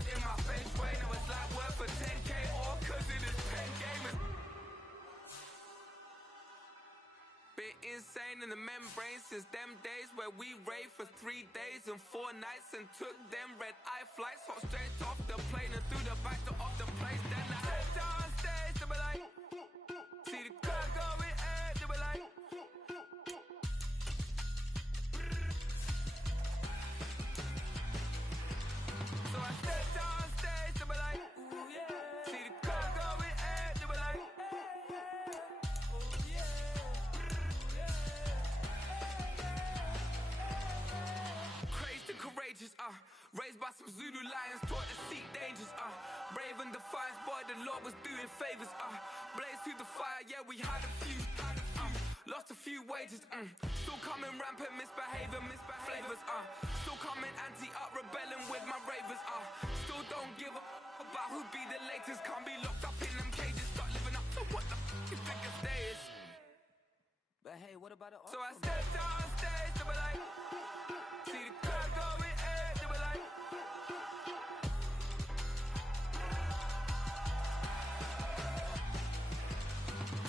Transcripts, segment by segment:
was in my face way. Now it's like worth for 10K, all cause it is pen gamers. Bit insane in the membrane since them days where we raved for 3 days and 4 nights and took them red-eye flights, hot straight off the plane and through the back door of the place. Then I stepped on stage, they were like, see the crowd going air, they were like, so I stepped on stage, they were like, ooh yeah, see the crowd going air, they were like, ooh yeah. Courageous, raised by some Zulu lions, taught to seek dangers, brave and defiant, boy, the Lord was doing favors, blaze through the fire, yeah, we had a few, lost a few wages, still coming rampant, misbehavior, flavors, still coming anti-up, rebelling with my ravers, still don't give a about who be the latest, can't be locked up in them cages, start living up to what the you think of days. But hey, what about it? So I stepped on stage, they were like, see the crowd going air, they were like,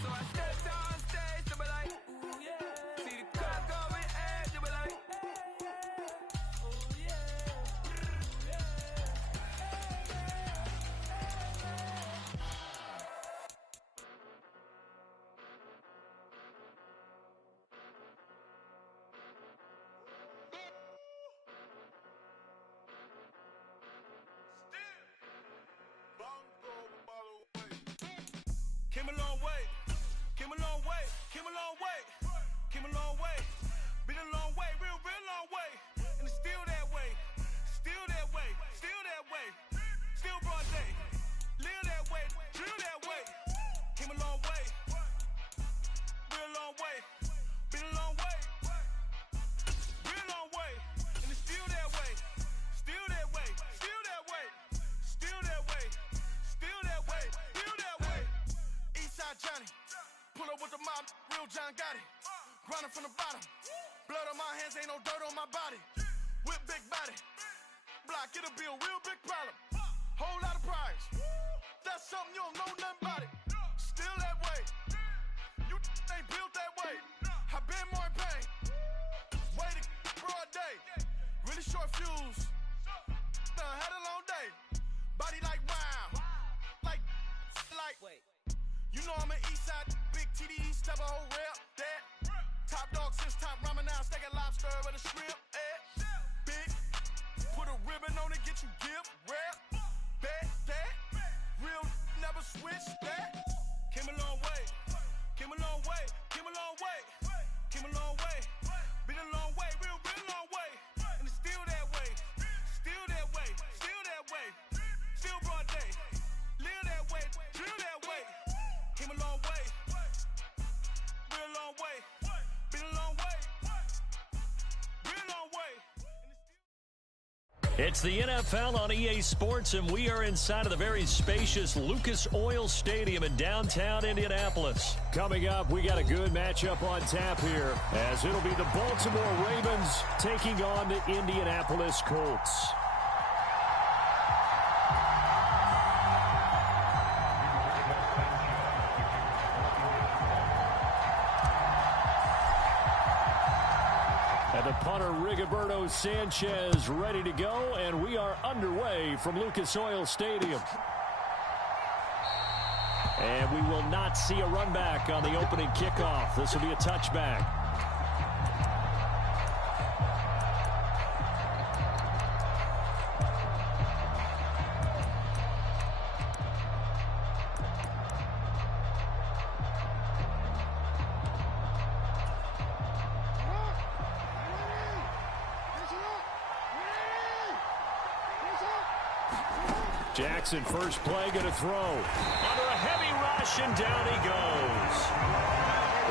so I stepped on stage, they were like, ooh yeah, see the crowd going air, they were like, oh yeah, Came a long way, came a long way, came a long way, came a long way, been a long way, real long way, and it's still that way, still that way, still that way, still broad day, live that way, drill that way, came a long way, real long way, been a long way, real long way, and it's still that way, still that way, still that way, still that way, still that way, still that way. Eastside Johnny, pull up with the mob, real John Gotti. Grinding from the bottom, blood on my hands, ain't no dirt on my body. Whip big body, block, it'll be a real big problem. Whole lot of prize, that's something you don't know nothing about it. Still that way, you ain't built that way. I been more in pain, way to broad day. Really short fuse, had a long day. Body like wow, like, wait. You know I'm an Eastside, big TDE, step a whole rep, that. Top dog, since top ramen now, steak and lobster with a shrimp, big, put a ribbon on it, get you gift, rep, bet, that. Real, never switch, that. Came a long way, came a long way, came a long way, came a long way, been a long way, real long way, and it's still that way, still that way, still that way, still broad day, live that way, drill that way. Came a long way, real long way, been a long way, real long way. It's the NFL on EA Sports, and we are inside of the very spacious Lucas Oil Stadium in downtown Indianapolis. Coming up, we got a good matchup on tap here, as it'll be the Baltimore Ravens taking on the Indianapolis Colts. And the punter, Rigoberto Sanchez, ready to go, and we are underway from Lucas Oil Stadium. And we will not see a run back on the opening kickoff. This will be a touchback. Jackson, first play, going to throw. Under a heavy rush, and down he goes.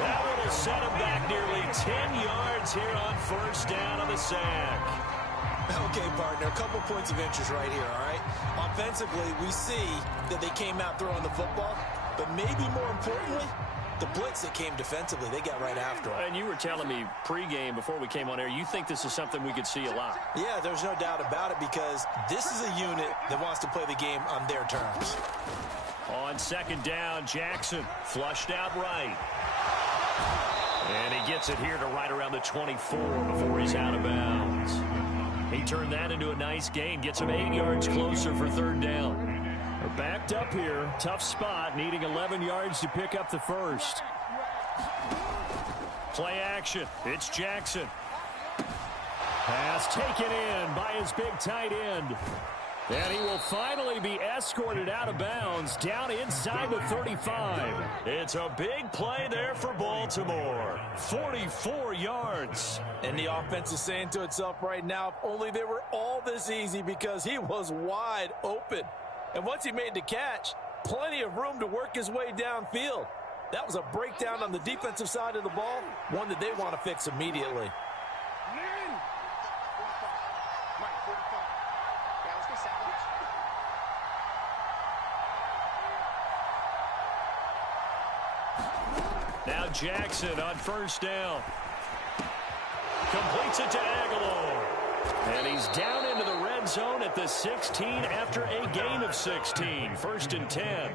That one will set him back nearly 10 yards here on first down on the sack. Okay, partner, a couple points of interest right here, all right? Offensively, we see that they came out throwing the football, but maybe more importantly, The blitz that came defensively, they got right after him. And you were telling me pregame before we came on air, you think this is something we could see a lot. Yeah, there's no doubt about it because this is a unit that wants to play the game on their terms. On second down, Jackson flushed out right. And he gets it here to right around the 24 before he's out of bounds. He turned that into a nice gain, gets him 8 yards closer for third down. They're backed up here. Tough spot, needing 11 yards to pick up the first. Play action. It's Jackson. Pass taken in by his big tight end. And he will finally be escorted out of bounds down inside the 35. It's a big play there for Baltimore. 44 yards. And the offense is saying to itself right now, if only they were all this easy because he was wide open. And once he made the catch, plenty of room to work his way downfield. That was a breakdown on the defensive side of the ball, one that they want to fix immediately. Now Jackson on first down. Completes it to Aguilar. And he's down into the red zone at the 16 after a gain of 16. First and 10.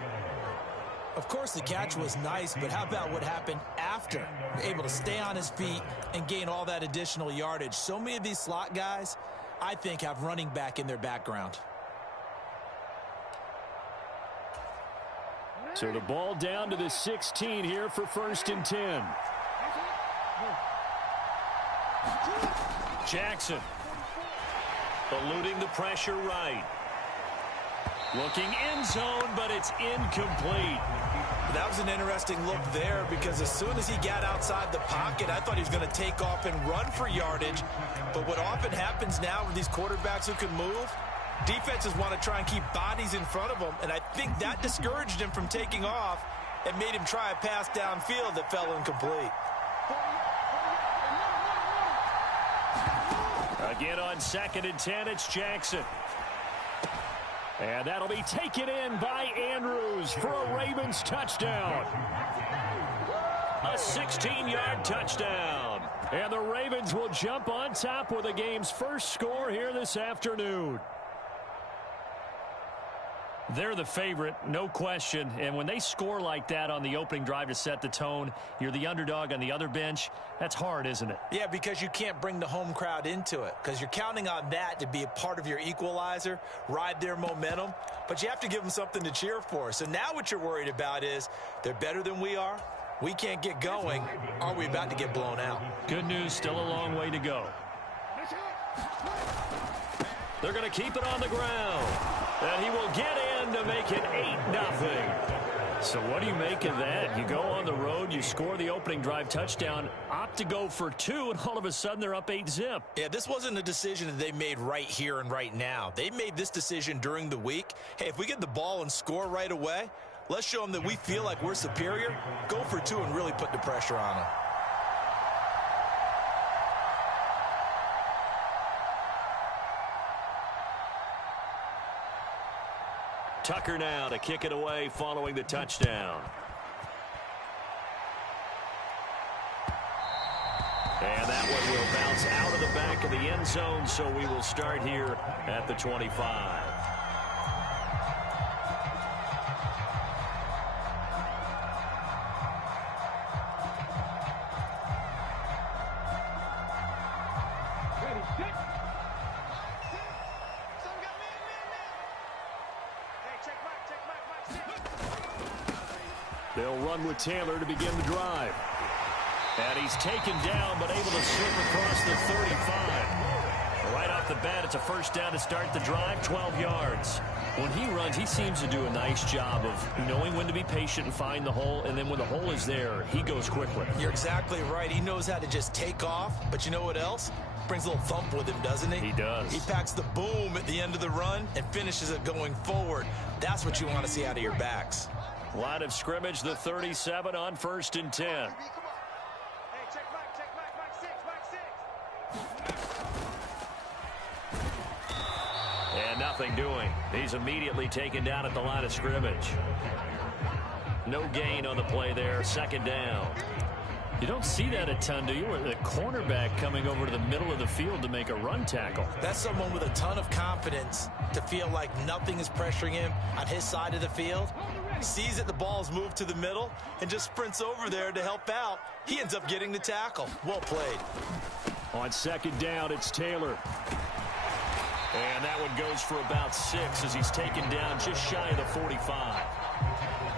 Of course, the catch was nice, but how about what happened after? Able to stay on his feet and gain all that additional yardage. So many of these slot guys, I think, have running back in their background. So the ball down to the 16 here for first and 10. Jackson eluding the pressure right. Looking end zone, but it's incomplete. That was an interesting look there because as soon as he got outside the pocket, I thought he was going to take off and run for yardage. But what often happens now with these quarterbacks who can move, defenses want to try and keep bodies in front of them, and I think that discouraged him from taking off and made him try a pass downfield that fell incomplete. Again on second and 10, it's Jackson. And that'll be taken in by Andrews for a Ravens touchdown. A 16-yard touchdown. And the Ravens will jump on top with the game's first score here this afternoon. They're the favorite, no question. And when they score like that on the opening drive to set the tone, you're the underdog on the other bench. That's hard, isn't it? Yeah, because you can't bring the home crowd into it because you're counting on that to be a part of your equalizer, ride their momentum. But you have to give them something to cheer for. So now what you're worried about is they're better than we are. We can't get going. Are we about to get blown out? Good news, still a long way to go. They're going to keep it on the ground. And he will get in to make it 8-0. So what do you make of that? You go on the road, you score the opening drive touchdown, opt to go for 2, and all of a sudden they're up 8-zip. Yeah, this wasn't a decision that they made right here and right now. They made this decision during the week. Hey, if we get the ball and score right away, let's show them that we feel like we're superior. Go for 2 and really put the pressure on them. Tucker now to kick it away following the touchdown. And that one will bounce out of the back of the end zone, so we will start here at the 25. They'll run with Taylor to begin the drive. And he's taken down, but able to slip across the 35. Right off the bat, it's a first down to start the drive, 12 yards. When he runs, he seems to do a nice job of knowing when to be patient and find the hole, and then when the hole is there, he goes quickly. You're exactly right. He knows how to just take off, but you know what else? Brings a little thump with him, doesn't he? He does. He packs the boom at the end of the run and finishes it going forward. That's what you want to see out of your backs. Line of scrimmage, the 37 on first and 10. And nothing doing. He's immediately taken down at the line of scrimmage. No gain on the play there. Second down. You don't see that a ton, do you? Where the cornerback coming over to the middle of the field to make a run tackle. That's someone with a ton of confidence to feel like nothing is pressuring him on his side of the field. Sees that the ball's moved to the middle and just sprints over there to help out. He ends up getting the tackle. Well played. On second down, it's Taylor. And that one goes for about 6 as he's taken down just shy of the 45.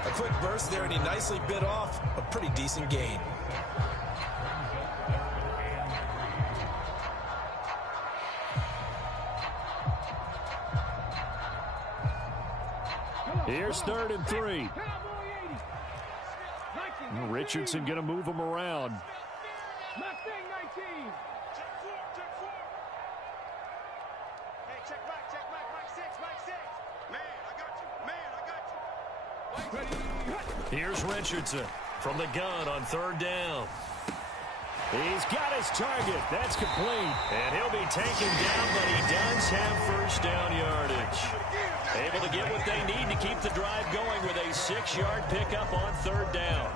A quick burst there, and he nicely bit off a pretty decent gain. Here's 3rd and 3. Richardson going to move him around. Here's Richardson from the gun on 3rd down. He's got his target. That's complete. And he'll be taken down, but he does have first down yardage. Able to get what they need to keep the drive going with a 6-yard pickup on 3rd down.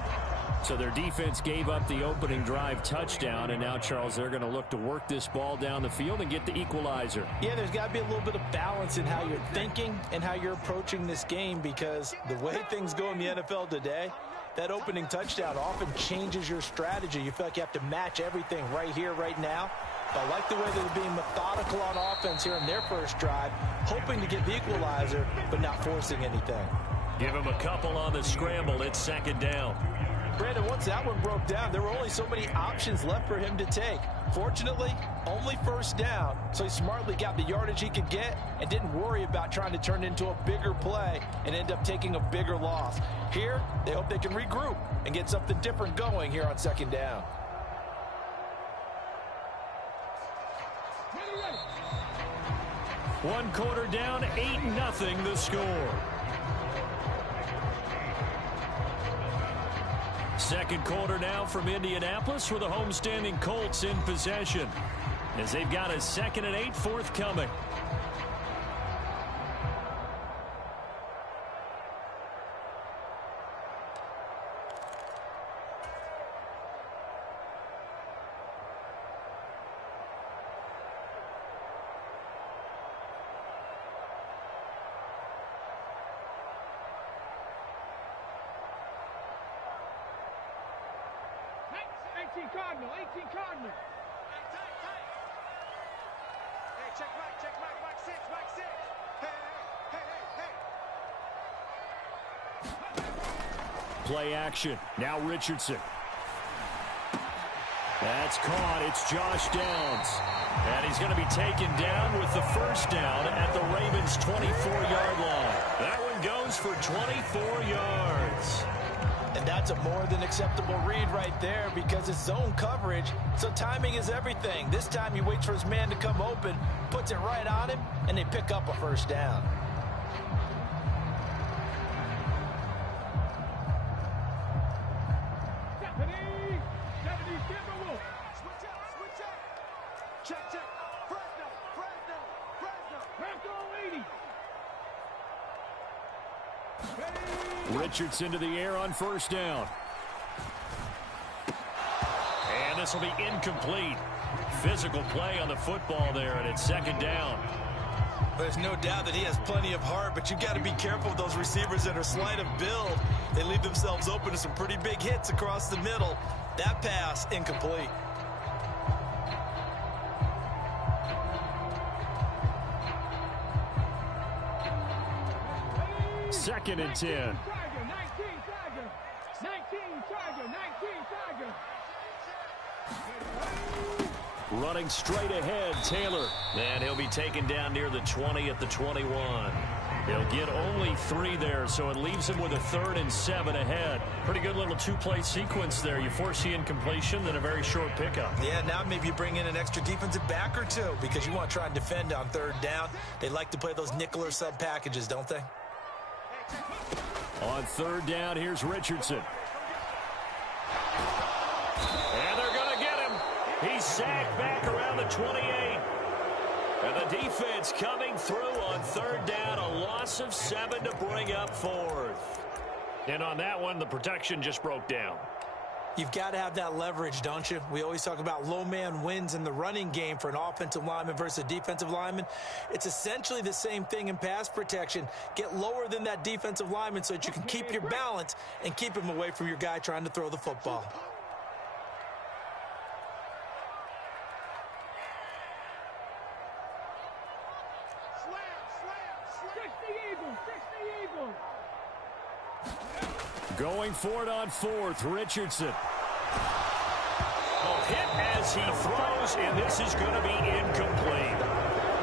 So their defense gave up the opening drive touchdown, and now, Charles, they're going to look to work this ball down the field and get the equalizer. Yeah, there's got to be a little bit of balance in how you're thinking and how you're approaching this game, because the way things go in the NFL today, that opening touchdown often changes your strategy. You feel like you have to match everything right here, right now. But I like the way they're being methodical on offense here in their first drive, hoping to get the equalizer, but not forcing anything. Give him a couple on the scramble. It's 2nd down. Brandon, once that one broke down, there were only so many options left for him to take. Fortunately, only first down, so he smartly got the yardage he could get and didn't worry about trying to turn it into a bigger play and end up taking a bigger loss. Here, they hope they can regroup and get something different going here on 2nd down. One quarter down, 8-0 the score. Second quarter now from Indianapolis with the homestanding Colts in possession as they've got a 2nd and 8 forthcoming. Cardinal, 18 Cardinal. Hey, check Mike 6, Mike 6. Hey. Play action. Now Richardson. That's caught. It's Josh Downs. And he's going to be taken down with the first down at the Ravens' 24-yard line. That one goes for 24 yards. And that's a more than acceptable read right there because it's zone coverage, so timing is everything. This time he waits for his man to come open, puts it right on him, and they pick up a first down. Richardson to the air on first down. And this will be incomplete. Physical play on the football there, and it's 2nd down. There's no doubt that he has plenty of heart, but you've got to be careful with those receivers that are slight of build. They leave themselves open to some pretty big hits across the middle. That pass, incomplete. Second and 10. Running straight ahead, Taylor. And he'll be taken down near the 20 at the 21. He'll get only 3 there, so it leaves him with a 3rd and 7 ahead. Pretty good little 2-play sequence there. You force the incompletion, then a very short pickup. Yeah, now maybe you bring in an extra defensive back or two because you want to try and defend on 3rd down. They like to play those nickel or sub packages, don't they? On 3rd down, here's Richardson. And they're going to get him. He's sacked back around the 28. And the defense coming through on 3rd down. A loss of 7 to bring up 4th. And on that one, the protection just broke down. You've got to have that leverage, don't you? We always talk about low man wins in the running game for an offensive lineman versus a defensive lineman. It's essentially the same thing in pass protection. Get lower than that defensive lineman so that you can keep your balance and keep him away from your guy trying to throw the football. Going for it on fourth, Richardson. Oh, hit as he throws, and this is going to be incomplete.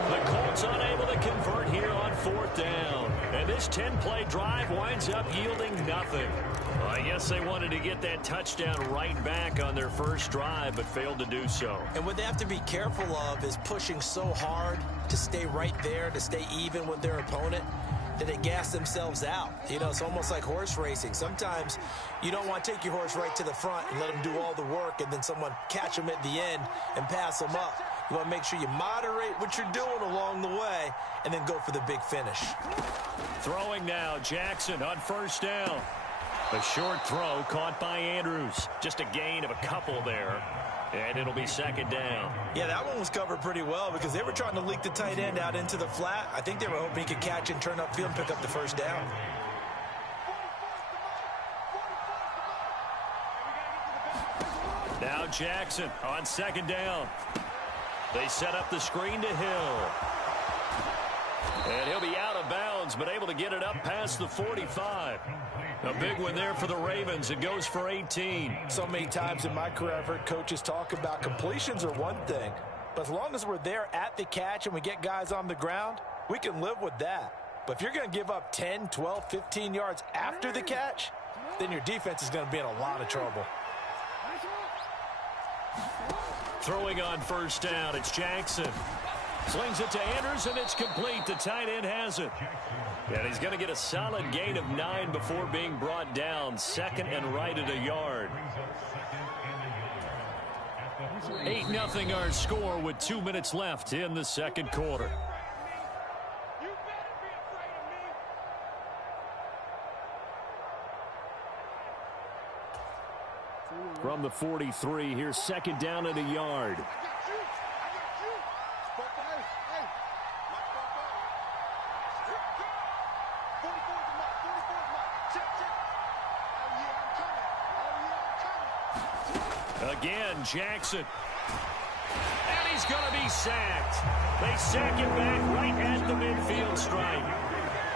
The Colts unable to convert here on fourth down. And this 10-play drive winds up yielding nothing. Well, I guess they wanted to get that touchdown right back on their first drive, but failed to do so. And what they have to be careful of is pushing so hard to stay right there, to stay even with their opponent, that they gas themselves out. You know, it's almost like horse racing. Sometimes you don't want to take your horse right to the front and let them do all the work and then someone catch them at the end and pass them up. You want to make sure you moderate what you're doing along the way and then go for the big finish. Throwing now, Jackson on first down. A short throw caught by Andrews. Just a gain of a couple there. And it'll be second down. Yeah, that one was covered pretty well because they were trying to leak the tight end out into the flat. I think they were hoping he could catch and turn upfield and pick up the first down. Now Jackson on second down. They set up the screen to Hill. And he'll be out of bounds, but able to get it up past the 45. A big one there for the Ravens. It goes for 18. So many times in my career, I've heard coaches talk about completions are one thing. But as long as we're there at the catch and we get guys on the ground, we can live with that. But if you're going to give up 10, 12, 15 yards after the catch, then your defense is going to be in a lot of trouble. Throwing on first down, it's Jackson. Slings it to Andrews, and it's complete. The tight end has it. And he's going to get a solid gain of 9 before being brought down. Second and right at a yard. 8-0 our score with 2 minutes left in the second quarter. From the 43, here's second down at a yard. Again, Jackson. And he's going to be sacked. They sack him back right at the midfield stripe.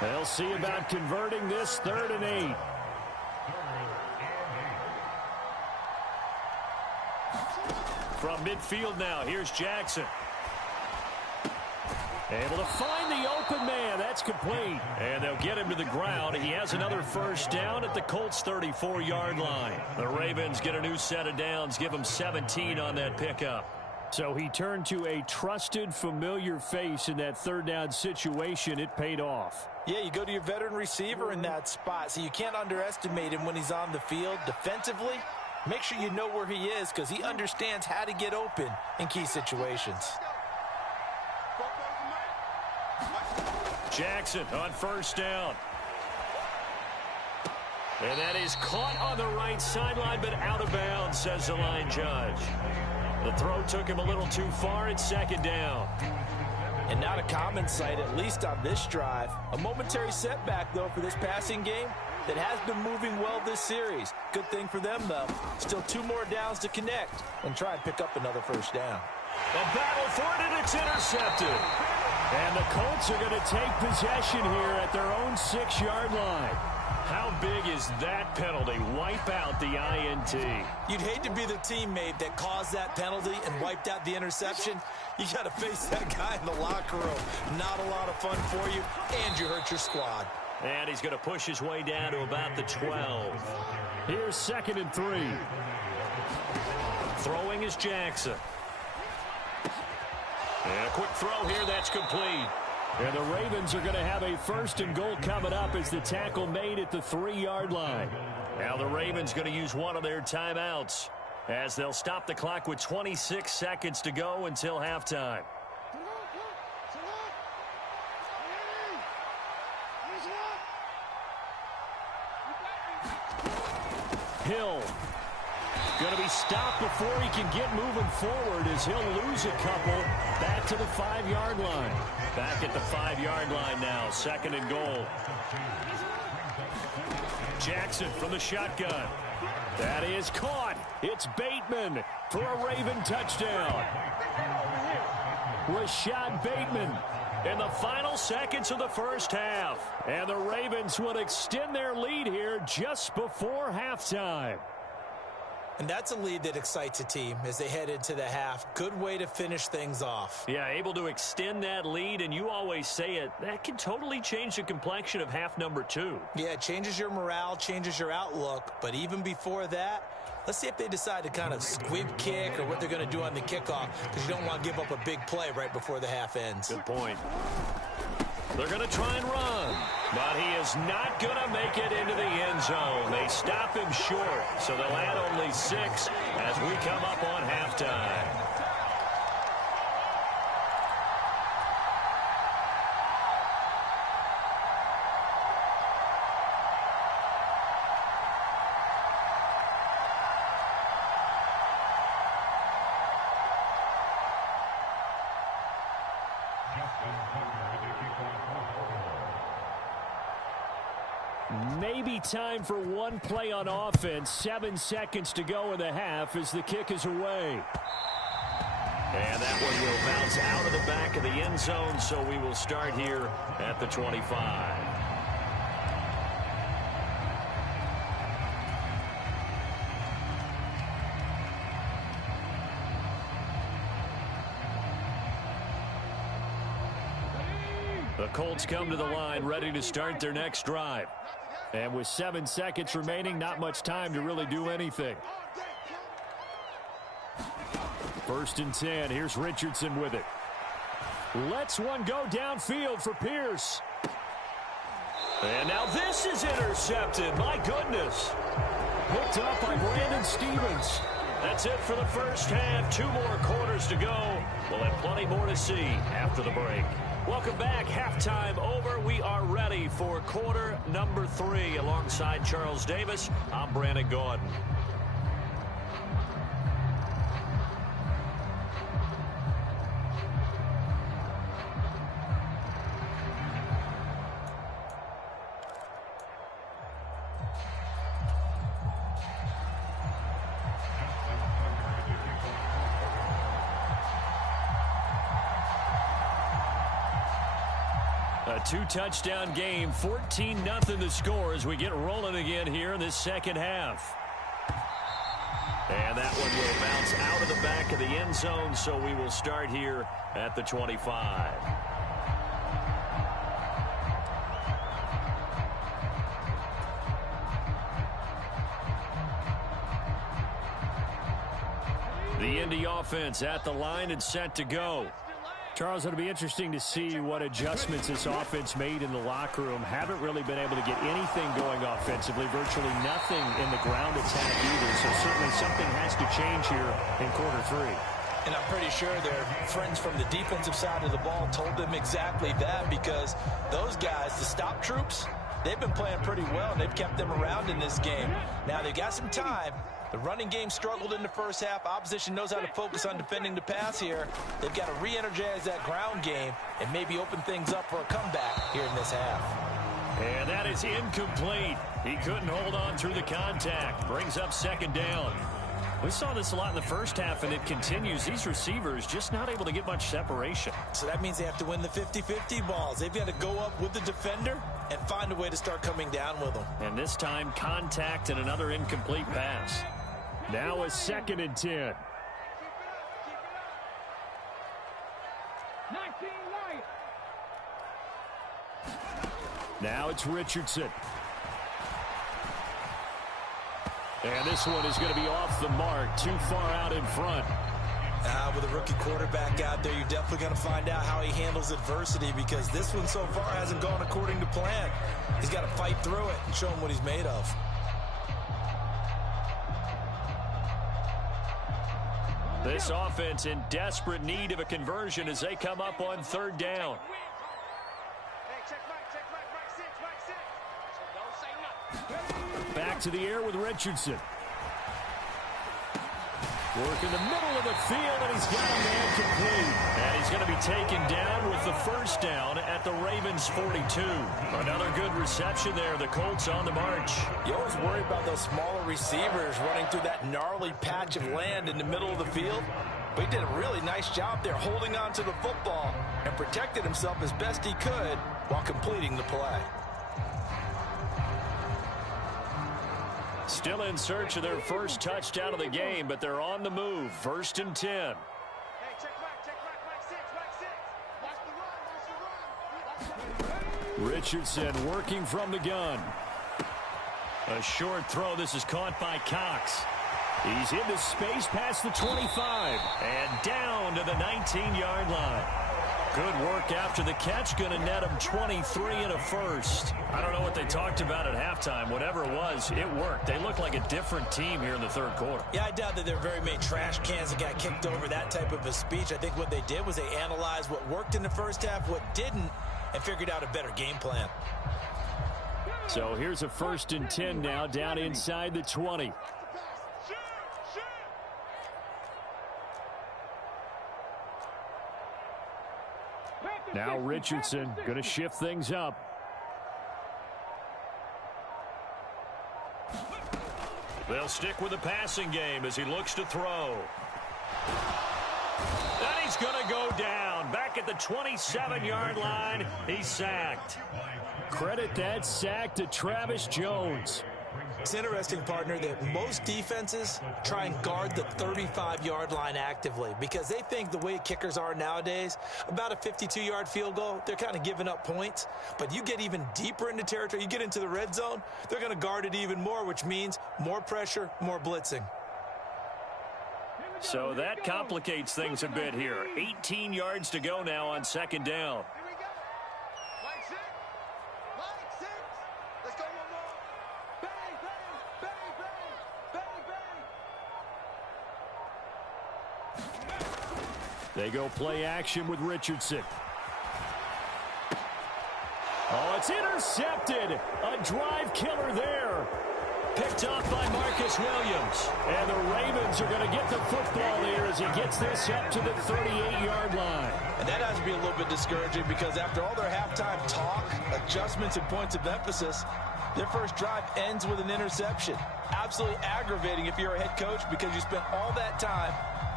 They'll see about converting this 3rd and 8. From midfield now, here's Jackson. Able to find the open man. That's complete. And they'll get him to the ground. He has another first down at the Colts' 34-yard line. The Ravens get a new set of downs, give them 17 on that pickup. So he turned to a trusted, familiar face in that third down situation. It paid off. Yeah, you go to your veteran receiver in that spot, so you can't underestimate him when he's on the field. Defensively, make sure you know where he is because he understands how to get open in key situations. Jackson on first down. And that is caught on the right sideline, but out of bounds, says the line judge. The throw took him a little too far. It's second down. And not a common sight, at least on this drive. A momentary setback, though, for this passing game that has been moving well this series. Good thing for them, though. Still 2 more downs to connect and try and pick up another first down. The battle for it, and it's intercepted. And the Colts are going to take possession here at their own 6-yard line. How big is that penalty? Wipe out the INT. You'd hate to be the teammate that caused that penalty and wiped out the interception. You got to face that guy in the locker room. Not a lot of fun for you, and you hurt your squad. And he's going to push his way down to about the 12. Here's 2nd and 3. Throwing is Jackson. And a quick throw here, that's complete. And the Ravens are going to have a 1st and goal coming up as the tackle made at the 3-yard line. Now the Ravens going to use one of their timeouts as they'll stop the clock with 26 seconds to go until halftime. Hill. Going to be stopped before he can get moving forward as he'll lose a couple back to the 5-yard line. Back at the 5-yard line now, 2nd and goal. Jackson from the shotgun. That is caught. It's Bateman for a Raven touchdown. Rashad Bateman in the final seconds of the first half. And the Ravens would extend their lead here just before halftime. And that's a lead that excites a team as they head into the half. Good way to finish things off. Yeah, able to extend that lead, and you always say it, that can totally change the complexion of half number 2. Yeah, it changes your morale, changes your outlook. But even before that, let's see if they decide to kind of squib kick or what they're going to do on the kickoff, because you don't want to give up a big play right before the half ends. Good point. They're going to try and run, but he is not going to make it into the end zone. They stop him short, so they'll add only 6 as we come up on halftime. Maybe time for one play on offense. 7 seconds to go in the half as the kick is away. And that one will bounce out of the back of the end zone, so we will start here at the 25. The Colts come to the line, ready to start their next drive. And with 7 seconds remaining, not much time to really do anything. 1st and 10. Here's Richardson with it. Lets one go downfield for Pierce. And now this is intercepted. My goodness. Picked up by Brandon Stevens. That's it for the first half. 2 more quarters to go. We'll have plenty more to see after the break. Welcome back. Halftime over. We are ready for quarter number 3. Alongside Charles Davis, I'm Brandon Gordon. A 2-touchdown game, 14-0 the score as we get rolling again here in this second half. And that one will bounce out of the back of the end zone, so we will start here at the 25. The Indy offense at the line and set to go. Charles, it'll be interesting to see what adjustments this offense made in the locker room. Haven't really been able to get anything going offensively, virtually nothing in the ground attack either. So certainly something has to change here in quarter 3. And I'm pretty sure their friends from the defensive side of the ball told them exactly that, because those guys, the stop troops, they've been playing pretty well, and they've kept them around in this game. Now, they've got some time. The running game struggled in the first half. Opposition knows how to focus on defending the pass here. They've got to re-energize that ground game and maybe open things up for a comeback here in this half. And that is incomplete. He couldn't hold on through the contact. Brings up 2nd down. We saw this a lot in the first half, and it continues. These receivers just not able to get much separation. So that means they have to win the 50-50 balls. They've got to go up with the defender and find a way to start coming down with them. And this time, contact and another incomplete pass. Now a 2nd and 10. 19 right. Now it's Richardson. And this one is going to be off the mark, too far out in front. With a rookie quarterback out there, you're definitely going to find out how he handles adversity, because this one so far hasn't gone according to plan. He's got to fight through it and show him what he's made of. This offense in desperate need of a conversion as they come up on 3rd down. Hey, check back, 6, back 6. So don't say nothing. Back to the air with Richardson. Work in the middle of the field, and he's got a man complete. And he's going to be taken down with the first down at the Ravens' 42. Another good reception there. The Colts on the march. You always worry about those smaller receivers running through that gnarly patch of land in the middle of the field. But he did a really nice job there holding on to the football and protected himself as best he could while completing the play. Still in search of their first touchdown of the game, but they're on the move. 1st and 10. Hey, check back, Mike 6. Watch the run. Richardson working from the gun. A short throw. This is caught by Cox. He's into space past the 25 and down to the 19-yard line. Good work after the catch. Going to net him 23 and a first. I don't know what they talked about at halftime. Whatever it was, it worked. They look like a different team here in the third quarter. Yeah, I doubt that there are very many trash cans that got kicked over, that type of a speech. I think what they did was they analyzed what worked in the first half, what didn't, and figured out a better game plan. So here's a 1st and 10 now down inside the 20. Now Richardson going to shift things up. They'll stick with the passing game as he looks to throw. And he's going to go down. Back at the 27-yard line, he's sacked. Credit that sack to Travis Jones. It's interesting, partner, that most defenses try and guard the 35-yard line actively because they think the way kickers are nowadays, about a 52-yard field goal, they're kind of giving up points. But you get even deeper into territory, you get into the red zone, they're going to guard it even more, which means more pressure, more blitzing. So that complicates things a bit here. 18 yards to go now on 2nd down. They go play action with Richardson. Oh, it's intercepted. A drive killer there. Picked up by Marcus Williams. And the Ravens are going to get the football here as he gets this up to the 38-yard line. And that has to be a little bit discouraging because after all their halftime talk, adjustments, and points of emphasis, their first drive ends with an interception. Absolutely aggravating if you're a head coach because you spent all that time,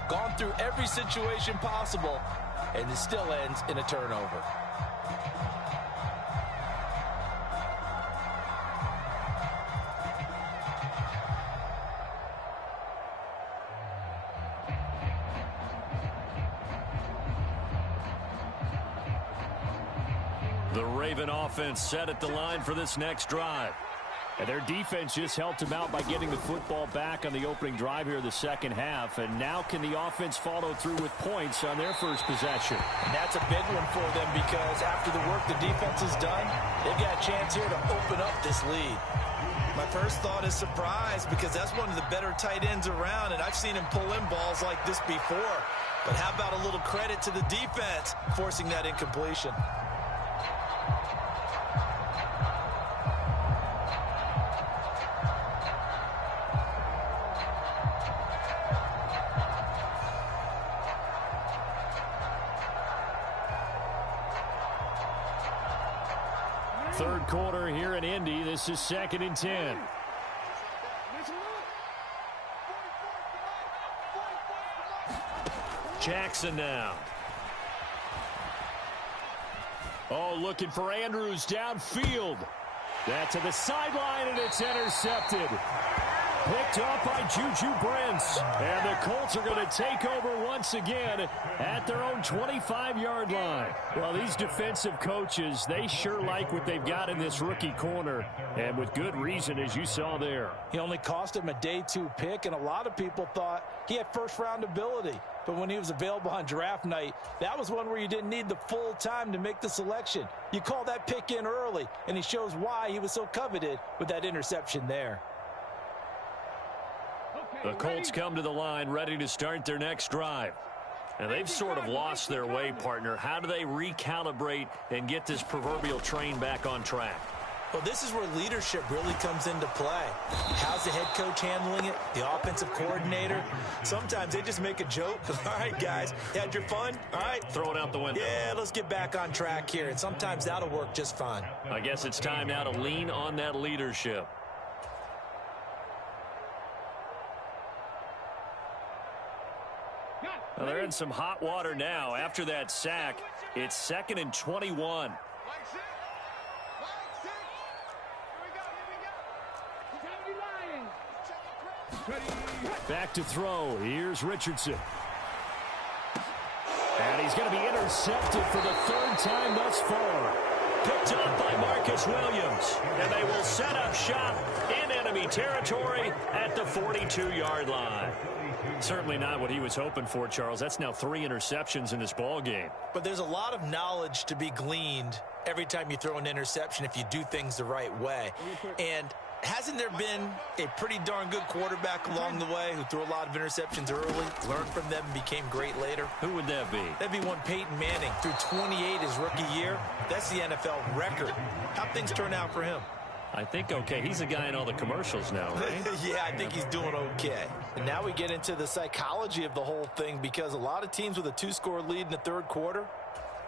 gone through every situation possible, and it still ends in a turnover. The Raven offense set at the line for this next drive. And their defense just helped them out by getting the football back on the opening drive here in the second half. And now can the offense follow through with points on their first possession? And that's a big one for them because after the work the defense has done, they've got a chance here to open up this lead. My first thought is surprise because that's one of the better tight ends around, and I've seen him pull in balls like this before. But how about a little credit to the defense forcing that incompletion? Third quarter here in Indy. This is 2nd and 10. Jackson now. Oh, looking for Andrews downfield. That's to the sideline, and it's intercepted. Picked up by Juju Brents. And the Colts are going to take over once again at their own 25-yard line. Well, these defensive coaches, they sure like what they've got in this rookie corner. And with good reason, as you saw there. He only cost him a day 2 pick, and a lot of people thought he had first-round ability. But when he was available on draft night, that was one where you didn't need the full time to make the selection. You call that pick in early, and he shows why he was so coveted with that interception there. The Colts come to the line ready to start their next drive. And they've sort of lost their way, partner. How do they recalibrate and get this proverbial train back on track? Well, this is where leadership really comes into play. How's the head coach handling it? The offensive coordinator? Sometimes they just make a joke. All right, guys, had your fun? All right. Throw it out the window. Yeah, let's get back on track here. And sometimes that'll work just fine. I guess it's time now to lean on that leadership. Well, they're in some hot water now. After that sack, it's 2nd and 21. Back to throw. Here's Richardson. And he's going to be intercepted for the 3rd time thus far. Picked up by Marcus Williams. And they will set up shop in enemy territory at the 42-yard line. Certainly not what he was hoping for, Charles. That's now 3 interceptions in this ball game. But there's a lot of knowledge to be gleaned every time you throw an interception if you do things the right way. And hasn't there been a pretty darn good quarterback along the way who threw a lot of interceptions early, learned from them, and became great later? Who would that be? That'd be one Peyton Manning. Threw 28 his rookie year. That's the NFL record. How'd things turn out for him? I think okay. He's a guy in all the commercials now, right? Yeah, I think he's doing okay. And now we get into the psychology of the whole thing, because a lot of teams with a 2-score lead in the 3rd quarter,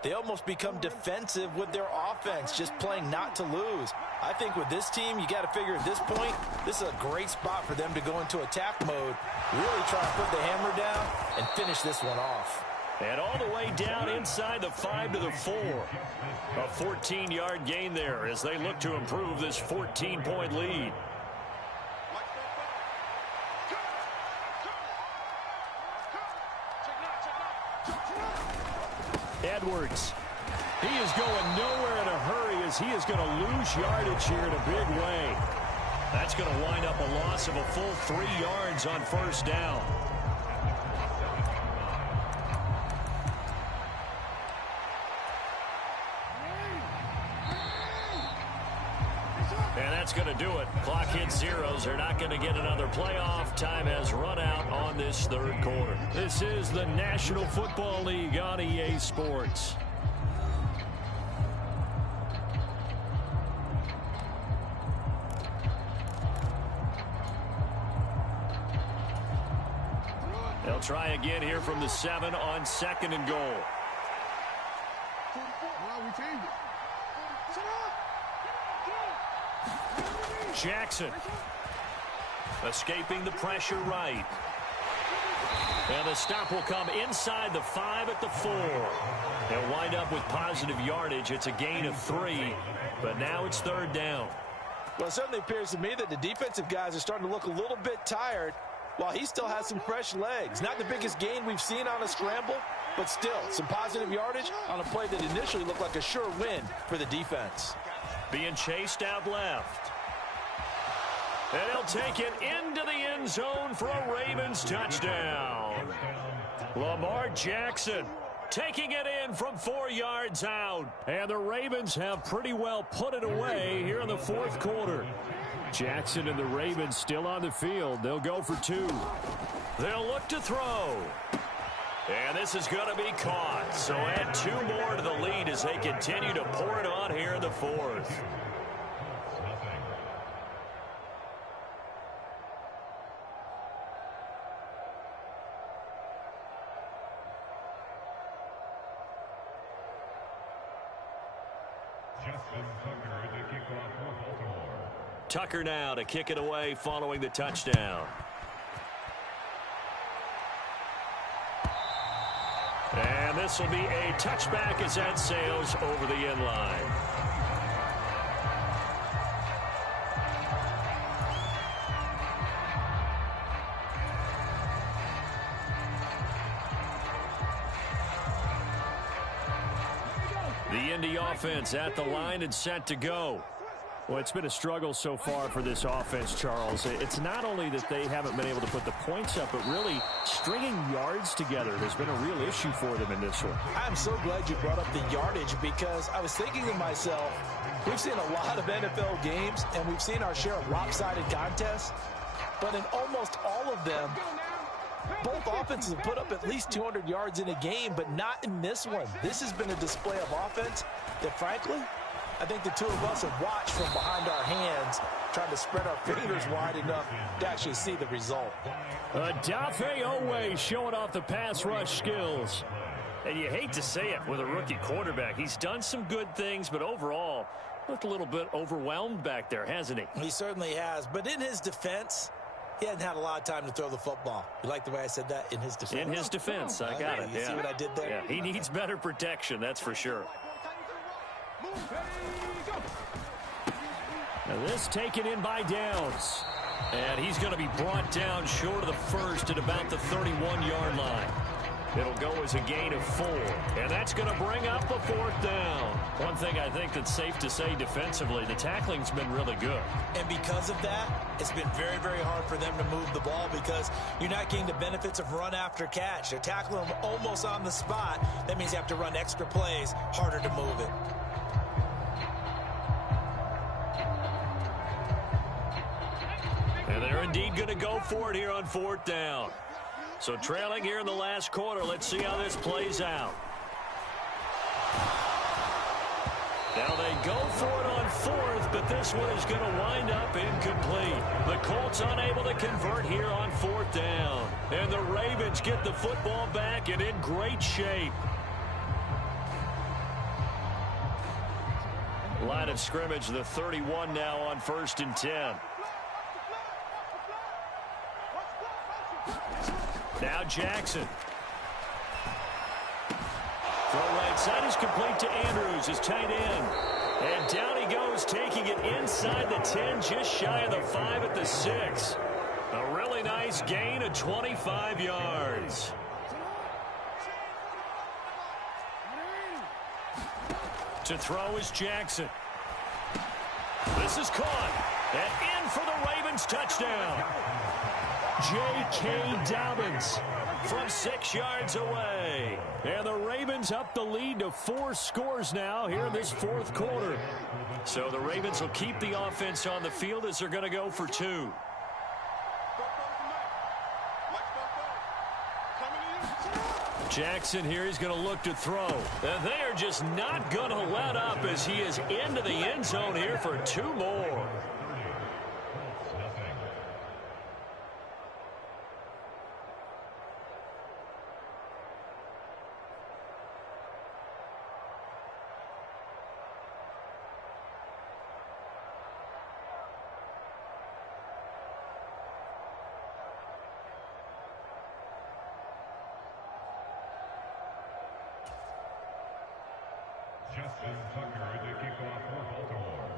they almost become defensive with their offense, just playing not to lose. I think with this team, you got to figure at this point, this is a great spot for them to go into attack mode, really try to put the hammer down and finish this one off. And all the way down inside the 5 to the 4. A 14-yard gain there as they look to improve this 14-point lead. Edwards. He is going nowhere in a hurry as he is going to lose yardage here in a big way. That's going to wind up a loss of a full 3 yards on 1st down. And that's going to do it. Clock hits zeros. They're not going to get another playoff. Time has run out on this 3rd quarter. This is the National Football League on EA Sports. They'll try again here from the 7 on 2nd and goal. Jackson escaping the pressure right. And the stop will come inside the 5 at the 4. They'll wind up with positive yardage. It's a gain of 3, but now it's 3rd down. Well, it certainly appears to me that the defensive guys are starting to look a little bit tired while he still has some fresh legs. Not the biggest gain we've seen on a scramble, but still some positive yardage on a play that initially looked like a sure win for the defense. Being chased out left. And he'll take it into the end zone for a Ravens touchdown. Lamar Jackson taking it in from 4 yards out. And the Ravens have pretty well put it away here in the 4th quarter. Jackson and the Ravens still on the field. They'll go for 2. They'll look to throw. And this is going to be caught. So add 2 more to the lead as they continue to pour it on here in the 4th. Tucker now to kick it away following the touchdown. And this will be a touchback as that sails over the end line. The Indy offense at the line and set to go. Well, it's been a struggle so far for this offense, Charles. It's not only that they haven't been able to put the points up, but really stringing yards together has been a real issue for them in this one. I'm so glad you brought up the yardage, because I was thinking to myself, we've seen a lot of NFL games, and we've seen our share of lopsided contests, but in almost all of them, both offenses have put up at least 200 yards in a game, but not in this one. This has been a display of offense that, frankly, I think the two of us have watched from behind our hands, trying to spread our fingers wide enough to actually see the result. Dafe Owe showing off the pass rush skills. And you hate to say it with a rookie quarterback. He's done some good things, but overall, looked a little bit overwhelmed back there, hasn't he? He certainly has. But in his defense, he hasn't had a lot of time to throw the football. You like the way I said that? In his defense. In his defense, I got it. You see what I did there? Yeah, he needs better protection, that's for sure. Now this taken in by Downs. And he's going to be brought down short of the first at about the 31-yard line. It'll go as a gain of 4. And that's going to bring up a 4th down. One thing I think that's safe to say defensively, the tackling's been really good. And because of that, it's been very, very hard for them to move the ball because you're not getting the benefits of run after catch. They're tackling them almost on the spot. That means you have to run extra plays, harder to move it. And they're indeed going to go for it here on 4th down. So trailing here in the last quarter, let's see how this plays out. Now they go for it on 4th, but this one is going to wind up incomplete. The Colts unable to convert here on 4th down. And the Ravens get the football back and in great shape. Line of scrimmage, the 31 now on 1st and 10. Now Jackson. Throw right side is complete to Andrews, his tight end. And down he goes, taking it inside the 10, just shy of the 5 at the 6. A really nice gain of 25 yards. To throw is Jackson. This is caught. And in for the Ravens touchdown. J.K. Dobbins from 6 yards away. And the Ravens up the lead to 4 scores now here in this 4th quarter. So the Ravens will keep the offense on the field as they're going to go for 2. Jackson here, he's going to look to throw. And they are just not going to let up as he is into the end zone here for 2 more. Justin Tucker to kick off for Baltimore.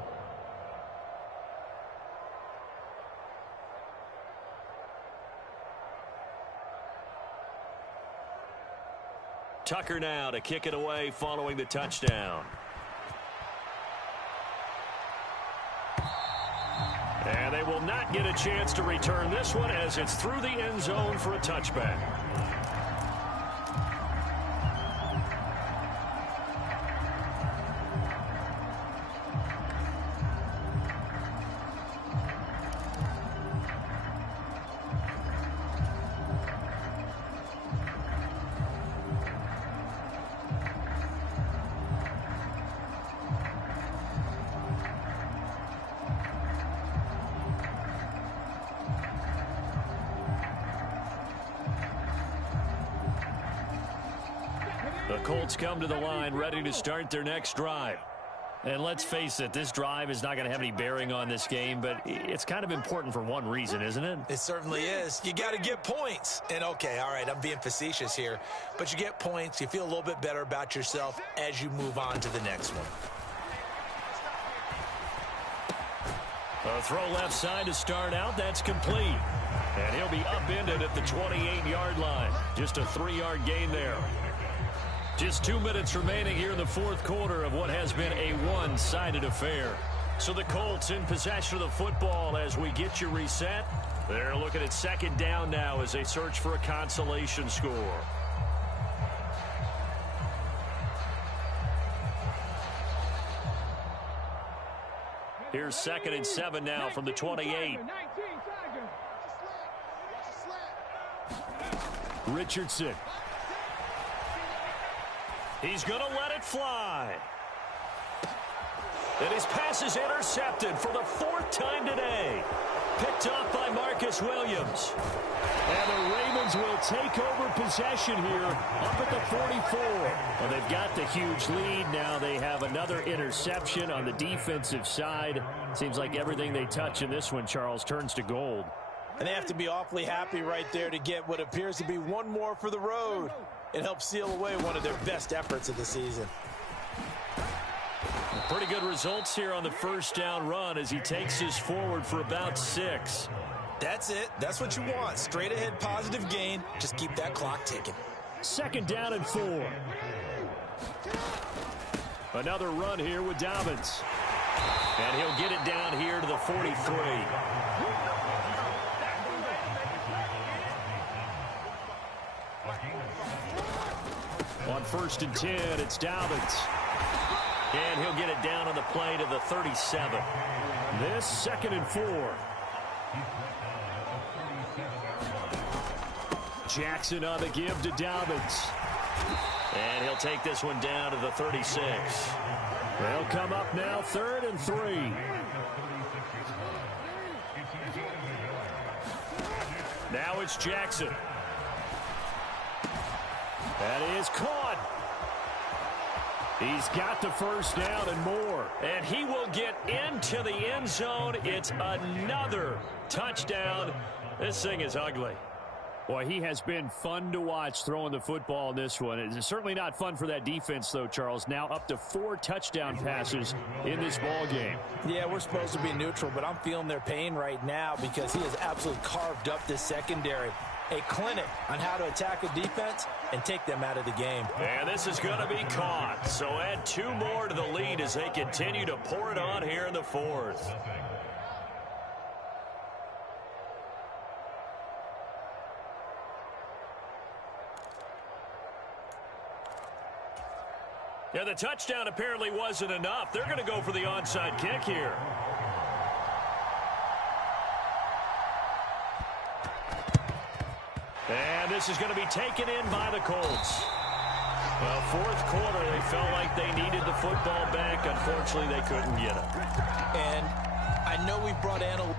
Tucker now to kick it away following the touchdown. And they will not get a chance to return this one as it's through the end zone for a touchback. The Colts come to the line ready to start their next drive. And let's face it, this drive is not going to have any bearing on this game, but it's kind of important for one reason, isn't it? It certainly is. You got to get points. And, okay, all right, I'm being facetious here. But you get points. You feel a little bit better about yourself as you move on to the next one. A throw left side to start out. That's complete. And he'll be upended at the 28-yard line. Just a 3-yard gain there. Just 2 minutes remaining here in the 4th quarter of what has been a one-sided affair. So the Colts in possession of the football as we get you reset. They're looking at 2nd down now as they search for a consolation score. Here's 2nd and 7 now from the 28. Richardson. He's going to let it fly. And his pass is intercepted for the 4th time today. Picked off by Marcus Williams. And the Ravens will take over possession here up at the 44. Well, they've got the huge lead. Now they have another interception on the defensive side. Seems like everything they touch in this one, Charles, turns to gold. And they have to be awfully happy right there to get what appears to be one more for the road. It helps seal away one of their best efforts of the season. Pretty good results here on the first down run as he takes us forward for about 6. That's it. That's what you want. Straight ahead positive gain. Just keep that clock ticking. 2nd down and 4. Another run here with Dobbins. And he'll get it down here to the 43. On 1st and 10, it's Dobbins. And he'll get it down on the play to the 37. This 2nd and 4. Jackson on the give to Dobbins. And he'll take this one down to the 36. They'll come up now 3rd and 3. Now it's Jackson. That is caught. He's got the first down and more. And he will get into the end zone. It's another touchdown. This thing is ugly. Boy, he has been fun to watch throwing the football in this one. It's certainly not fun for that defense, though, Charles. Now up to 4 touchdown passes in this ball game. Yeah, we're supposed to be neutral, but I'm feeling their pain right now because he has absolutely carved up this secondary. A clinic on how to attack a defense and take them out of the game. And this is going to be caught. So add 2 more to the lead as they continue to pour it on here in the 4th. Yeah, the touchdown apparently wasn't enough. They're going to go for the onside kick here. And this is going to be taken in by the Colts. Well, 4th quarter, they felt like they needed the football back. Unfortunately, they couldn't get it. And I know we brought analytics.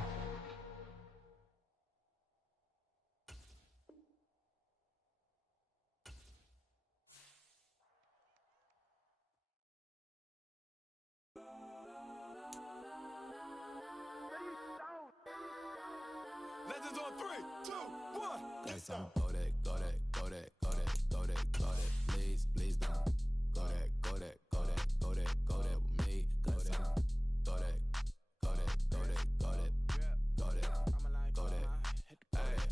Legends on 3, 2, 1. Let's go that, go that, go that, go that, go that, go that. Please, please don't. Go that, go that, go that, go that, go that with me. Go that, go that, go that, go that, go that, go that, go that,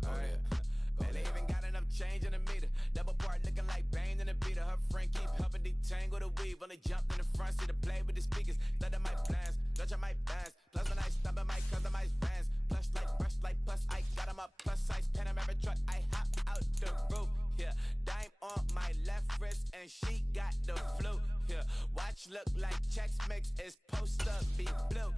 go that. They even got enough change in the meter. Double part looking like Bane in the beater. Her friend keep helping detangle the weave. Only jumped in the front seat to play with the speakers. Thought I might blast, touch I might pass. Plus when I stop at my customized bands. Plush like plus I got them up. Plus size Panamera truck. I hop out the roof. Yeah, dime on my left wrist and she got the flu. Yeah, watch look like Chex Mix is supposed to be blue.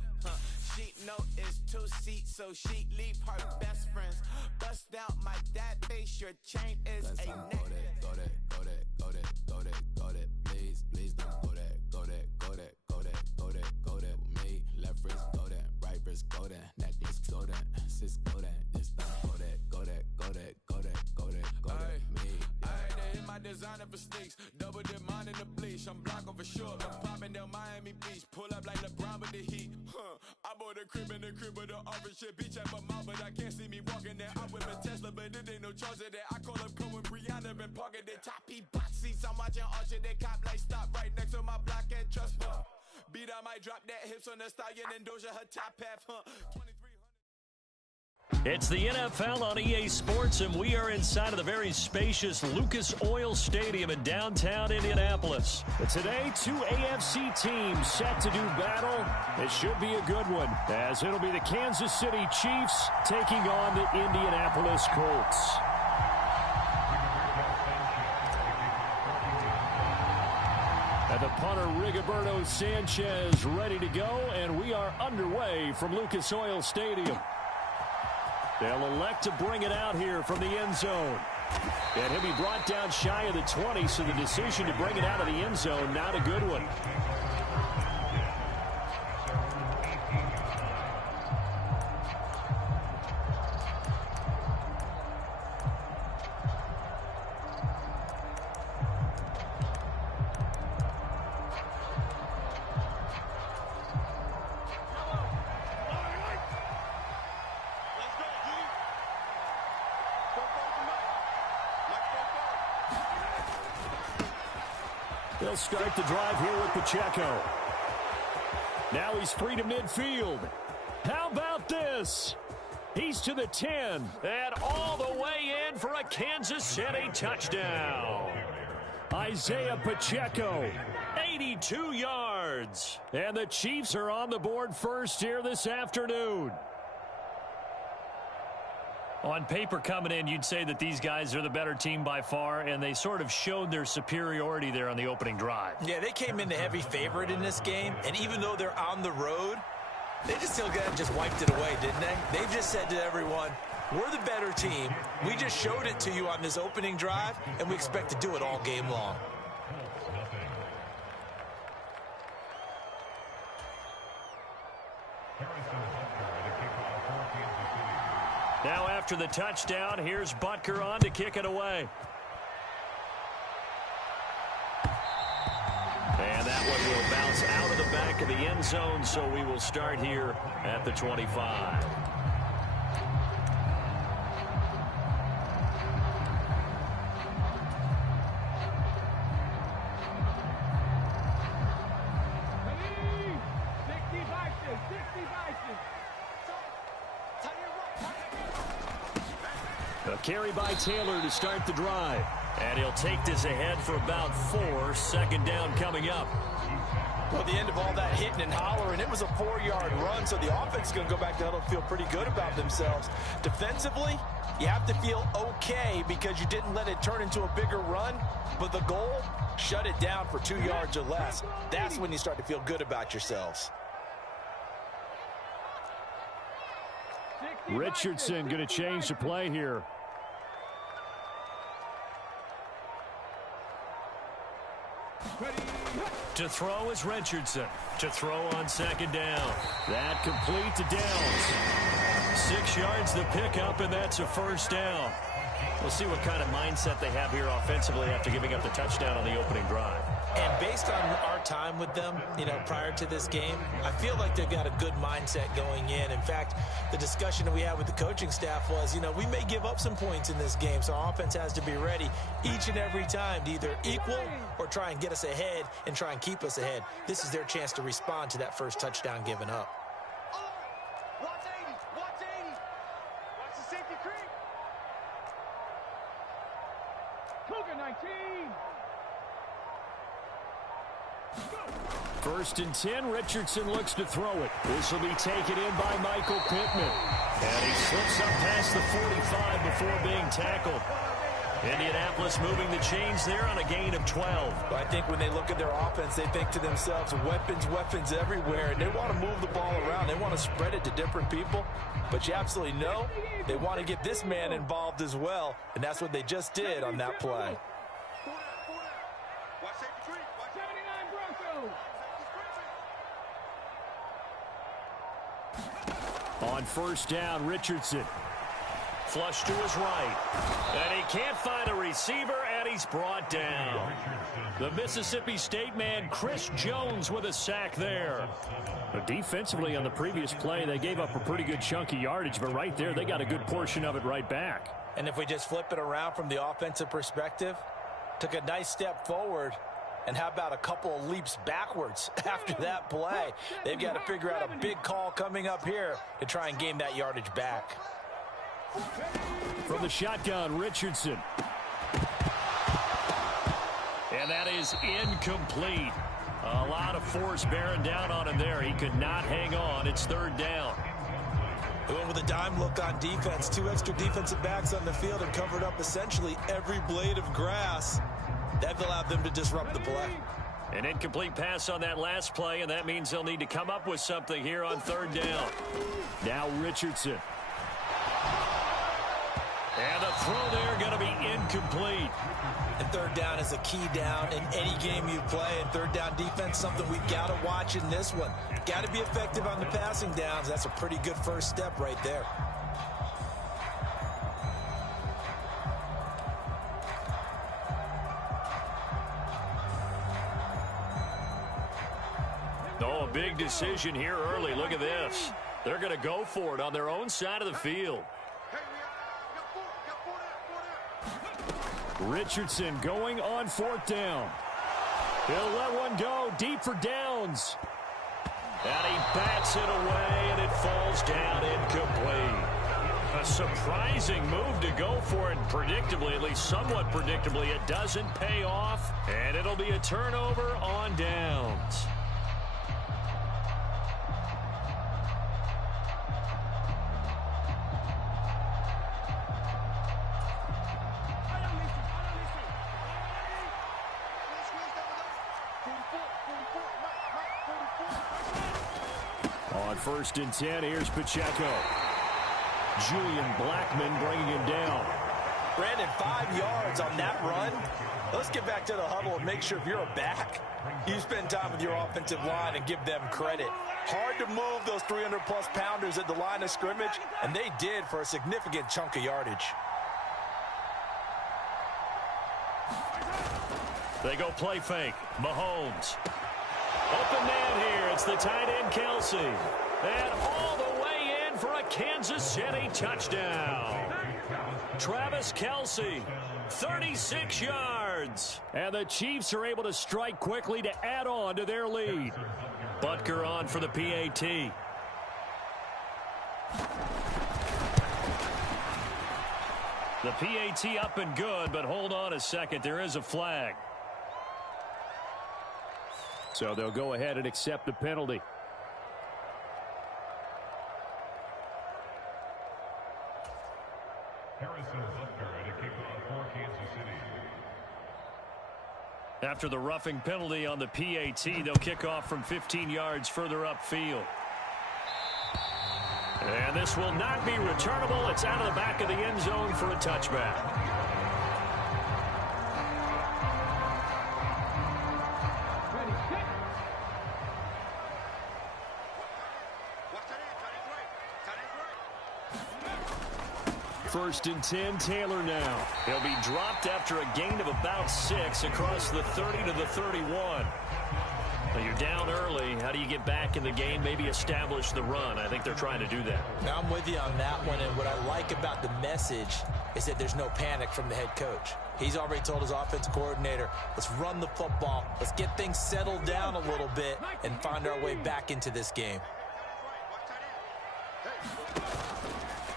She know it's 2 seats, so she leave her best friends. Bust down my dad face. Your chain is a neck. Go that, go that, go that, go that, go that. Please, please don't go that, go that, go that, go that, go that, go that with me. Left wrist, go that, right wrist, go that, necklace, go that, sis, go that, this don't go that, go that, go that, go that, go that, go that, me. I had to hit my designer for sneaks. Double dip mine in the bleach. I'm block over short. I'm popping down Miami Beach. Pull up like LeBron with the heat. I bought a crib in the crib with the orange shit. Beach at my mouth, but I can't see me walking there. I whip a Tesla, but it ain't no charge of that. I call up Cohen, Brianna, and parking the top box seats. I'm watching Archer, they cop like stop right next to my block and trust fund. Beat, I might drop that hips on the stallion and Doja her top half, 2300. It's the NFL on EA Sports, and we are inside of the very spacious Lucas Oil Stadium in downtown Indianapolis. But today, 2 AFC teams set to do battle. It should be a good one, as it'll be the Kansas City Chiefs taking on the Indianapolis Colts. And the punter, Rigoberto Sanchez, ready to go, and we are underway from Lucas Oil Stadium. They'll elect to bring it out here from the end zone. And he'll be brought down shy of the 20, so the decision to bring it out of the end zone, not a good one. They'll start the drive here with Pacheco. Now he's free to midfield. How about this? He's to the 10 and all the way in for a Kansas City touchdown. Isaiah Pacheco, 82 yards. And the Chiefs are on the board first here this afternoon. On paper coming in, you'd say that these guys are the better team by far, and they sort of showed their superiority there on the opening drive. Yeah, they came in the heavy favorite in this game, and even though they're on the road, they just still just wiped it away, didn't they? They've just said to everyone, we're the better team. We just showed it to you on this opening drive, and we expect to do it all game long. Now after the touchdown, here's Butker on to kick it away. And that one will bounce out of the back of the end zone, so we will start here at the 25. A carry by Taylor to start the drive. And he'll take this ahead for about 4. Second down coming up. Well, the end of all that hitting and hollering, it was a 4-yard run, so the offense is going to go back to huddle and feel pretty good about themselves. Defensively, you have to feel okay because you didn't let it turn into a bigger run, but the goal, shut it down for 2 yards or less. That's when you start to feel good about yourselves. Richardson going to change the play here. To throw is Richardson. To throw on second down. That complete to Downs. 6 yards the pickup, and that's a first down. We'll see what kind of mindset they have here offensively after giving up the touchdown on the opening drive. And based on our time with them, prior to this game, I feel like they've got a good mindset going in. In fact, the discussion that we had with the coaching staff was, we may give up some points in this game, so our offense has to be ready each and every time to either equal or try and get us ahead and try and keep us ahead. This is their chance to respond to that first touchdown given up. Watch 80. Watch 80. Watch the safety creep. Cougar 19. First and 10, Richardson looks to throw it. This will be taken in by Michael Pittman. And he slips up past the 45 before being tackled. Indianapolis moving the chains there on a gain of 12. But I think when they look at their offense, they think to themselves, weapons everywhere, and they want to move the ball around. They want to spread it to different people. But you absolutely know they want to get this man involved as well, and that's what they just did on that play. On first down, Richardson. Flush to his right. And he can't find a receiver, and he's brought down. The Mississippi State man, Chris Jones, with a sack there. But defensively on the previous play, they gave up a pretty good chunk of yardage, but right there, they got a good portion of it right back. And if we just flip it around from the offensive perspective, took a nice step forward, and how about a couple of leaps backwards after that play? They've got to figure out a big call coming up here to try and gain that yardage back. From the shotgun, Richardson. And that is incomplete. A lot of force bearing down on him there. He could not hang on. It's third down. Going with a dime look on defense. 2 extra defensive backs on the field and covered up essentially every blade of grass. That allowed them to disrupt the play. An incomplete pass on that last play, and that means they'll need to come up with something here on third down. Now Richardson. And the throw there going to be incomplete. And third down is a key down in any game you play. And third down defense, something we've got to watch in this one. Got to be effective on the passing downs. That's a pretty good first step right there. Oh, a big decision here early. Look at this. They're going to go for it on their own side of the field. Richardson going on fourth down. He'll let one go deep for downs. And he bats it away, and it falls down incomplete. A surprising move to go for it. Predictably, at least somewhat predictably, it doesn't pay off, and it'll be a turnover on downs. On 1st and 10, here's Pacheco. Julian Blackmon bringing him down. Brandon, 5 yards on that run. Let's get back to the huddle and make sure if you're a back, you spend time with your offensive line and give them credit. Hard to move those 300-plus pounders at the line of scrimmage, and they did for a significant chunk of yardage. They go play fake. Mahomes. Open man here. It's the tight end, Kelsey. And all the way in for a Kansas City touchdown. Travis Kelsey, 36 yards. And the Chiefs are able to strike quickly to add on to their lead. Butker on for the PAT. The PAT up and good, but hold on a second. There is a flag. So they'll go ahead and accept the penalty. Harrison Butker at a kickoff for Kansas City. After the roughing penalty on the PAT, they'll kick off from 15 yards further upfield. And this will not be returnable. It's out of the back of the end zone for a touchback. First and 10, Taylor now. He'll be dropped after a gain of about 6 across the 30 to the 31. Well, you're down early. How do you get back in the game? Maybe establish the run. I think they're trying to do that. Now I'm with you on that one, and what I like about the message is that there's no panic from the head coach. He's already told his offensive coordinator, let's run the football, let's get things settled down a little bit and find our way back into this game.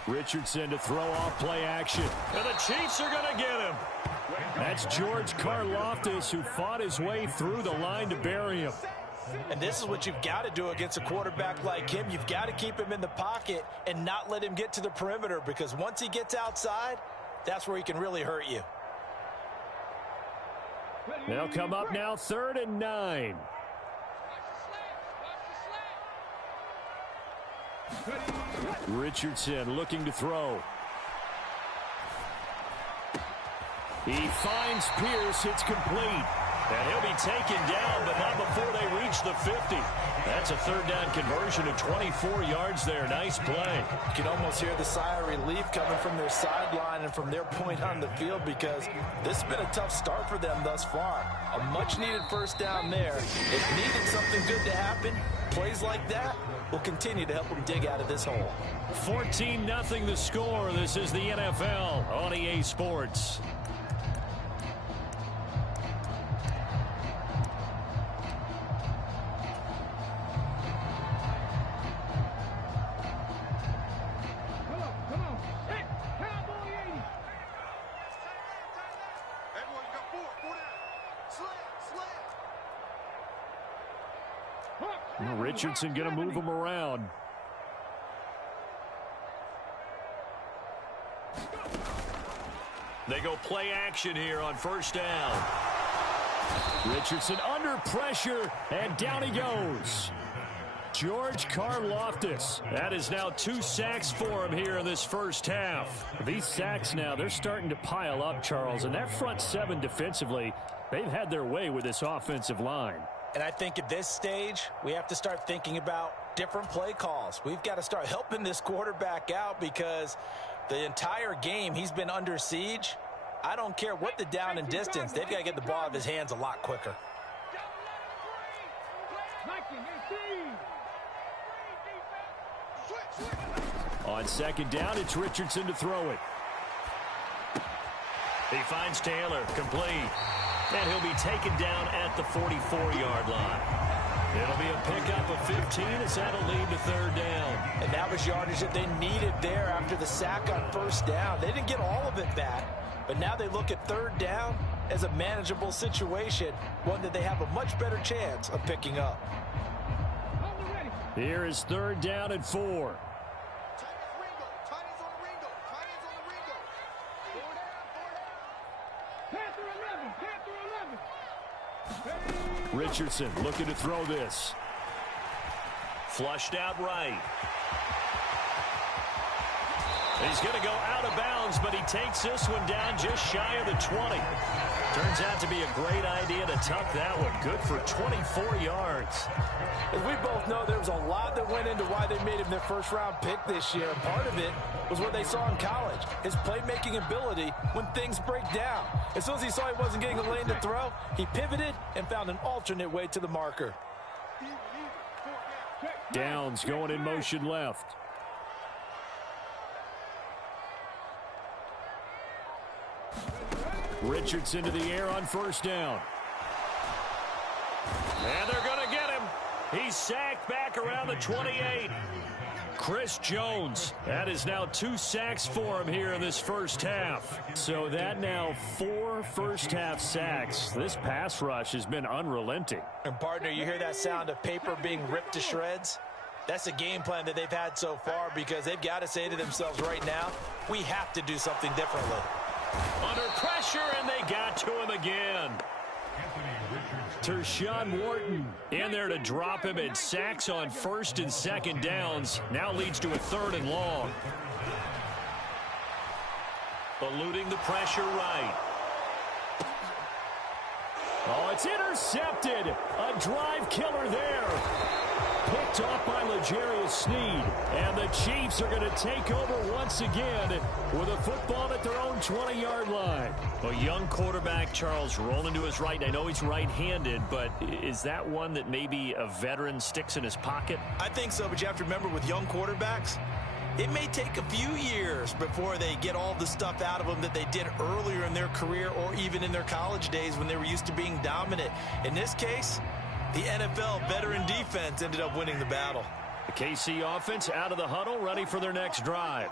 Richardson to throw off play action. And the Chiefs are going to get him. That's George Karlaftis, who fought his way through the line to bury him. And this is what you've got to do against a quarterback like him. You've got to keep him in the pocket and not let him get to the perimeter, because once he gets outside, that's where he can really hurt you. They'll come up now 3rd and 9. Richardson looking to throw. He finds Pierce. It's complete. And he'll be taken down, but not before they reach the 50. That's a 3rd down conversion of 24 yards there. Nice play. You can almost hear the sigh of relief coming from their sideline and from their point on the field, because this has been a tough start for them thus far. A much-needed 1st down there. It needed something good to happen. Plays like that will continue to help them dig out of this hole. 14-0 the score. This is the NFL on EA Sports. Richardson going to move him around. They go play action here on 1st down. Richardson under pressure, and down he goes. George Karlaftis. That is now 2 sacks for him here in this 1st half. These sacks now, they're starting to pile up, Charles, and that front 7 defensively, they've had their way with this offensive line. And I think at this stage, we have to start thinking about different play calls. We've got to start helping this quarterback out, because the entire game he's been under siege. I don't care what the down and distance. They've got to get the ball out of his hands a lot quicker. On 2nd down, it's Richardson to throw it. He finds Taylor, complete. And he'll be taken down at the 44-yard line. It'll be a pickup of 15 as that'll lead to third down. And that was yardage that they needed there after the sack on first down. They didn't get all of it back, but now they look at third down as a manageable situation, one that they have a much better chance of picking up. Here is third down and 4. Richardson looking to throw this. Flushed out right. He's going to go out of bounds, but he takes this one down just shy of the 20. Turns out to be a great idea to tuck that one. Good for 24 yards. As we both know, there was a lot that went into why they made him their first-round pick this year. And part of it was what they saw in college, his playmaking ability when things break down. As soon as he saw he wasn't getting a lane to throw, he pivoted and found an alternate way to the marker. Downs going in motion left. Richardson to the air on first down. And they're going to get him. He's sacked back around the 28. Chris Jones. That is now 2 sacks for him here in this first half. So that now 4 first-half sacks. This pass rush has been unrelenting. And, partner, you hear that sound of paper being ripped to shreds? That's the game plan that they've had so far because they've got to say to themselves right now, we have to do something differently. Under pressure, and they got to him again. Tershawn Wharton in there to drop him, and sacks on first and second downs. Now leads to a third and long. Eluding the pressure right. Oh, it's intercepted. A drive killer there. Picked off by L'Jarius Sneed. And the Chiefs are going to take over once again with a football at their own 20-yard line. A young quarterback, Charles, rolling to his right. I know he's right-handed, but is that one that maybe a veteran sticks in his pocket? I think so, but you have to remember with young quarterbacks, it may take a few years before they get all the stuff out of them that they did earlier in their career or even in their college days when they were used to being dominant. In this case, the NFL veteran defense ended up winning the battle. The KC offense out of the huddle, ready for their next drive.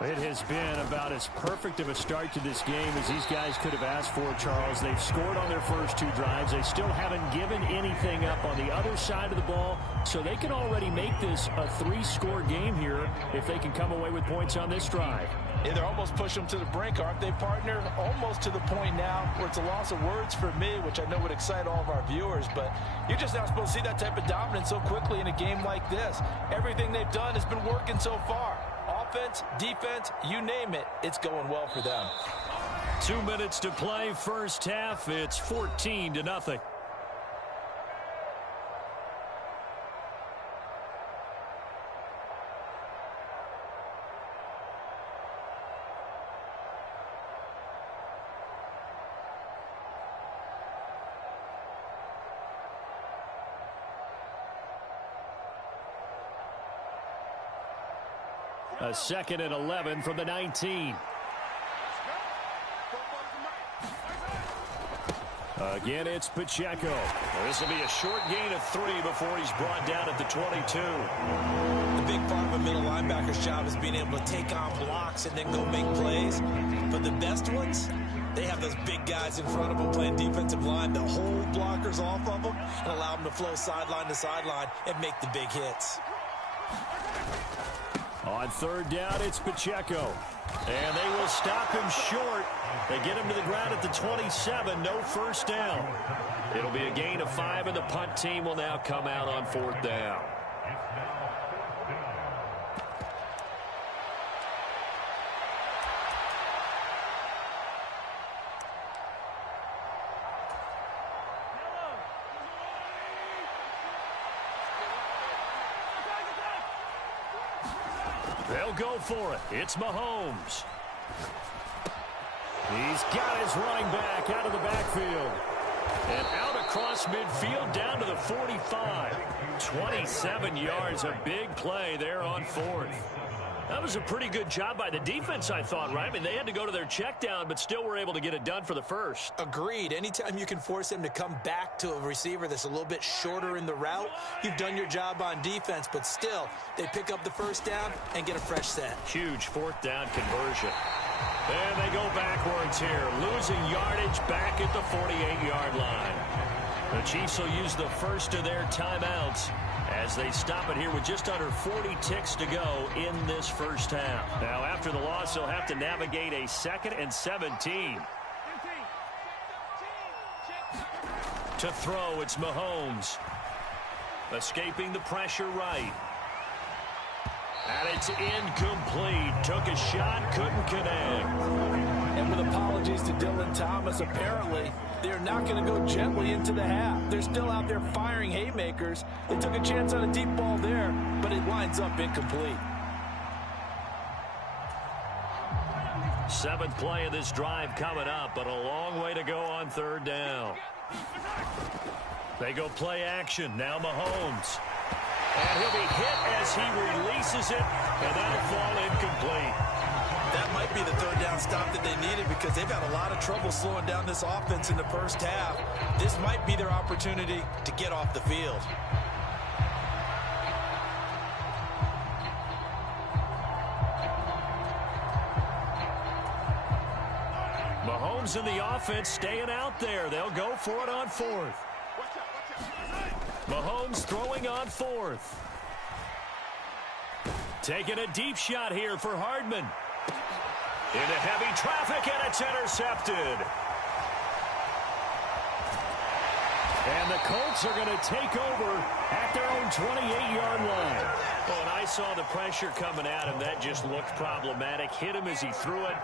It has been about as perfect of a start to this game as these guys could have asked for, Charles. They've scored on their first 2 drives. They still haven't given anything up on the other side of the ball, so they can already make this a 3-score game here if they can come away with points on this drive. Yeah, they're almost pushing them to the brink, aren't they, partner? Almost to the point now where it's a loss of words for me, which I know would excite all of our viewers, but you're just not supposed to see that type of dominance so quickly in a game like this. Everything they've done has been working so far. Offense, defense, you name it, it's going well for them. 2 minutes to play, first half. It's 14-0. A 2nd and 11 from the 19. Again, it's Pacheco. This will be a short gain of 3 before he's brought down at the 22. The big part of a middle linebacker's job is being able to take on blocks and then go make plays. But the best ones, they have those big guys in front of them playing defensive line to hold blockers off of them and allow them to flow sideline to sideline and make the big hits. On third down, it's Pacheco. And they will stop him short. They get him to the ground at the 27. No first down. It'll be a gain of 5, and the punt team will now come out on 4th down. They'll go for it. It's Mahomes. He's got his running back out of the backfield. And out across midfield down to the 45. 27 yards, a big play there on 4th. That was a pretty good job by the defense, I thought, right? I mean, they had to go to their check down, but still were able to get it done for the first. Agreed. Anytime you can force him to come back to a receiver that's a little bit shorter in the route, you've done your job on defense, but still, they pick up the first down and get a fresh set. Huge fourth down conversion. And they go backwards here, losing yardage back at the 48-yard line. The Chiefs will use the first of their timeouts as they stop it here with just under 40 ticks to go in this first half. Now, after the loss, they'll have to navigate a 2nd and 17. To throw, it's Mahomes. Escaping the pressure right. And it's incomplete. Took a shot, couldn't connect. And with apologies to Dylan Thomas, apparently they're not going to go gently into the half. They're still out there firing haymakers. They took a chance on a deep ball there, but it winds up incomplete. 7th play of this drive coming up, but a long way to go on 3rd down. They go play action. Now Mahomes. And he'll be hit as he releases it, and that'll fall incomplete. That might be the 3rd down stop that they needed because they've had a lot of trouble slowing down this offense in the first half. This might be their opportunity to get off the field. Mahomes and the offense staying out there. They'll go for it on 4th. Mahomes throwing on 4th. Taking a deep shot here for Hardman. Into heavy traffic, and it's intercepted. And the Colts are going to take over at their own 28-yard line. Oh, and I saw the pressure coming at him. That just looked problematic. Hit him as he threw it,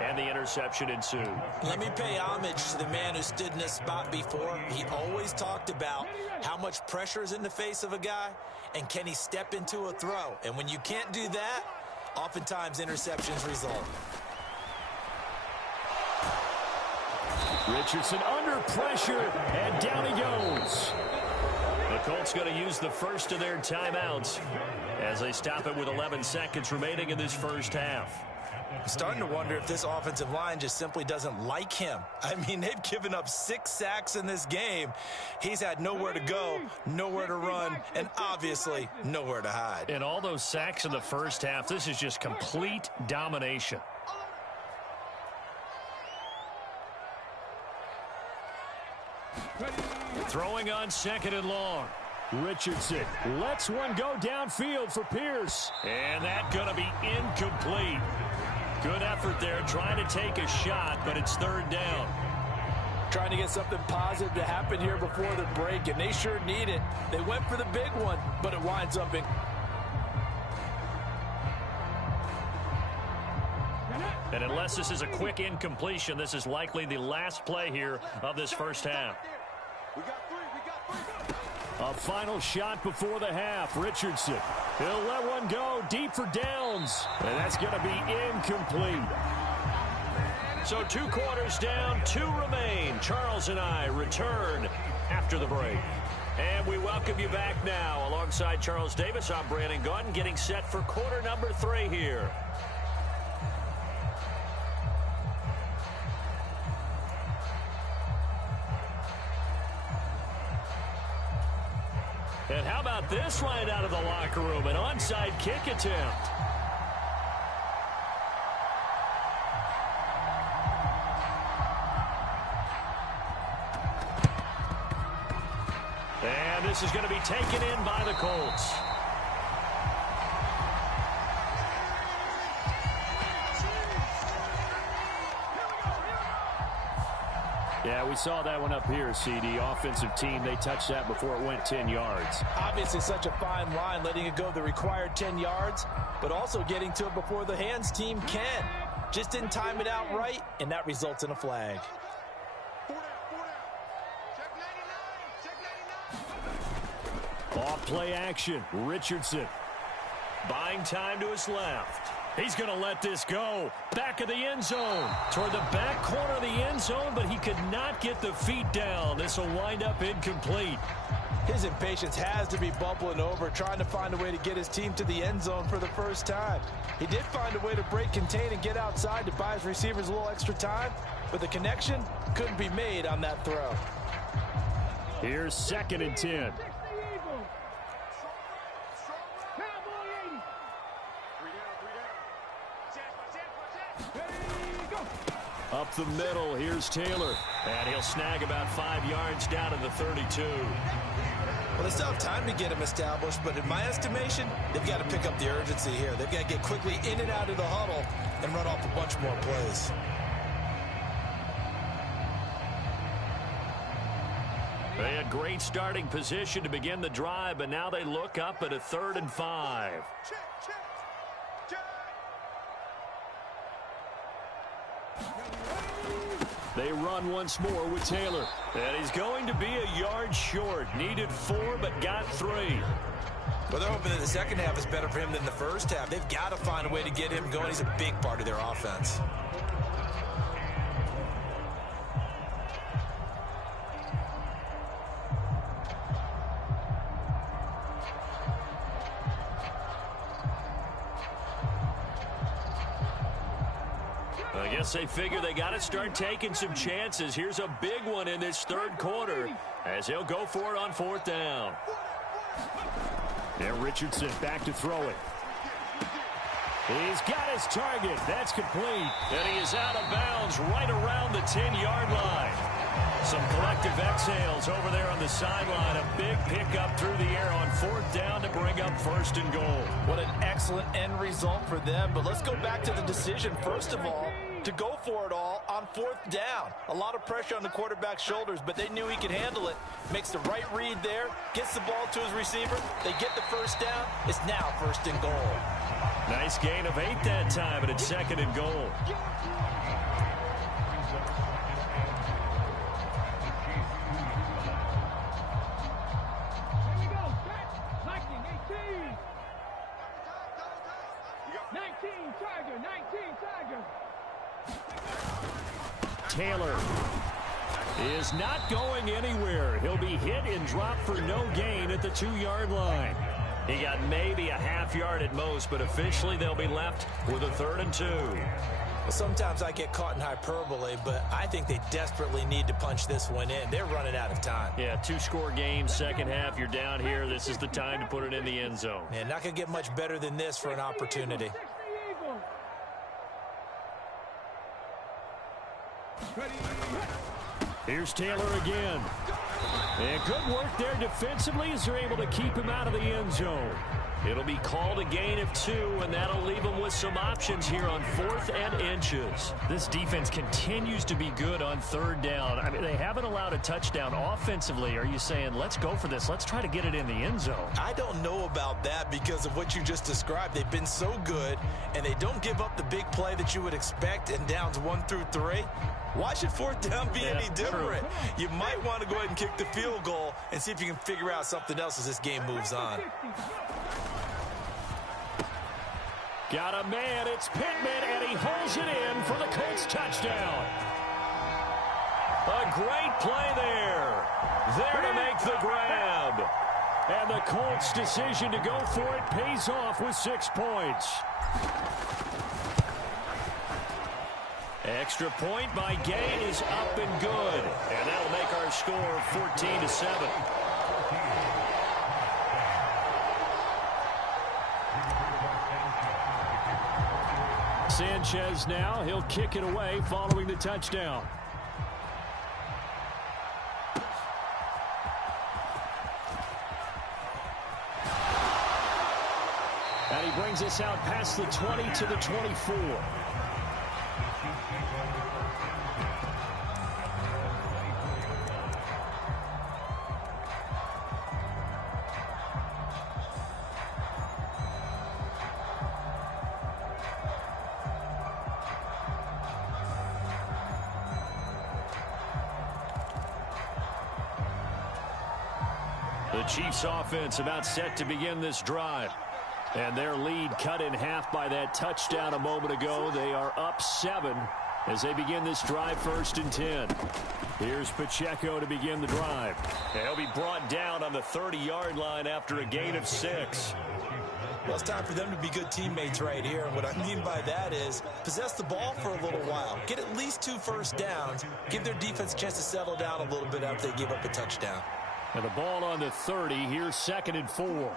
and the interception ensued. Let me pay homage to the man who stood in this spot before. He always talked about how much pressure is in the face of a guy, and can he step into a throw. And when you can't do that, oftentimes interceptions result. Richardson under pressure, and down he goes. The Colts going to use the first of their timeouts as they stop it with 11 seconds remaining in this first half. I'm starting to wonder if this offensive line just simply doesn't like him. I mean, they've given up 6 sacks in this game. He's had nowhere to go, nowhere to run, and obviously nowhere to hide. And all those sacks in the first half, this is just complete domination. Throwing on 2nd and long. Richardson lets one go downfield for Pierce. And that's going to be incomplete. Good effort there, trying to take a shot, but it's 3rd down. Trying to get something positive to happen here before the break, and they sure need it. They went for the big one, but it winds up in... And unless this is a quick incompletion, this is likely the last play here of this first half. A final shot before the half. Richardson. He'll let one go deep for downs. And that's going to be incomplete. So 2 quarters down, 2 remain. Charles and I return after the break. And we welcome you back now. Alongside Charles Davis, I'm Brandon Gaudin, getting set for quarter number 3 here. And how about this right out of the locker room? An onside kick attempt. And this is going to be taken in by the Colts. Yeah, we saw that one up here, CD. Offensive team, they touched that before it went 10 yards. Obviously such a fine line, letting it go the required 10 yards, but also getting to it before the hands team can. Just didn't time it out right, and that results in a flag. Off play action, Richardson. Buying time to his left. He's going to let this go. Back of the end zone. Toward the back corner of the end zone, but he could not get the feet down. This will wind up incomplete. His impatience has to be bubbling over, trying to find a way to get his team to the end zone for the first time. He did find a way to break contain and get outside to buy his receivers a little extra time, but the connection couldn't be made on that throw. Here's 2nd and 10. Up the middle, here's Taylor. And he'll snag about 5 yards down to the 32. Well, they still have time to get him established, but in my estimation, they've got to pick up the urgency here. They've got to get quickly in and out of the huddle and run off a bunch more plays. They had great starting position to begin the drive, but now they look up at a 3rd and 5. They run once more with Taylor. And he's going to be a yard short. Needed 4, but got 3. Well, they're hoping that the second half is better for him than the first half. They've got to find a way to get him going. He's a big part of their offense. I guess they figure they got to start taking some chances. Here's a big one in this 3rd quarter as he'll go for it on 4th down. And Richardson back to throw it. He's got his target. That's complete. And he is out of bounds right around the 10-yard line. Some collective exhales over there on the sideline. A big pickup through the air on 4th down to bring up 1st and goal. What an excellent end result for them. But let's go back to the decision, first of all, to go for it all on 4th down. A lot of pressure on the quarterback's shoulders, but they knew he could handle it. Makes the right read there, gets the ball to his receiver. They get the 1st down. It's now 1st and goal. Nice gain of 8 that time, and it's 2nd and goal. Taylor is not going anywhere. He'll be hit and dropped for no gain at the 2-yard line. He got maybe a half yard at most, but officially they'll be left with a 3rd and 2. Well, sometimes I get caught in hyperbole, but I think they desperately need to punch this one in. They're running out of time. Yeah, 2-score game, second half, you're down here. This is the time to put it in the end zone. Man, not going to get much better than this for an opportunity. Here's Taylor again. And good work there defensively as they're able to keep him out of the end zone. It'll be called a gain of 2, and that'll leave them with some options here on 4th and inches. This defense continues to be good on 3rd down. I mean, they haven't allowed a touchdown offensively. Are you saying, let's go for this, let's try to get it in the end zone? I don't know about that because of what you just described. They've been so good, and they don't give up the big play that you would expect in downs 1 through 3. Why should 4th down be any different? You might want to go ahead and kick the field goal and see if you can figure out something else as this game moves on. Got a man, it's Pittman, and he holds it in for the Colts touchdown. A great play there. There to make the grab. And the Colts' decision to go for it pays off with 6 points. Extra point by Gain is up and good. And that'll make our score 14-7. Sanchez now, he'll kick it away following the touchdown. And he brings us out past the 20 to the 24. The Chiefs offense about set to begin this drive. And their lead cut in half by that touchdown a moment ago. They are up 7 as they begin this drive 1st and 10. Here's Pacheco to begin the drive. And he'll be brought down on the 30-yard line after a gain of 6. Well, it's time for them to be good teammates right here. And what I mean by that is possess the ball for a little while. Get at least 2 first downs. Give their defense a chance to settle down a little bit after they give up a touchdown. And the ball on the 30. Here's 2nd and 4.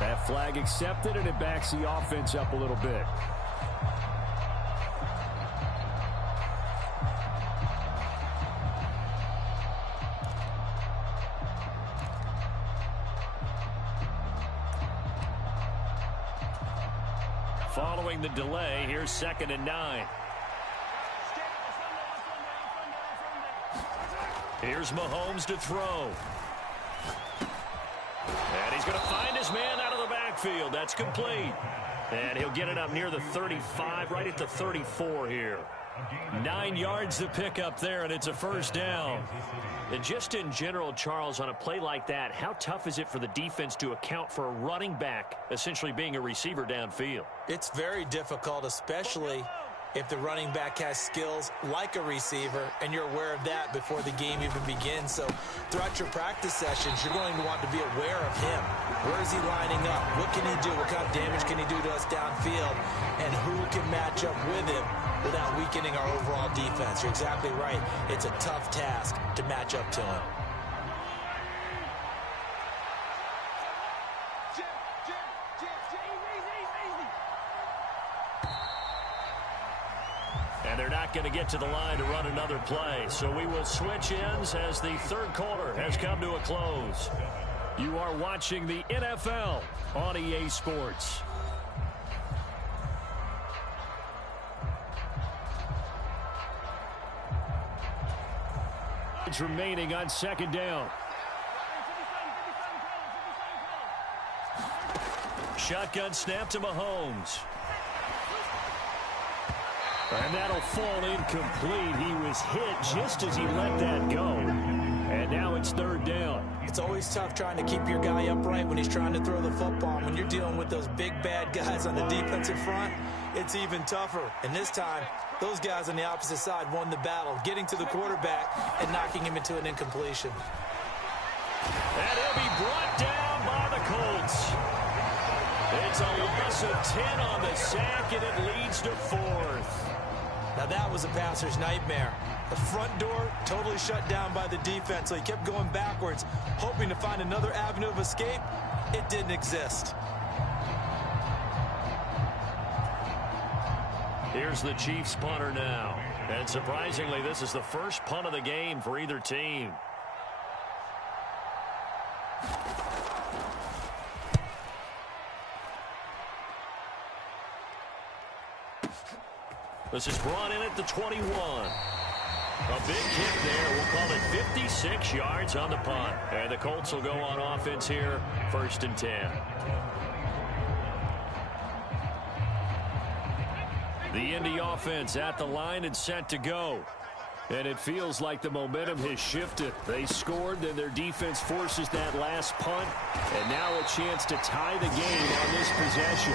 That flag accepted, and it backs the offense up a little bit. Following the delay, here's 2nd and 9. Here's Mahomes to throw. And he's going to find his man out of the backfield. That's complete. And he'll get it up near the 35, right at the 34 here. 9 yards to pick up there, and it's a 1st down. And just in general, Charles, on a play like that, how tough is it for the defense to account for a running back essentially being a receiver downfield? It's very difficult, especially if the running back has skills like a receiver, and you're aware of that before the game even begins. So throughout your practice sessions, you're going to want to be aware of him. Where is he lining up? What can he do? What kind of damage can he do to us downfield? And who can match up with him without weakening our overall defense? You're exactly right. It's a tough task to match up to him. And they're not going to get to the line to run another play. So we will switch ends as the 3rd quarter has come to a close. You are watching the NFL on EA Sports. It's remaining on 2nd down. Shotgun snap to Mahomes. And that'll fall incomplete. He was hit just as he let that go. And now it's 3rd down. It's always tough trying to keep your guy upright when he's trying to throw the football. When you're dealing with those big, bad guys on the defensive front, it's even tougher. And this time, those guys on the opposite side won the battle, getting to the quarterback and knocking him into an incompletion. And he'll be brought down by the Colts. It's a loss of 10 on the sack, and it leads to 4th. Now that was a passer's nightmare. The front door totally shut down by the defense, so he kept going backwards, hoping to find another avenue of escape. It didn't exist. Here's the Chiefs punter now. And surprisingly, this is the first punt of the game for either team. This is brought in at the 21. A big kick there. We'll call it 56 yards on the punt. And the Colts will go on offense here, 1st and 10. The Indy offense at the line and set to go. And it feels like the momentum has shifted. They scored, then their defense forces that last punt. And now a chance to tie the game on this possession.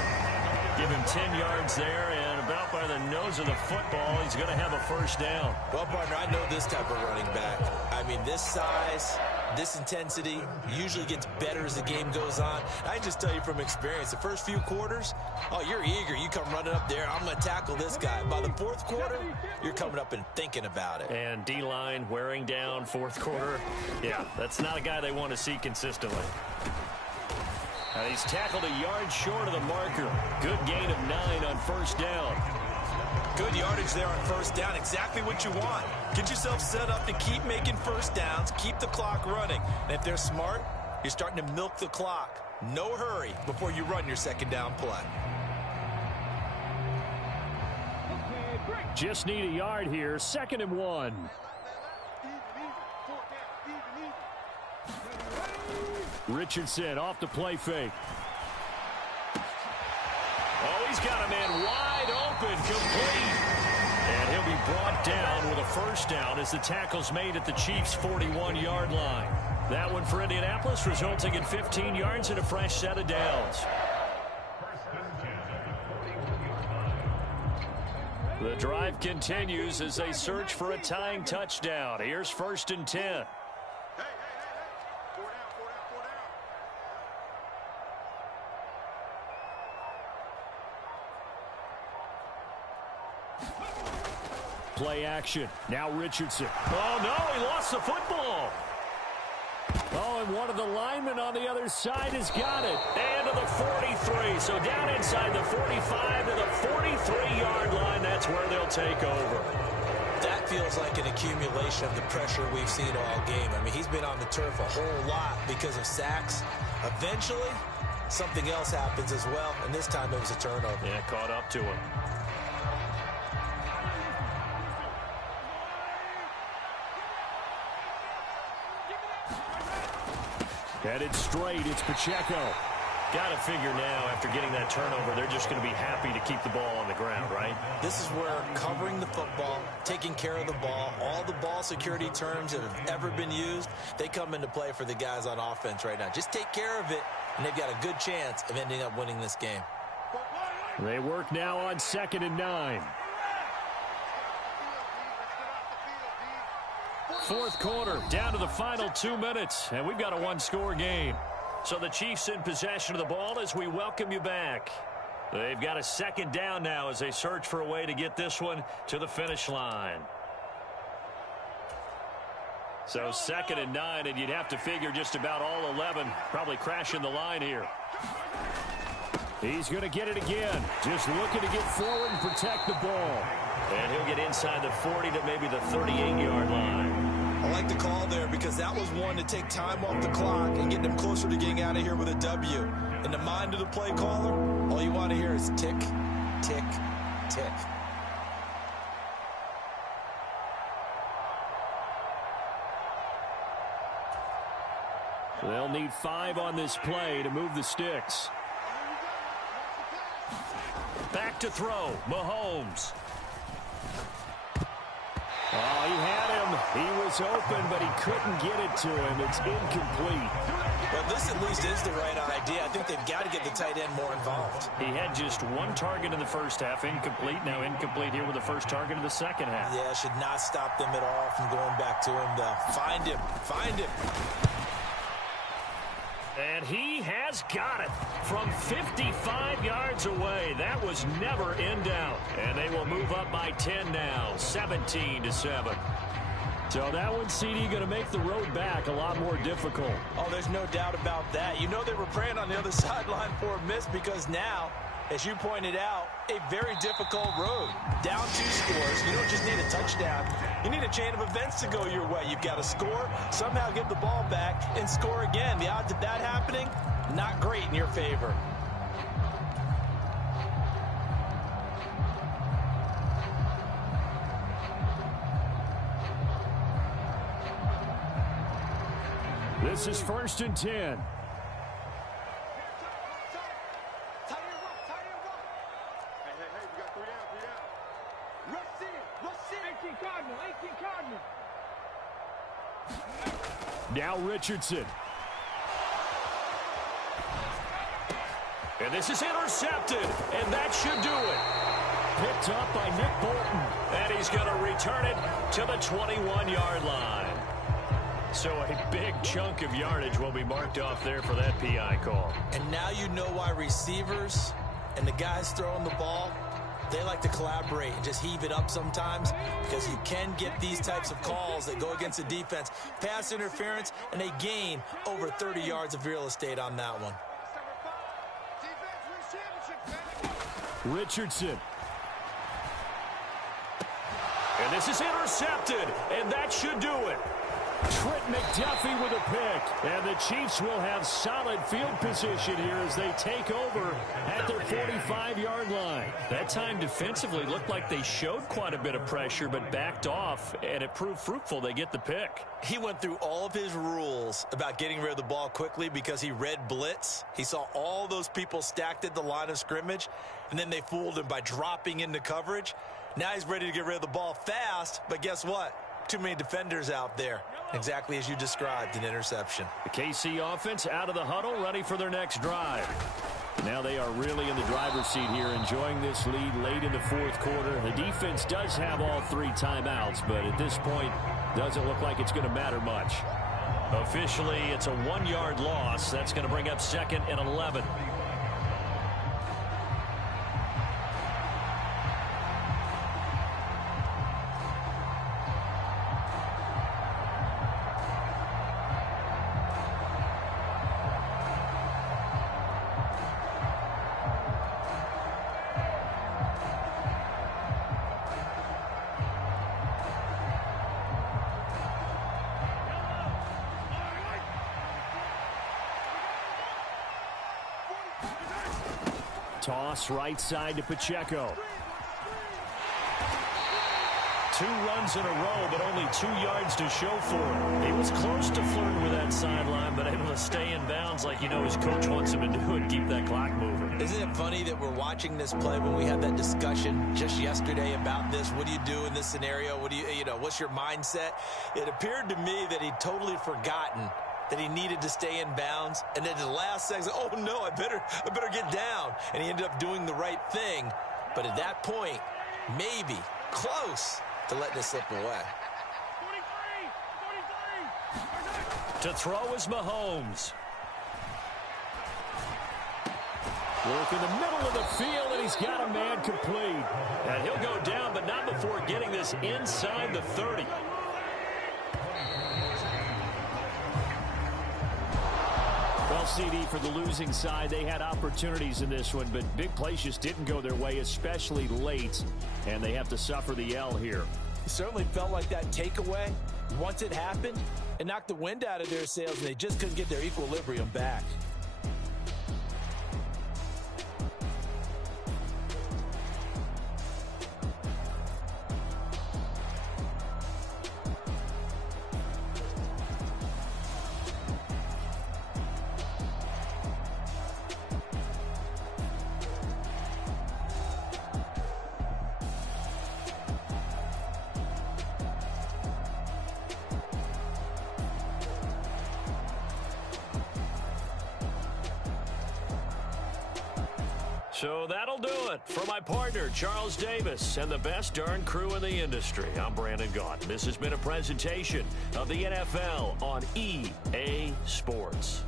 Give him 10 yards there, and about by the nose of the football, he's going to have a 1st down. Well, partner, I know this type of running back. I mean, this size, this intensity usually gets better as the game goes on. I can just tell you from experience, the first few quarters, oh, you're eager. You come running up there, I'm going to tackle this guy. By the 4th quarter, you're coming up and thinking about it. And D-line wearing down 4th quarter. Yeah, that's not a guy they want to see consistently. He's tackled a yard short of the marker. Good gain of 9 on 1st down. Good yardage there on 1st down. Exactly what you want. Get yourself set up to keep making 1st downs, keep the clock running. And if they're smart, you're starting to milk the clock. No hurry before you run your 2nd down play. Just need a yard here. 2nd and 1. Richardson off the play fake. he's got a man wide open, complete. And he'll be brought down with a first down as the tackle's made at the Chiefs' 41-yard line. That one for Indianapolis, resulting in 15 yards and a fresh set of downs. The drive continues as they search for a tying touchdown. Here's 1st and 10. Play action. Now Richardson. Oh, no, he lost the football. Oh, and one of the linemen on the other side has got it. And to the 43. So down inside the 45 to the 43-yard line. That's where they'll take over. That feels like an accumulation of the pressure we've seen all game. I mean, he's been on the turf a whole lot because of sacks. Eventually, something else happens as well, and this time it was a turnover. Yeah, caught up to him. Headed straight, it's Pacheco. Got to figure now, after getting that turnover, they're just going to be happy to keep the ball on the ground, right? This is where covering the football, taking care of the ball, all the ball security terms that have ever been used, they come into play for the guys on offense right now. Just take care of it, and they've got a good chance of ending up winning this game. They work now on 2nd and 9. Fourth quarter, down to the final 2 minutes, and we've got a one-score game. So the Chiefs in possession of the ball as we welcome you back. They've got a 2nd down now as they search for a way to get this one to the finish line. So 2nd and 9, and you'd have to figure just about all 11 probably crashing the line here. He's going to get it again, just looking to get forward and protect the ball. And he'll get inside the 40 to maybe the 38-yard line. I like the call there because that was one to take time off the clock and get them closer to getting out of here with a W. In the mind of the play caller, all you want to hear is tick, tick, tick. They'll need 5 on this play to move the sticks. Back to throw, Mahomes. Oh, he had him. He was open, but he couldn't get it to him. It's incomplete. Well, this at least is the right idea. I think they've got to get the tight end more involved. He had just 1 target in the first half, incomplete. Now incomplete here with the first target of the second half. Yeah, should not stop them at all from going back to him, though. Find him. Find him. And he has got it from 55 yards away. That was never in doubt. And they will move up by 10 now, 17-7. So that one, CD, going to make the road back a lot more difficult. Oh, there's no doubt about that. You know they were praying on the other sideline for a miss because now, as you pointed out, a very difficult road. Down 2 scores. You don't just need a touchdown. You need a chain of events to go your way. You've got to score, somehow get the ball back, and score again. The odds of that happening, not great in your favor. This is 1st and 10. Now Richardson. And this is intercepted, and that should do it. Picked up by Nick Bolton. And he's going to return it to the 21-yard line. So a big chunk of yardage will be marked off there for that PI call. And now you know why receivers and the guys throwing the ball, they like to collaborate and just heave it up sometimes because you can get these types of calls that go against the defense. Pass interference, and they gain over 30 yards of real estate on that one. Richardson. And this is intercepted, and that should do it. Trent McDuffie with a pick. And the Chiefs will have solid field position here as they take over at their 45-yard line. That time defensively looked like they showed quite a bit of pressure but backed off, and it proved fruitful. They get the pick. He went through all of his rules about getting rid of the ball quickly because he read blitz. He saw all those people stacked at the line of scrimmage, and then they fooled him by dropping into coverage. Now he's ready to get rid of the ball fast, but guess what? Too many defenders out there. Exactly as you described, an interception. The KC offense out of the huddle, ready for their next drive. Now they are really in the driver's seat here, enjoying this lead late in the fourth quarter. The defense does have all 3 timeouts, but at this point, doesn't look like it's going to matter much. Officially, it's a 1-yard loss. That's going to bring up 2nd and 11. Toss right side to Pacheco. 2 runs in a row, but only 2 yards to show for it. He was close to flirting with that sideline, but able to stay in bounds like you know his coach wants him to do and keep that clock moving. Isn't it funny that we're watching this play when we had that discussion just yesterday about this? What do you do in this scenario? What do you know, what's your mindset? It appeared to me that he'd totally forgotten that he needed to stay in bounds, and then at the last second, oh no, I better get down. And he ended up doing the right thing. But at that point, maybe close to letting it slip away. To throw is Mahomes. Work in the middle of the field, and he's got a man complete. And he'll go down, but not before getting this inside the 30. Well, CD, for the losing side, they had opportunities in this one, but big plays just didn't go their way, especially late, and they have to suffer the L here. It certainly felt like that takeaway, once it happened, it knocked the wind out of their sails, and they just couldn't get their equilibrium back. So that'll do it for my partner, Charles Davis, and the best darn crew in the industry. I'm Brandon Gaunt. This has been a presentation of the NFL on EA Sports.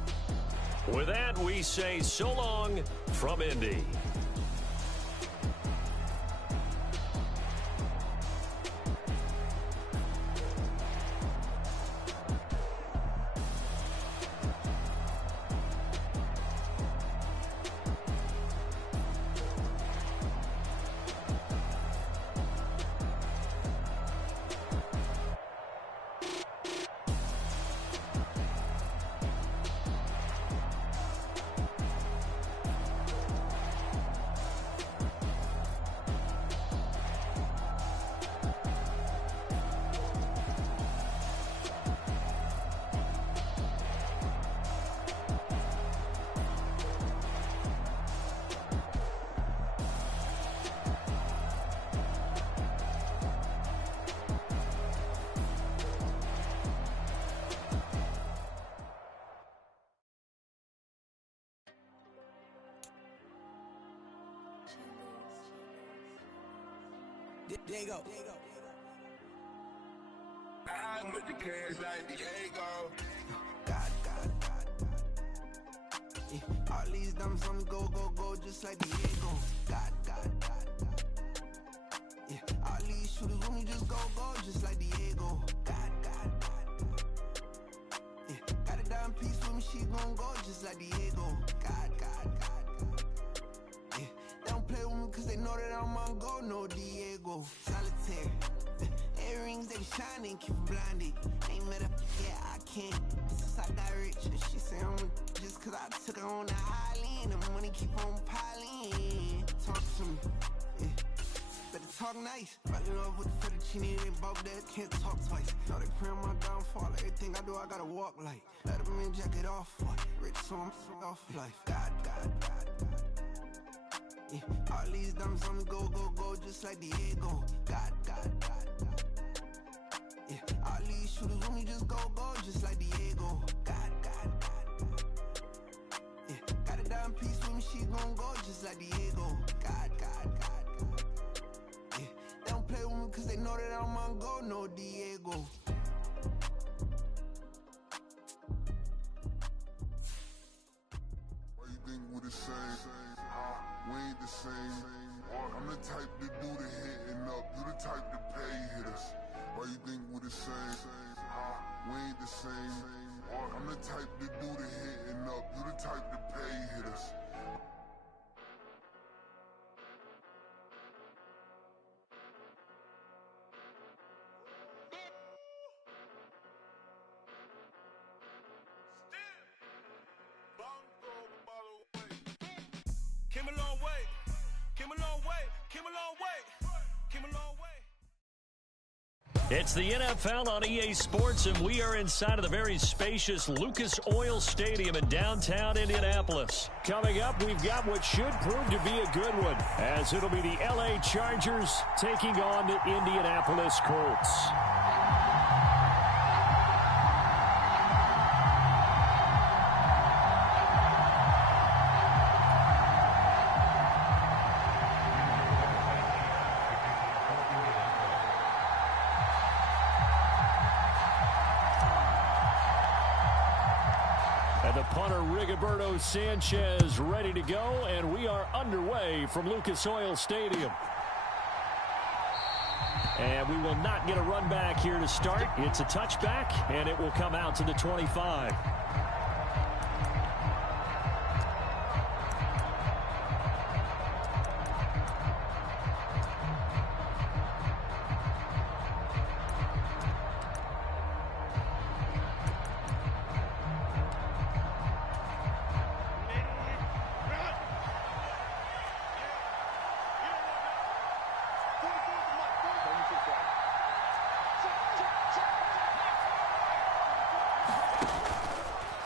With that, we say so long from Indy. Diego. I'm with the kids like Diego. God. Yeah, all these dumps on go, just like Diego. God. Yeah, all these shooters when we just go, just like Diego. God. Yeah, got a dime piece with me, she gon' go just like Diego. God. Yeah, they don't play with me cause they know that I'm on go, no Diego. Solitaire. Earrings, they shining, keep her blinded. Ain't met up yet, I can't. Since I got rich, she say I'm just cause I took her on the island. The money keep on piling. Talk to me, yeah. Better talk nice. Right in love with the fettuccine, they both that can't talk twice. Know they pray on my downfall. Everything I do, I gotta walk like. Let them in, jacket off. Rich, so I'm off life. God. Yeah. All these diamonds on me go, just like Diego. God. Yeah. All these shooters on me just go, just like Diego. God. Yeah. Got a dime piece with me, she gon' go just like Diego. God. Yeah. They don't play with me cause they know that I'm on go, no Diego. Why you think we the same? We ain't the same. I'm the type to do the hitting up, you the type to pay hitters. Why you think we the same? We ain't the same. I'm the type to do the hitting up, you the type to pay hitters. Came a long way, came a long way, came a long way, came a long way. It's the NFL on EA Sports, and we are inside of the very spacious Lucas Oil Stadium in downtown Indianapolis. Coming up, we've got what should prove to be a good one, as it'll be the LA Chargers taking on the Indianapolis Colts. The punter, Rigoberto Sanchez, ready to go, and we are underway from Lucas Oil Stadium. And we will not get a run back here to start. It's a touchback, and it will come out to the 25.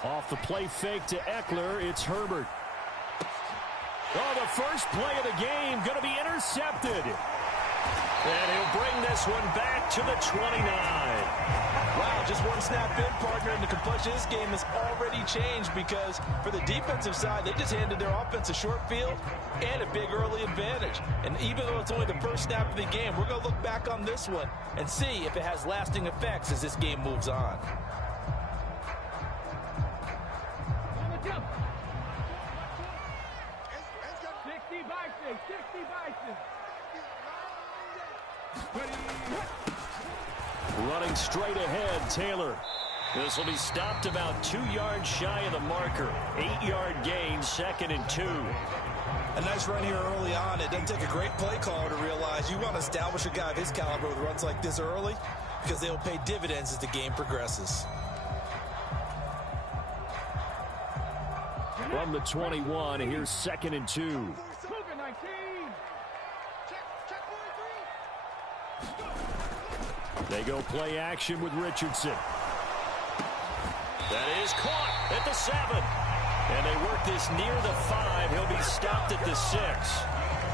Off the play fake to Eckler, it's Herbert. Oh, the first play of the game going to be intercepted. And he'll bring this one back to the 29. Wow, just one snap in, partner, and the complexion of this game has already changed because for the defensive side, they just handed their offense a short field and a big early advantage. And even though it's only the first snap of the game, we're going to look back on this one and see if it has lasting effects as this game moves on. Running straight ahead, Taylor. This will be stopped about 2 yards shy of the marker. 8-yard gain, 2nd and 2. A nice run here early on. It doesn't take a great play caller to realize you want to establish a guy of his caliber with runs like this early because they'll pay dividends as the game progresses. From the 21, here's 2nd and 2. They go play action with Richardson. That is caught at the 7. And they work this near the 5. He'll be stopped at the 6.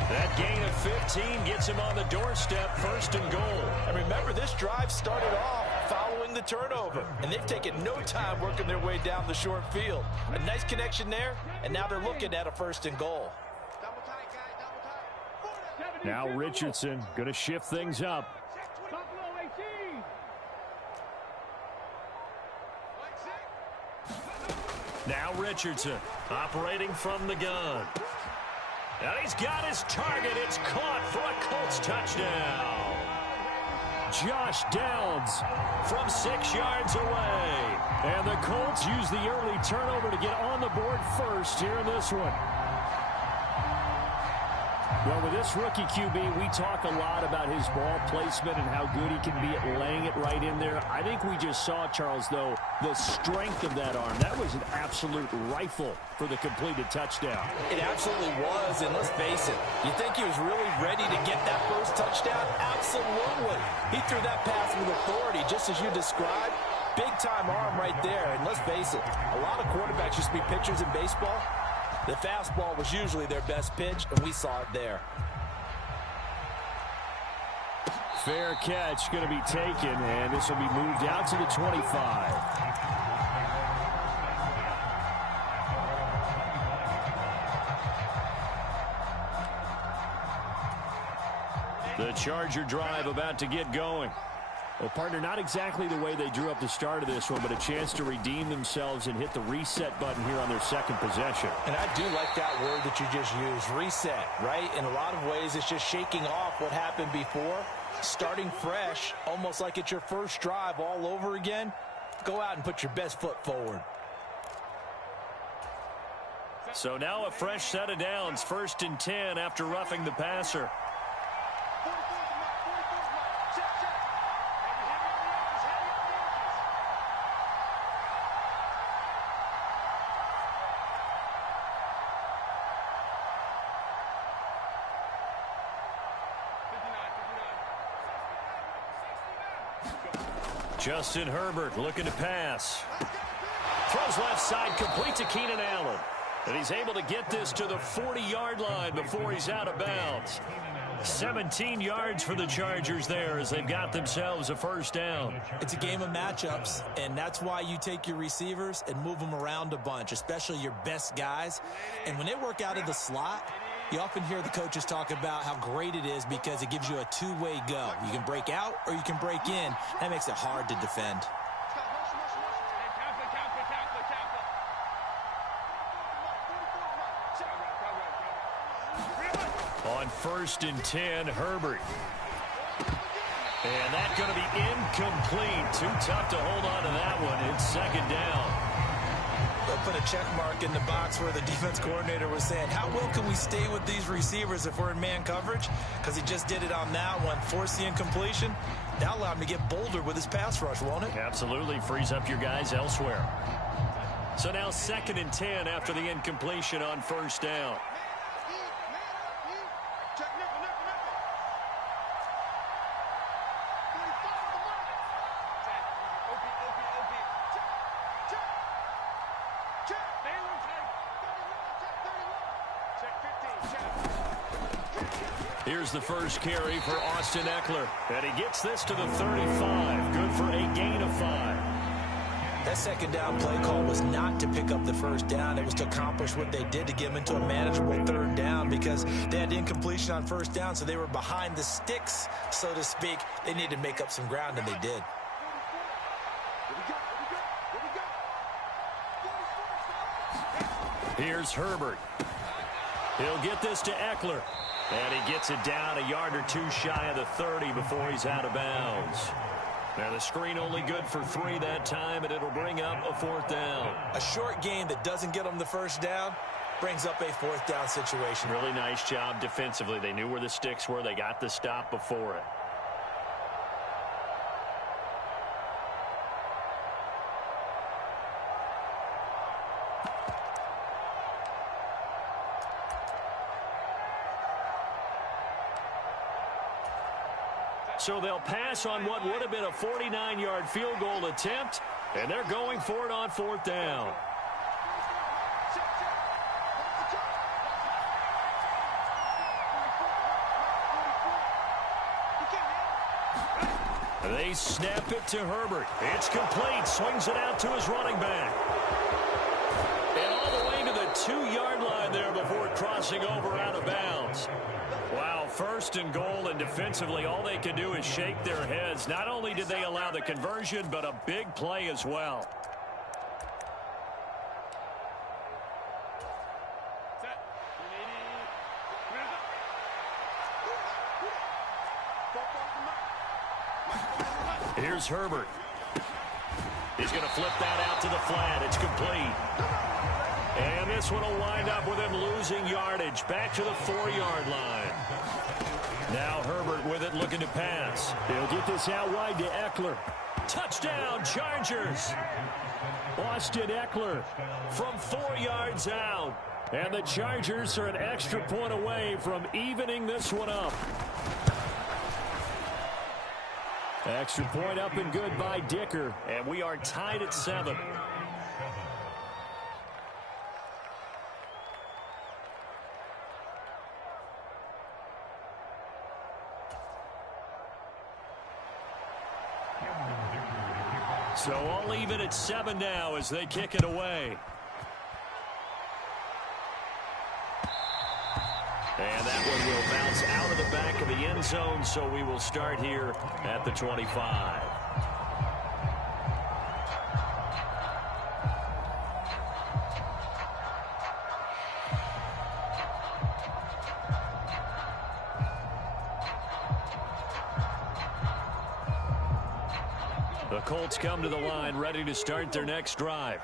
That gain of 15 gets him on the doorstep, 1st and goal. And remember, this drive started off following the turnover. And they've taken no time working their way down the short field. A nice connection there, and now they're looking at a 1st and goal. Now Richardson going to shift things up. Now Richardson operating from the gun. And he's got his target. It's caught for a Colts touchdown. Josh Downs from 6 yards away. And the Colts use the early turnover to get on the board first here in this one. Well, with this rookie QB, we talk a lot about his ball placement and how good he can be at laying it right in there. I think we just saw, Charles, though, the strength of that arm. That was an absolute rifle for the completed touchdown. It absolutely was, and let's face it, you think he was really ready to get that first touchdown? Absolutely. He threw that pass with authority, just as you described. Big-time arm right there, and let's face it, a lot of quarterbacks used to be pitchers in baseball. The fastball was usually their best pitch, and we saw it there. Fair catch going to be taken, and this will be moved out to the 25. The Charger drive about to get going. Well, partner, not exactly the way they drew up the start of this one, but a chance to redeem themselves and hit the reset button here on their second possession. And I do like that word that you just used, reset, right? In a lot of ways, it's just shaking off what happened before, starting fresh, almost like it's your first drive all over again. Go out and put your best foot forward. So now a fresh set of downs, 1st and 10 after roughing the passer. Justin Herbert looking to pass. Throws left side, complete to Keenan Allen. And he's able to get this to the 40-yard line before he's out of bounds. 17 yards for the Chargers there as they've got themselves a first down. It's a game of matchups, and that's why you take your receivers and move them around a bunch, especially your best guys. And when they work out of the slot, you often hear the coaches talk about how great it is because it gives you a two-way go. You can break out or you can break in. That makes it hard to defend. On 1st and 10, Herbert. And that's going to be incomplete. Too tough to hold on to that one. It's 2nd down. They'll put a check mark in the box where the defense coordinator was saying, how well can we stay with these receivers if we're in man coverage? Because he just did it on that one, forced the incompletion. That'll allow him to get bolder with his pass rush, won't it? Absolutely. Frees up your guys elsewhere. So now 2nd and 10 after the incompletion on 1st down. Here's the first carry for Austin Eckler. And he gets this to the 35. Good for a gain of 5. That 2nd down play call was not to pick up the first down. It was to accomplish what they did to get them into a manageable 3rd down because they had incompletion on 1st down, so they were behind the sticks, so to speak. They needed to make up some ground, and they did. Here's Herbert. He'll get this to Eckler. And he gets it down a yard or two shy of the 30 before he's out of bounds. Now the screen only good for 3 that time, and it'll bring up a 4th down. A short game that doesn't get them the first down brings up a 4th down situation. Really nice job defensively. They knew where the sticks were. They got the stop before it. So they'll pass on what would have been a 49-yard field goal attempt, and they're going for it on 4th down. They snap it to Herbert. It's complete. Swings it out to his running back. And all the way to the 2-yard line there before crossing over out of bounds. Wow, 1st and goal, and defensively all they can do is shake their heads. Not only did they allow the conversion, but a big play as well. Here's Herbert. He's going to flip that out to the flat. It's complete. And this one will wind up with him losing yardage. Back to the 4-yard line. Now Herbert with it, looking to pass. He'll get this out wide to Eckler. Touchdown, Chargers. Austin Eckler From 4 yards out. And the Chargers are an extra point away from evening this one up. Extra point up and good by Dicker. And we are tied at 7. So all even at 7 now as they kick it away. And that one will bounce out of the back of the end zone, so we will start here at the 25. The Colts come to the line, ready to start their next drive.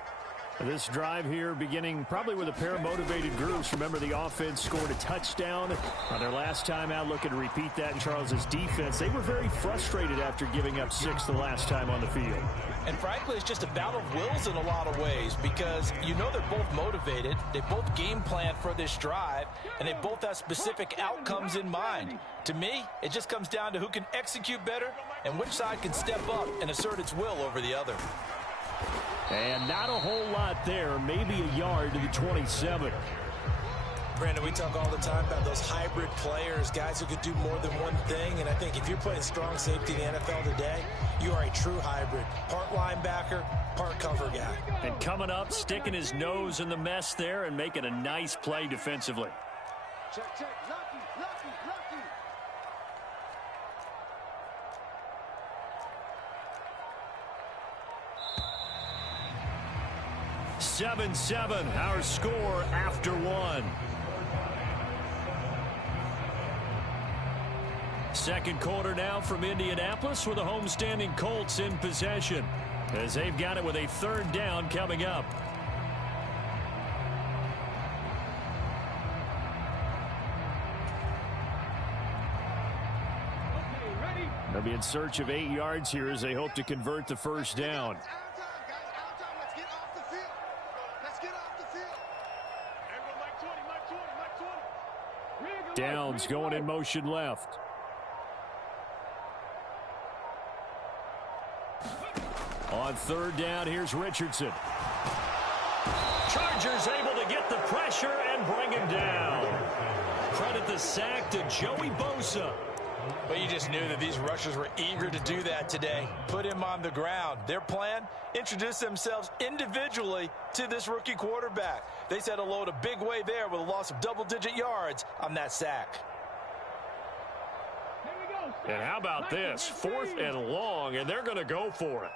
This drive here beginning probably with a pair of motivated groups. Remember, the offense scored a touchdown on their last time out. Looking to repeat that in Charles's defense. They were very frustrated after giving up 6 the last time on the field. And frankly, it's just a battle of wills in a lot of ways because you know they're both motivated. They both game plan for this drive, and they both have specific outcomes in mind. To me, it just comes down to who can execute better and which side can step up and assert its will over the other. And not a whole lot there, maybe a yard to the 27. Brandon, we talk all the time about those hybrid players, guys who could do more than one thing. And I think if you're playing strong safety in the NFL today, you are a true hybrid. Part linebacker, part cover guy. And coming up, sticking his nose in the mess there and making a nice play defensively. Check, check. Lucky, lucky, lucky. 7-7, our score after 1. Second quarter now from Indianapolis with the homestanding Colts in possession as they've got it with a 3rd down coming up. They'll be in search of 8 yards here as they hope to convert the 1st down. Downs going in motion left. On 3rd down, here's Richardson. Chargers able to get the pressure and bring him down. Credit the sack to Joey Bosa. But you just knew that these rushers were eager to do that today. Put him on the ground. Their plan, introduce themselves individually to this rookie quarterback. They set a load a big way there with a loss of double-digit yards on that sack. And how about this? 4th and long, and they're going to go for it.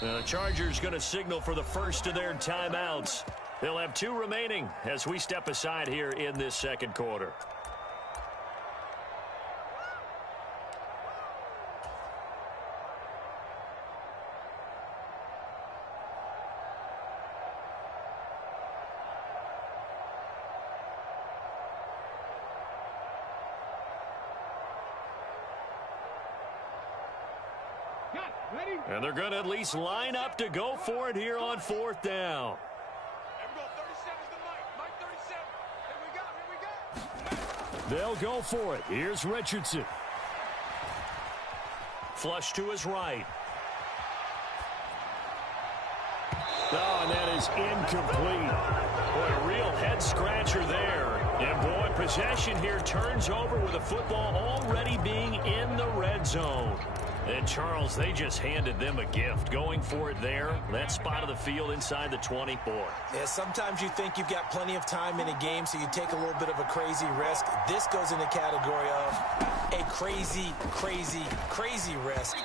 The Chargers going to signal for the first of their timeouts. They'll have 2 remaining as we step aside here in this second quarter. And they're going to at least line up to go for it here on 4th down. They'll go for it. Here's Richardson. Flush to his right. Oh, and that is incomplete. Boy, a real head-scratcher there. And, boy, possession here turns over with the football already being in the red zone. And, Charles, they just handed them a gift. Going for it there, that spot of the field inside the 24. Yeah, sometimes you think you've got plenty of time in a game, so you take a little bit of a crazy risk. This goes in the category of a crazy, crazy, crazy risk.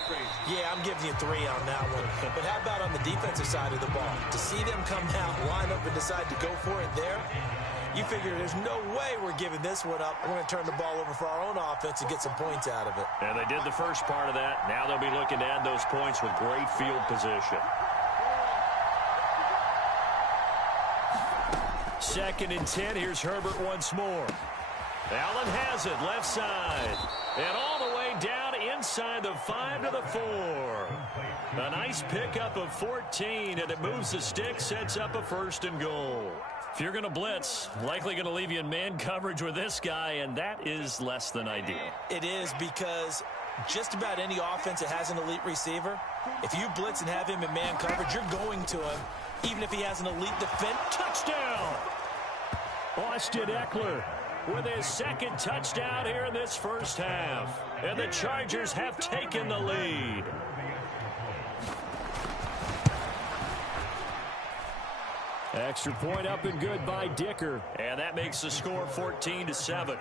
Yeah, I'm giving you 3 on that one. But how about on the defensive side of the ball? To see them come out, line up, and decide to go for it there, you figure there's no way we're giving this one up. We're going to turn the ball over for our own offense and get some points out of it. And they did the first part of that. Now they'll be looking to add those points with great field position. 2nd and 10. Here's Herbert once more. Allen has it, left side. And all the way down inside the 5 to the 4. A nice pickup of 14, and it moves the stick, sets up a 1st and goal. If you're going to blitz, likely going to leave you in man coverage with this guy, and that is less than ideal. It is, because just about any offense that has an elite receiver, if you blitz and have him in man coverage, you're going to him, even if he has an elite defense. Touchdown! Austin Eckler with his 2nd touchdown here in this first half. And the Chargers have taken the lead. Extra point up and good by Dicker. And that makes the score 14-7.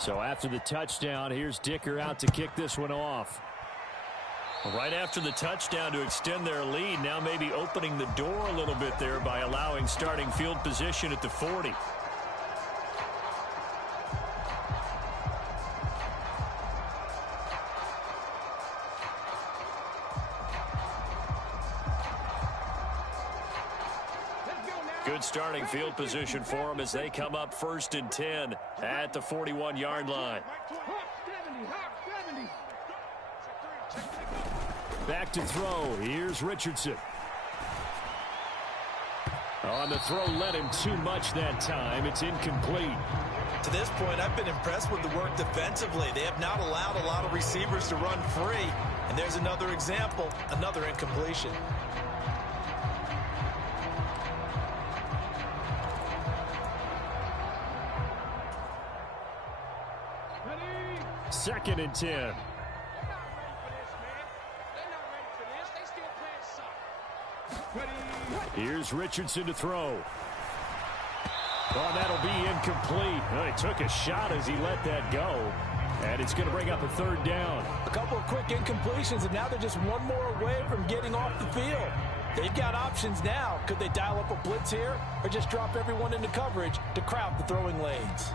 So after the touchdown, here's Dicker out to kick this one off. Right after the touchdown to extend their lead, now maybe opening the door a little bit there by allowing starting field position at the 40. Good starting field position for them as they come up 1st and 10 at the 41-yard line. Back to throw. Here's Richardson. On the throw, led him too much that time. It's incomplete. To this point, I've been impressed with the work defensively. They have not allowed a lot of receivers to run free. And there's another example, another incompletion. 2nd and 10. Here's Richardson to throw. Oh, that'll be incomplete. Oh, he took a shot as he let that go. And it's going to bring up a 3rd down. A couple of quick incompletions, and now they're just one more away from getting off the field. They've got options now. Could they dial up a blitz here or just drop everyone into coverage to crowd the throwing lanes?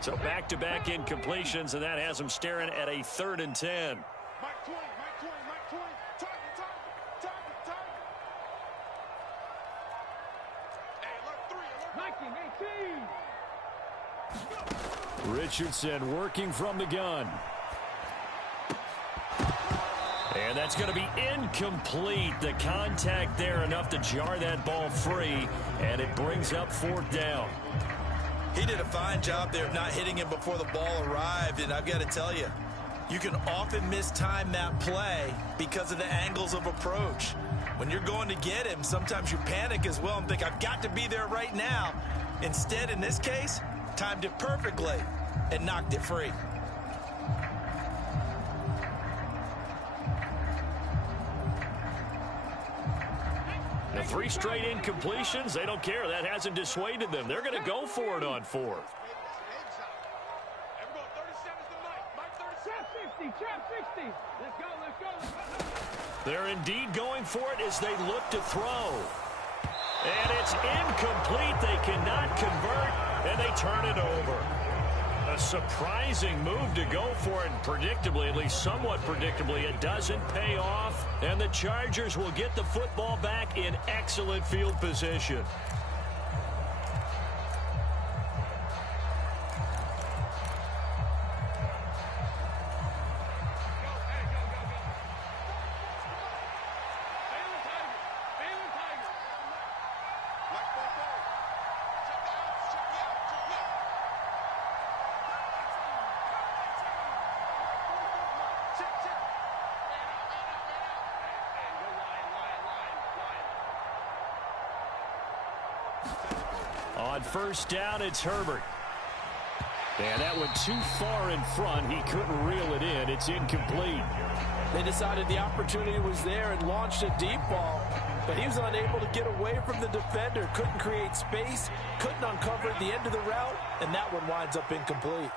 So back-to-back incompletions, and that has them staring at a 3rd and 10. Richardson working from the gun. And that's going to be incomplete. The contact there enough to jar that ball free, and it brings up 4th down. He did a fine job there of not hitting him before the ball arrived, and I've got to tell you, you can often mistime that play because of the angles of approach. When you're going to get him, sometimes you panic as well and think, I've got to be there right now. Instead, in this case, timed it perfectly and knocked it free. The 3 straight incompletions, they don't care. That hasn't dissuaded them. They're going to go for it on 4th. They're indeed going for it as they look to throw. And it's incomplete. They cannot convert, and they turn it over. A surprising move to go for it, and predictably, at least somewhat predictably, it doesn't pay off, and the Chargers will get the football back in excellent field position. On 1st down, it's Herbert. And that went too far in front. He couldn't reel it in. It's incomplete. They decided the opportunity was there and launched a deep ball, but he was unable to get away from the defender, couldn't create space, couldn't uncover the end of the route, and that one winds up incomplete.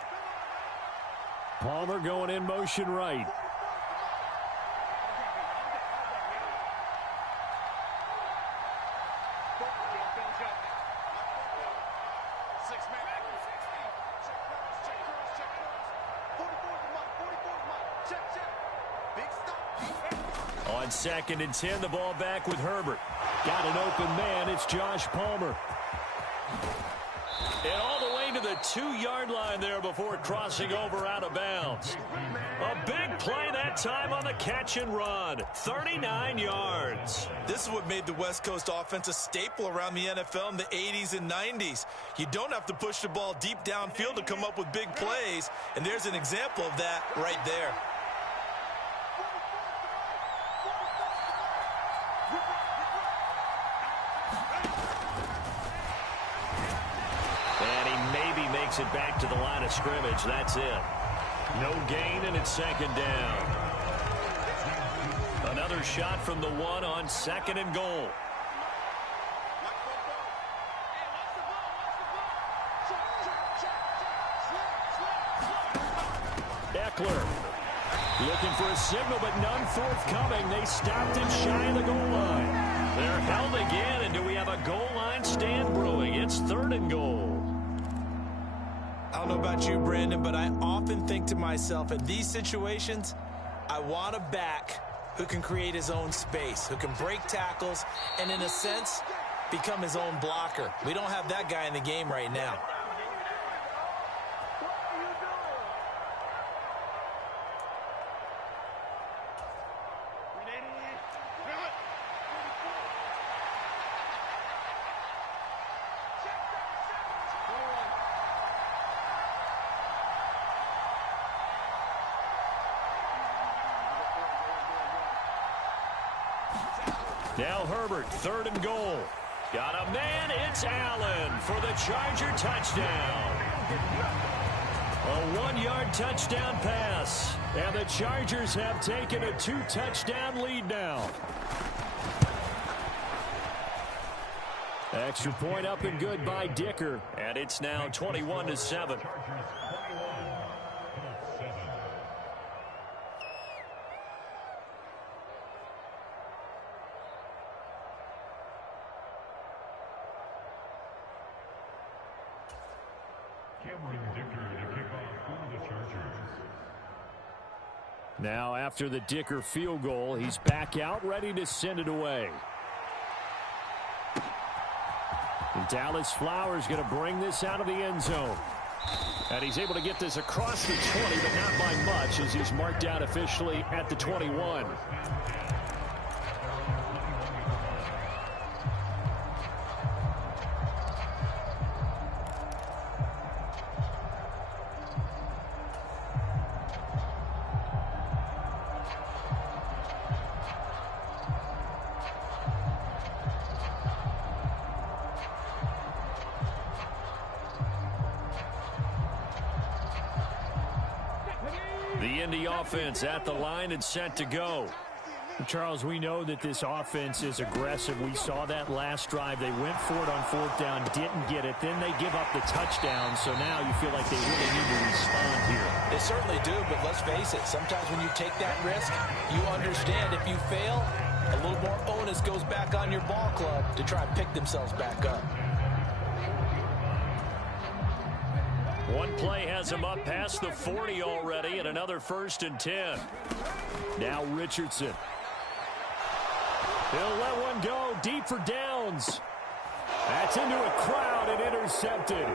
Palmer going in motion right. On 2nd and 10, the ball back with Herbert. Got an open man. It's Josh Palmer. And all the way to the 2-yard line there before crossing over out of bounds. A big play that time on the catch and run. 39 yards. This is what made the West Coast offense a staple around the NFL in the 80s and 90s. You don't have to push the ball deep downfield to come up with big plays, and there's an example of that right there. Makes it back to the line of scrimmage. That's it. No gain, and it's 2nd down. Another shot from the 1 on 2nd and goal. Eckler looking for a signal, but none forthcoming. They stopped him shy of the goal line. They're held again, and do we have a goal line stand brewing? It's 3rd and goal. I don't know about you, Brandon, but I often think to myself, in these situations, I want a back who can create his own space, who can break tackles, and in a sense, become his own blocker. We don't have that guy in the game right now. Now Herbert, 3rd and goal. Got a man, it's Allen for the Charger touchdown. A 1-yard touchdown pass. And the Chargers have taken a 2-touchdown lead now. Extra point up and good by Dicker. And it's now 21-7. Now after the Dicker field goal, he's back out ready to send it away. And Dallas Flowers going to bring this out of the end zone. And he's able to get this across the 20, but not by much, as he's marked out officially at the 21. The Indy offense at the line and set to go. Charles, we know that this offense is aggressive. We saw that last drive. They went for it on 4th down, didn't get it. Then they give up the touchdown. So now you feel like they really need to respond here. They certainly do, but let's face it. Sometimes when you take that risk, you understand if you fail, a little more onus goes back on your ball club to try and pick themselves back up. One play has him up past the 40 already, and another 1st and 10. Now Richardson. He'll let one go deep for downs. That's into a crowd and intercepted.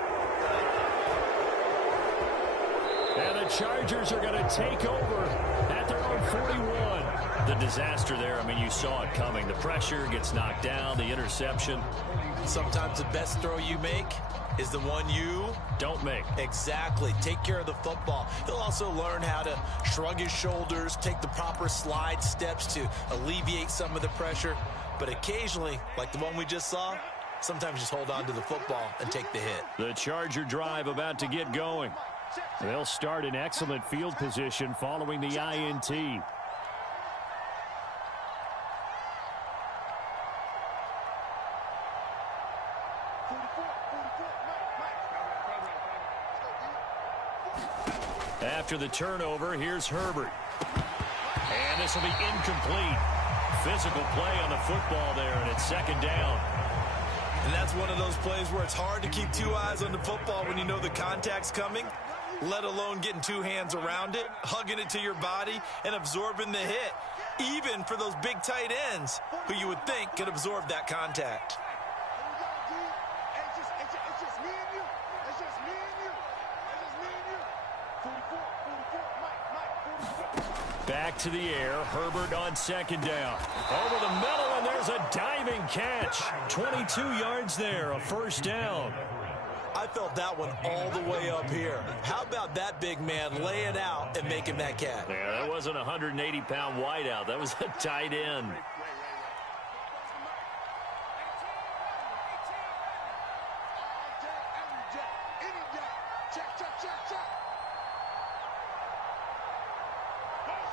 And the Chargers are going to take over at their own 41. The disaster there, I mean, you saw it coming. The pressure gets knocked down, the interception. Sometimes the best throw you make is the one you don't make. Exactly. Take care of the football. He'll also learn how to shrug his shoulders, take the proper slide steps to alleviate some of the pressure. But occasionally, like the one we just saw, Sometimes just hold on to the football and take the hit. The Charger drive about to get going. They'll start in excellent field position following the INT. After the turnover, here's Herbert. And this will be incomplete. Physical play on the football there, and it's second down. And that's one of those plays where it's hard to keep two eyes on the football when you know the contact's coming, let alone getting two hands around it, hugging it to your body, and absorbing the hit, even for those big tight ends who you would think could absorb that contact. Back to the air. Herbert on second down. Over the middle, and there's a diving catch. 22 yards there, a first down. I felt that one all the way up here. How about that big man laying out and making that catch? Yeah, that wasn't a 180-pound wideout. That was a tight end.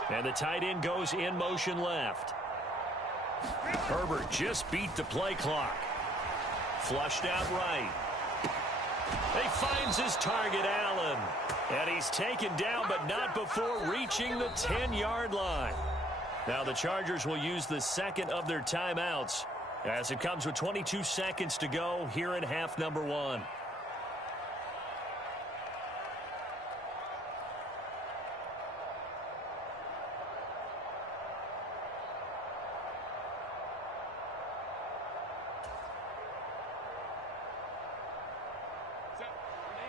And the tight end goes in motion left. Herbert just beat the play clock. Flushed out right. He finds his target, Allen. And he's taken down, but not before reaching the 10-yard line. Now the Chargers will use the second of their timeouts as it comes with 22 seconds to go here in half number one.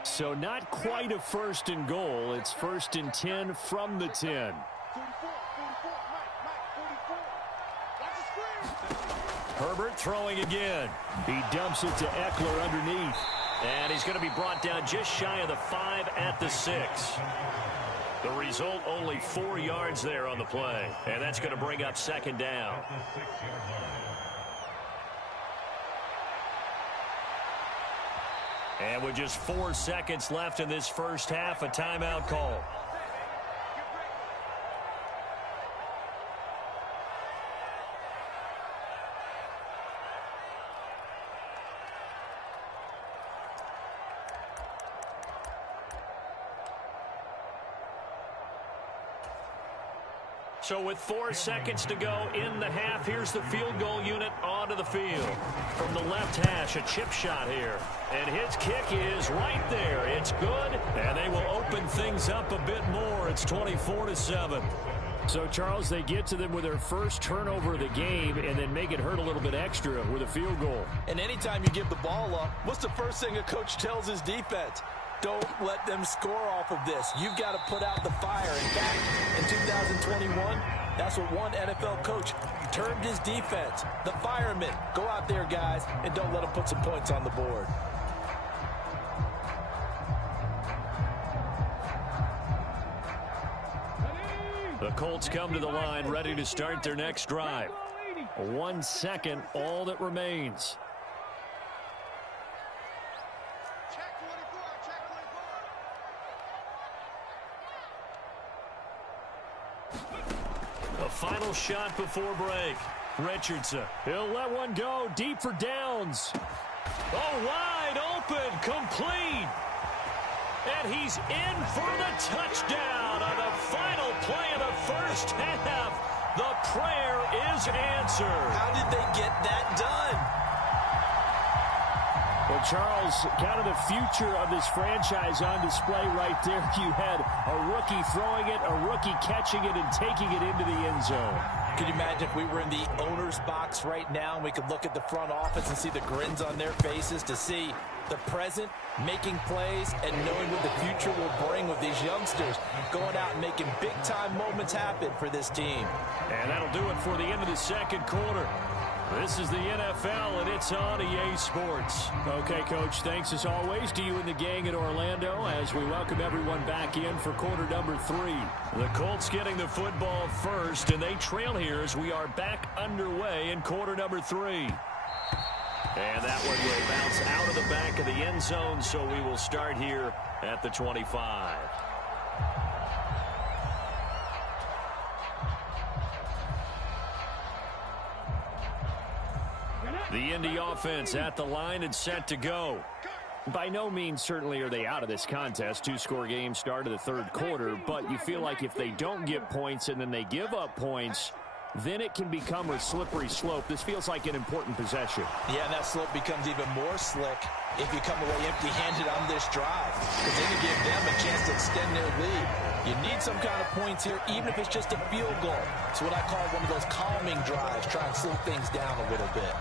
So not quite a first and goal. It's first and 10 from the 10. Herbert throwing again. He dumps it to Eckler underneath. And he's going to be brought down just shy of the 5 at the 6. The result, only 4 yards there on the play. And that's going to bring up second down. And with just 4 seconds left in this first half, a timeout call. So with 4 seconds to go in the half, here's the field goal unit onto the field. From the left hash, a chip shot here. And his kick is right there. It's good, and they will open things up a bit more. It's 24-7. So, Charles, they get to them with their first turnover of the game and then make it hurt a little bit extra with a field goal. And anytime you give the ball up, what's the first thing a coach tells his defense? Don't let them score off of this. You've got to put out the fire. In fact, in 2021, that's what one NFL coach termed his defense. The firemen. Go out there, guys, and don't let them put some points on the board. The Colts come to the line ready to start their next drive. 1 second, all that remains. A final shot before break. Richardson, he'll let one go deep for Downs. Oh, wide open, complete. And he's in for the touchdown on the final play of the first half. The prayer is answered. How did they get that done? Well, Charles, kind of the future of this franchise on display right there. You had a rookie throwing it, a rookie catching it, and taking it into the end zone. Could you imagine if we were in the owner's box right now and we could look at the front office and see the grins on their faces, to see the present making plays and knowing what the future will bring with these youngsters going out and making big-time moments happen for this team. And that'll do it for the end of the second quarter. This is the NFL, and it's on EA Sports. Okay, Coach, thanks as always to you and the gang at Orlando as we welcome everyone back in for quarter number 3. The Colts getting the football first, and they trail here as we are back underway in quarter number 3. And that one will bounce out of the back of the end zone, so we will start here at the 25. The Indy offense at the line and set to go. By no means certainly are they out of this contest. Two-score game start of the third quarter, but you feel like if they don't get points and then they give up points, then it can become a slippery slope. This feels like an important possession. Yeah, and that slope becomes even more slick if you come away empty-handed on this drive, because then you give them a chance to extend their lead. You need some kind of points here, even if it's just a field goal. It's what I call one of those calming drives, try and slow things down a little bit.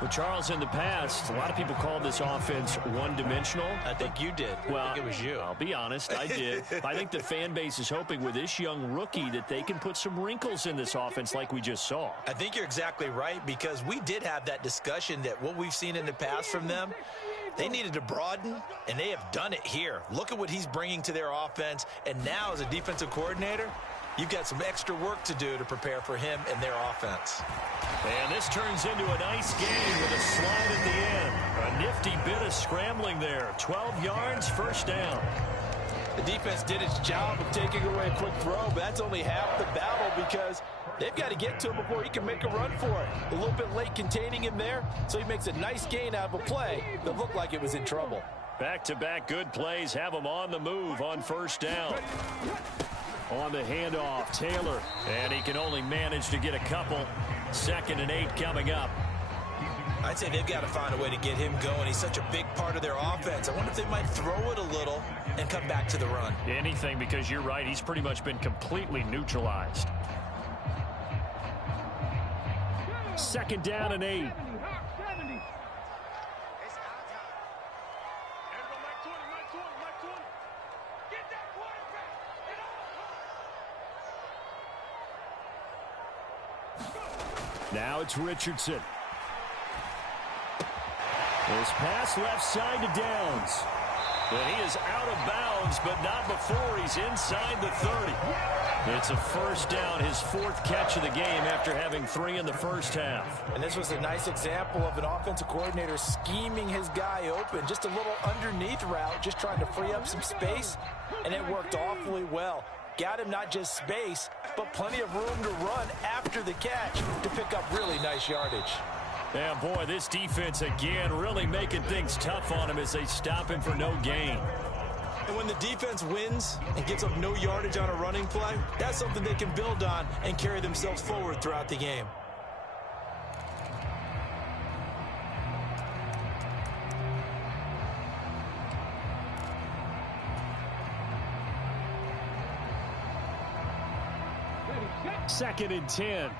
Well, Charles, in the past, a lot of people called this offense one-dimensional. I think you did. Well, I think it was you. I'll be honest, I did. I think the fan base is hoping with this young rookie that they can put some wrinkles in this offense like we just saw. I think you're exactly right, because we did have that discussion that what we've seen in the past from them, they needed to broaden, and they have done it here. Look at what he's bringing to their offense, and now as a defensive coordinator, you've got some extra work to do to prepare for him and their offense. And this turns into a nice game with a slide at the end. A nifty bit of scrambling there. 12 yards, first down. The defense did its job of taking away a quick throw, but that's only half the battle because they've got to get to him before he can make a run for it. A little bit late containing him there, so he makes a nice gain out of a play that looked like it was in trouble. Back-to-back good plays have him on the move on first down. On the handoff, Taylor, and he can only manage to get a couple. 2nd and 8 coming up. I'd say they've got to find a way to get him going. He's such a big part of their offense. I wonder if they might throw it a little and come back to the run. Anything, because you're right, he's pretty much been completely neutralized. 2nd down and 8. Now it's Richardson. His pass left side to Downs. And he is out of bounds, but not before he's inside the 30. It's a first down, his 4th catch of the game after having 3 in the first half. And this was a nice example of an offensive coordinator scheming his guy open. Just a little underneath route, just trying to free up some space, and it worked awfully well. Got him not just space, but plenty of room to run after the catch to pick up really nice yardage. Yeah, boy, this defense again really making things tough on him as they stop him for no gain. And when the defense wins and gives up no yardage on a running play, that's something they can build on and carry themselves forward throughout the game. Second and 10.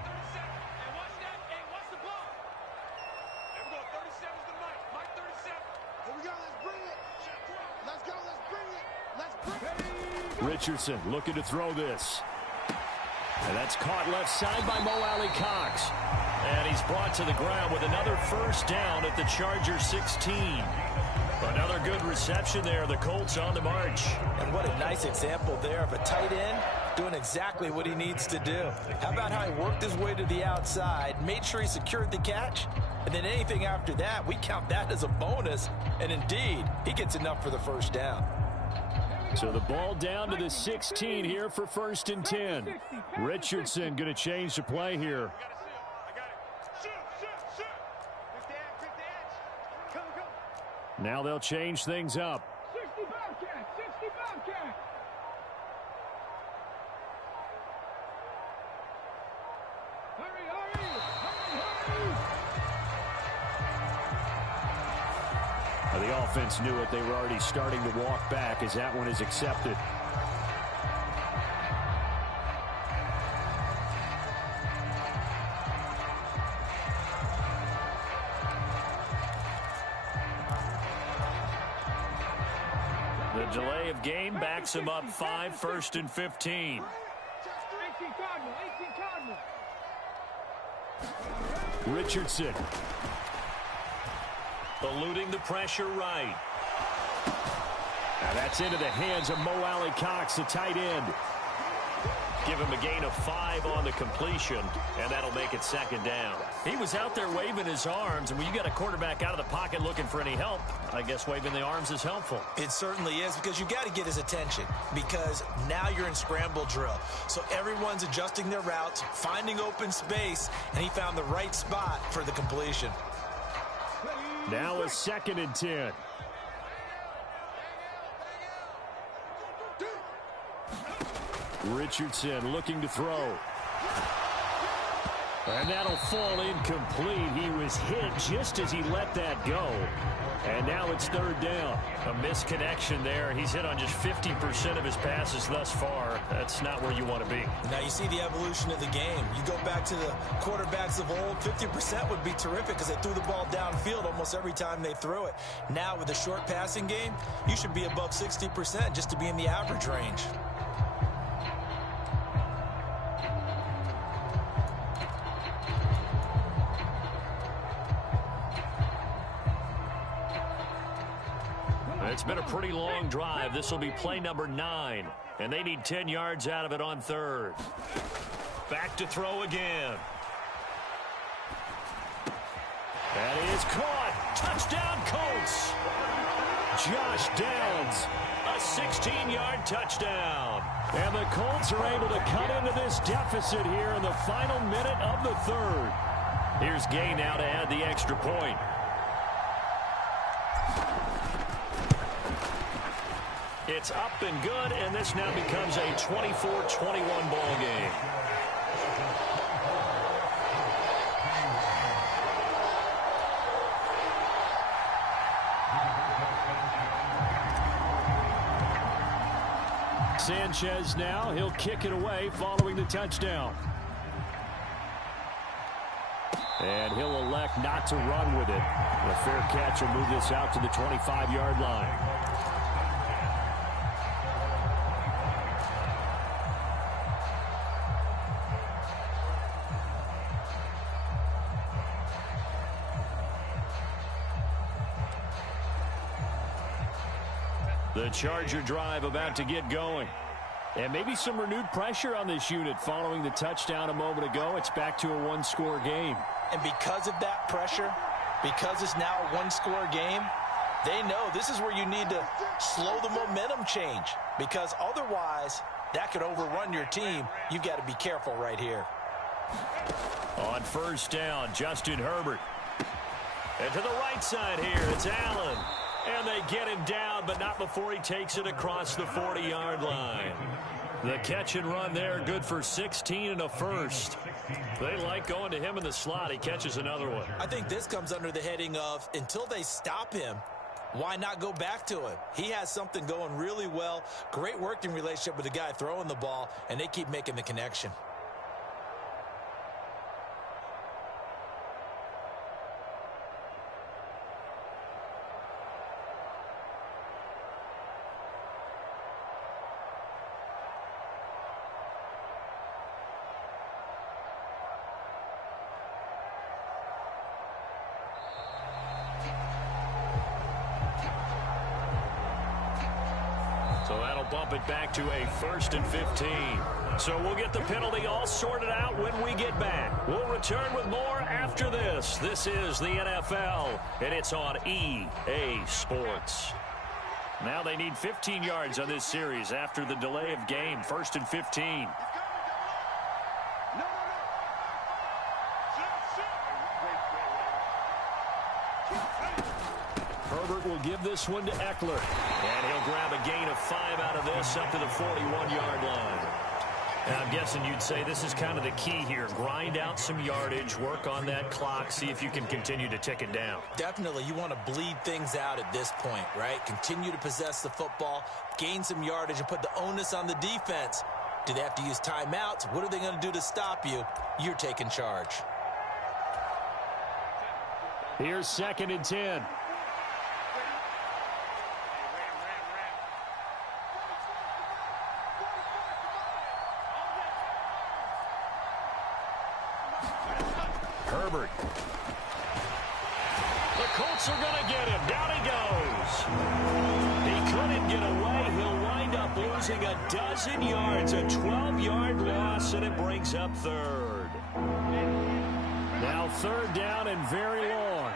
Richardson looking to throw this. And that's caught left side by Mo Alley Cox. And he's brought to the ground with another first down at the Charger 16. Another good reception there. The Colts on the march. And what a nice example there of a tight end doing exactly what he needs to do. How about how he worked his way to the outside, made sure he secured the catch, and then anything after that, we count that as a bonus. And indeed, he gets enough for the first down. So the ball down to the 16 here for 1st and 10. Richardson going to change the play here. Now they'll change things up. 60 Bobcat, 60 Bobcat. Hurry, hurry, hurry, hurry. The offense knew it. They were already starting to walk back as that one is accepted. The delay of game backs him up 5, 1st and 15. 18 Cardinal, 18 Cardinal. Richardson. Eluding the pressure right. Now that's into the hands of Mo Alley Cox, the tight end. Give him a gain of 5 on the completion, and that'll make it second down. He was out there waving his arms, and when you got a quarterback out of the pocket looking for any help, I guess waving the arms is helpful. It certainly is, because you got to get his attention, because now you're in scramble drill. So everyone's adjusting their routes, finding open space, and he found the right spot for the completion. Now a 2nd and 10. Richardson looking to throw. And that'll fall incomplete. He was hit just as he let that go. And now it's 3rd down. A misconnection there. He's hit on just 50% of his passes thus far. That's not where you want to be. Now you see the evolution of the game. You go back to the quarterbacks of old, 50% would be terrific because they threw the ball downfield almost every time they threw it. Now with the short passing game, you should be above 60% just to be in the average range. It's been a pretty long drive. This will be play number 9, and they need 10 yards out of it on 3rd. Back to throw again. That is caught. Touchdown, Colts. Josh Downs. A 16-yard touchdown. And the Colts are able to cut into this deficit here in the final minute of the 3rd. Here's Gay now to add the extra point. It's up and good, and this now becomes a 24-21 ball game. Sanchez now, he'll kick it away following the touchdown. And he'll elect not to run with it. A fair catch will move this out to the 25-yard line. The Charger drive about to get going. And maybe some renewed pressure on this unit following the touchdown a moment ago. It's back to a 1-score game. And because of that pressure, because it's now a 1-score game, they know this is where you need to slow the momentum change, because otherwise that could overrun your team. You've got to be careful right here. On 1st down, Justin Herbert. And to the right side here, it's Allen. And they get him down, but not before he takes it across the 40-yard line. The catch and run there, good for 16 and a first. They like going to him in the slot. He catches another one. I think this comes under the heading of, until they stop him, why not go back to him? He has something going really well. Great working relationship with the guy throwing the ball, and they keep making the connection. So that'll bump it back to a 1st and 15. So we'll get the penalty all sorted out when we get back. We'll return with more after this. This is the NFL, and it's on EA Sports. Now they need 15 yards on this series after the delay of game. 1st and 15. Herbert will give this one to Eckler. And he'll grab a gain of 5 out of this up to the 41-yard line. And I'm guessing you'd say this is kind of the key here. Grind out some yardage, work on that clock, see if you can continue to tick it down. Definitely, you want to bleed things out at this point, right? Continue to possess the football, gain some yardage, and put the onus on the defense. Do they have to use timeouts? What are they going to do to stop you? You're taking charge. Here's 2nd and 10. Herbert. The Colts are going to get him. Down he goes. He couldn't get away. He'll wind up losing losing a dozen yards, a 12-yard loss, and it brings up third. Now third down and very long.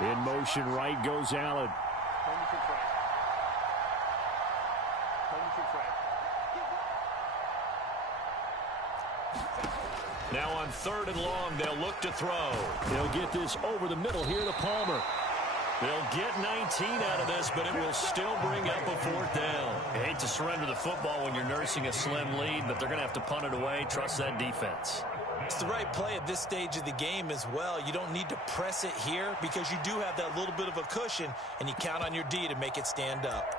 In motion right goes Allen. Now on third and long, they'll look to throw. They'll get this over the middle here to Palmer. They'll get 19 out of this, but it will still bring up a fourth down. I hate to surrender the football when you're nursing a slim lead, but they're going to have to punt it away. Trust that defense. It's the right play at this stage of the game as well. You don't need to press it here because you do have that little bit of a cushion, and you count on your D to make it stand up.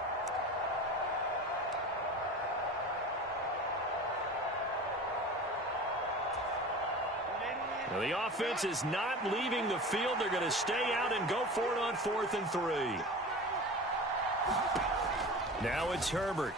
Now the offense is not leaving the field. They're going to stay out and go for it on 4th and 3. Now it's Herbert.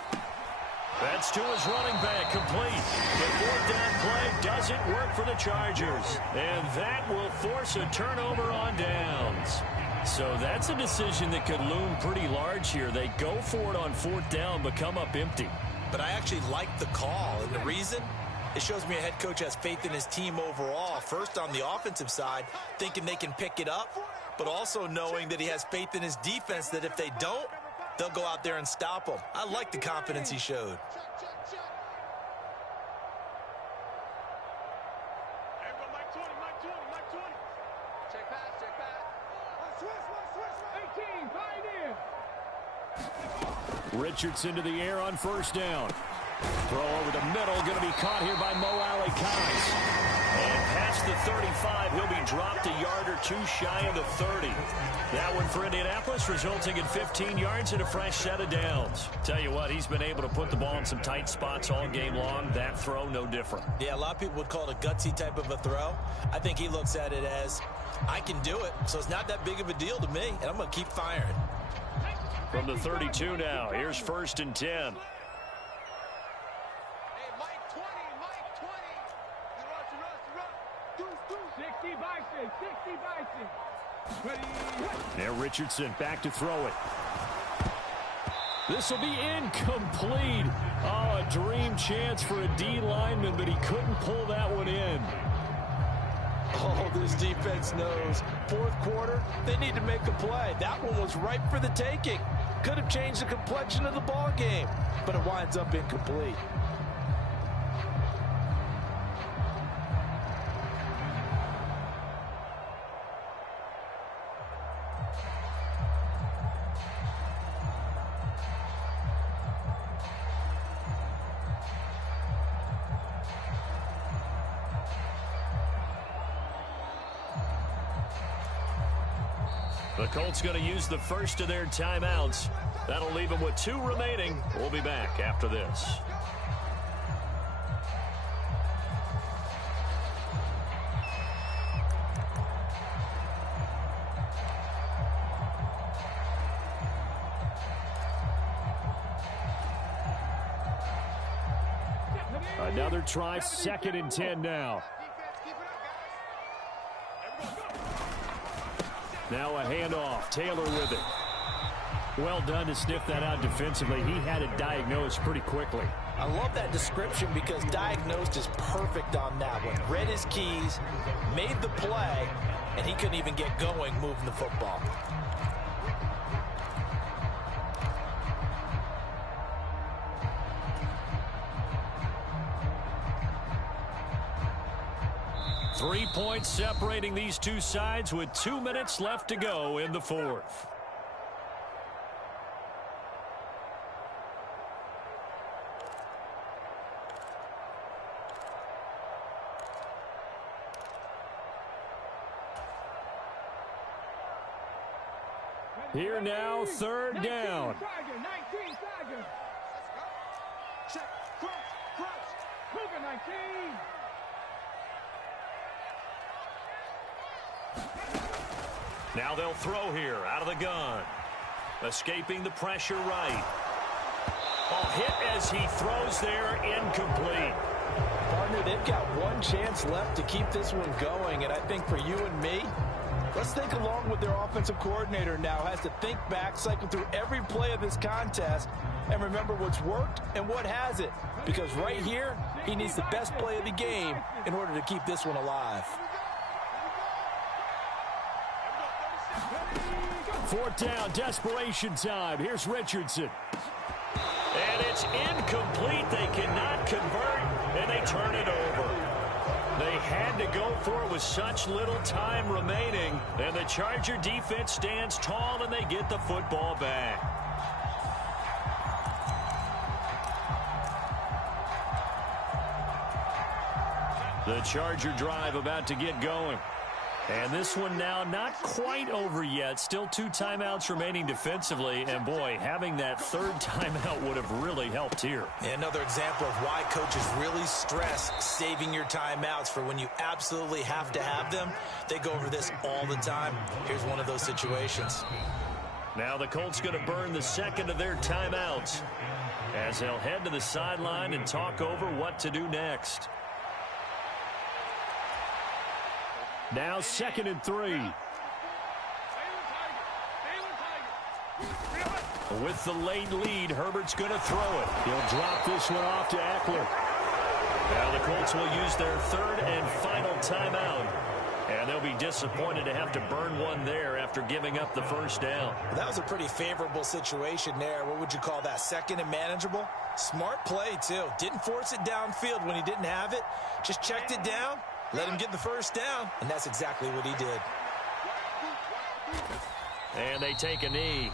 That's to his running back, complete. The fourth down play doesn't work for the Chargers. And that will force a turnover on downs. So that's a decision that could loom pretty large here. They go for it on 4th down, but come up empty. But I actually like the call, and the reason? It shows me a head coach has faith in his team overall. First on the offensive side, thinking they can pick it up, but also knowing that he has faith in his defense that if they don't, they'll go out there and stop them. I like the confidence he showed. Richardson to the air on first down. Throw over the middle, going to be caught here by Mo Alley-Cox. And past the 35, he'll be dropped a yard or two shy of the 30. That one for Indianapolis, resulting in 15 yards and a fresh set of downs. Tell you what, he's been able to put the ball in some tight spots all game long. That throw, no different. Yeah, a lot of people would call it a gutsy type of a throw. I think he looks at it as, I can do it, so it's not that big of a deal to me, and I'm going to keep firing. From the 32 now, here's 1st and 10. 60 Bison. Now Richardson back to throw it. This will be incomplete. Oh, a dream chance for a D lineman, but he couldn't pull that one in. Oh, this defense knows. 4th quarter, they need to make a play. That one was ripe for the taking. Could have changed the complexion of the ball game, but it winds up incomplete. The Colts going to use the first of their timeouts. That'll leave them with 2 remaining. We'll be back after this. Another try, 2nd and 10 now. Now a handoff. Taylor with it. Well done to sniff that out defensively. He had it diagnosed pretty quickly. I love that description because diagnosed is perfect on that one. Read his keys, made the play, and he couldn't even get going moving the football. Three points separating these two sides with 2 minutes left to go in the 4th. Here now, 3rd down. Check, crunch, Cougar 19. Now they'll throw here out of the gun. Escaping the pressure right. Oh, hit as he throws there, incomplete. Partner, they've got one chance left to keep this one going, and I think for you and me, Let's think along with their offensive coordinator now has to think back, cycle through every play of this contest, and remember what's worked and what hasn't. Because right here, he needs the best play of the game in order to keep this one alive. Fourth down, desperation time. Here's Richardson. And it's incomplete. They cannot convert, and they turn it over. They had to go for it with such little time remaining, and the Charger defense stands tall, and they get the football back. The Charger drive about to get going. And this one now not quite over yet. Still 2 timeouts remaining defensively. And, boy, having that third timeout would have really helped here. Another example of why coaches really stress saving your timeouts for when you absolutely have to have them. They go over this all the time. Here's one of those situations. Now the Colts going to burn the second of their timeouts as they'll head to the sideline and talk over what to do next. Now 2nd and 3. With the late lead, Herbert's going to throw it. He'll drop this one off to Eckler. Now the Colts will use their third and final timeout. And they'll be disappointed to have to burn one there after giving up the first down. That was a pretty favorable situation there. What would you call that? Second and manageable? Smart play, too. Didn't force it downfield when he didn't have it. Just checked it down. Let him get the first down, and that's exactly what he did. And they take a knee.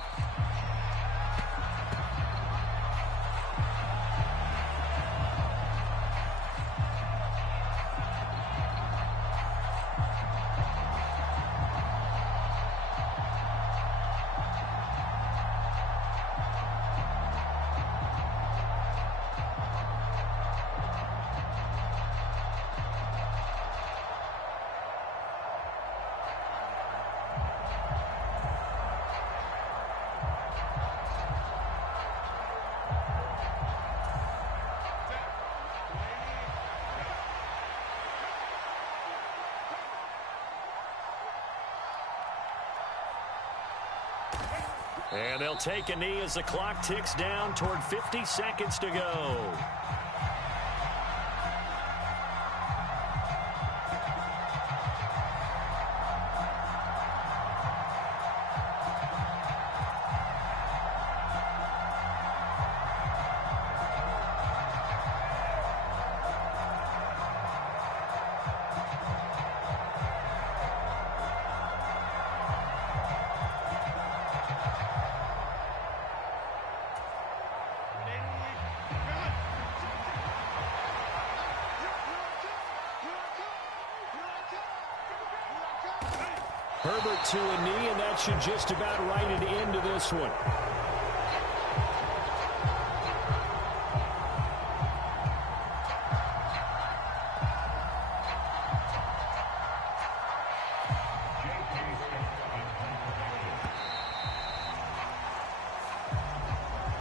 And they'll take a knee as the clock ticks down toward 50 seconds to go. Herbert to a knee, and that should just about write it into this one.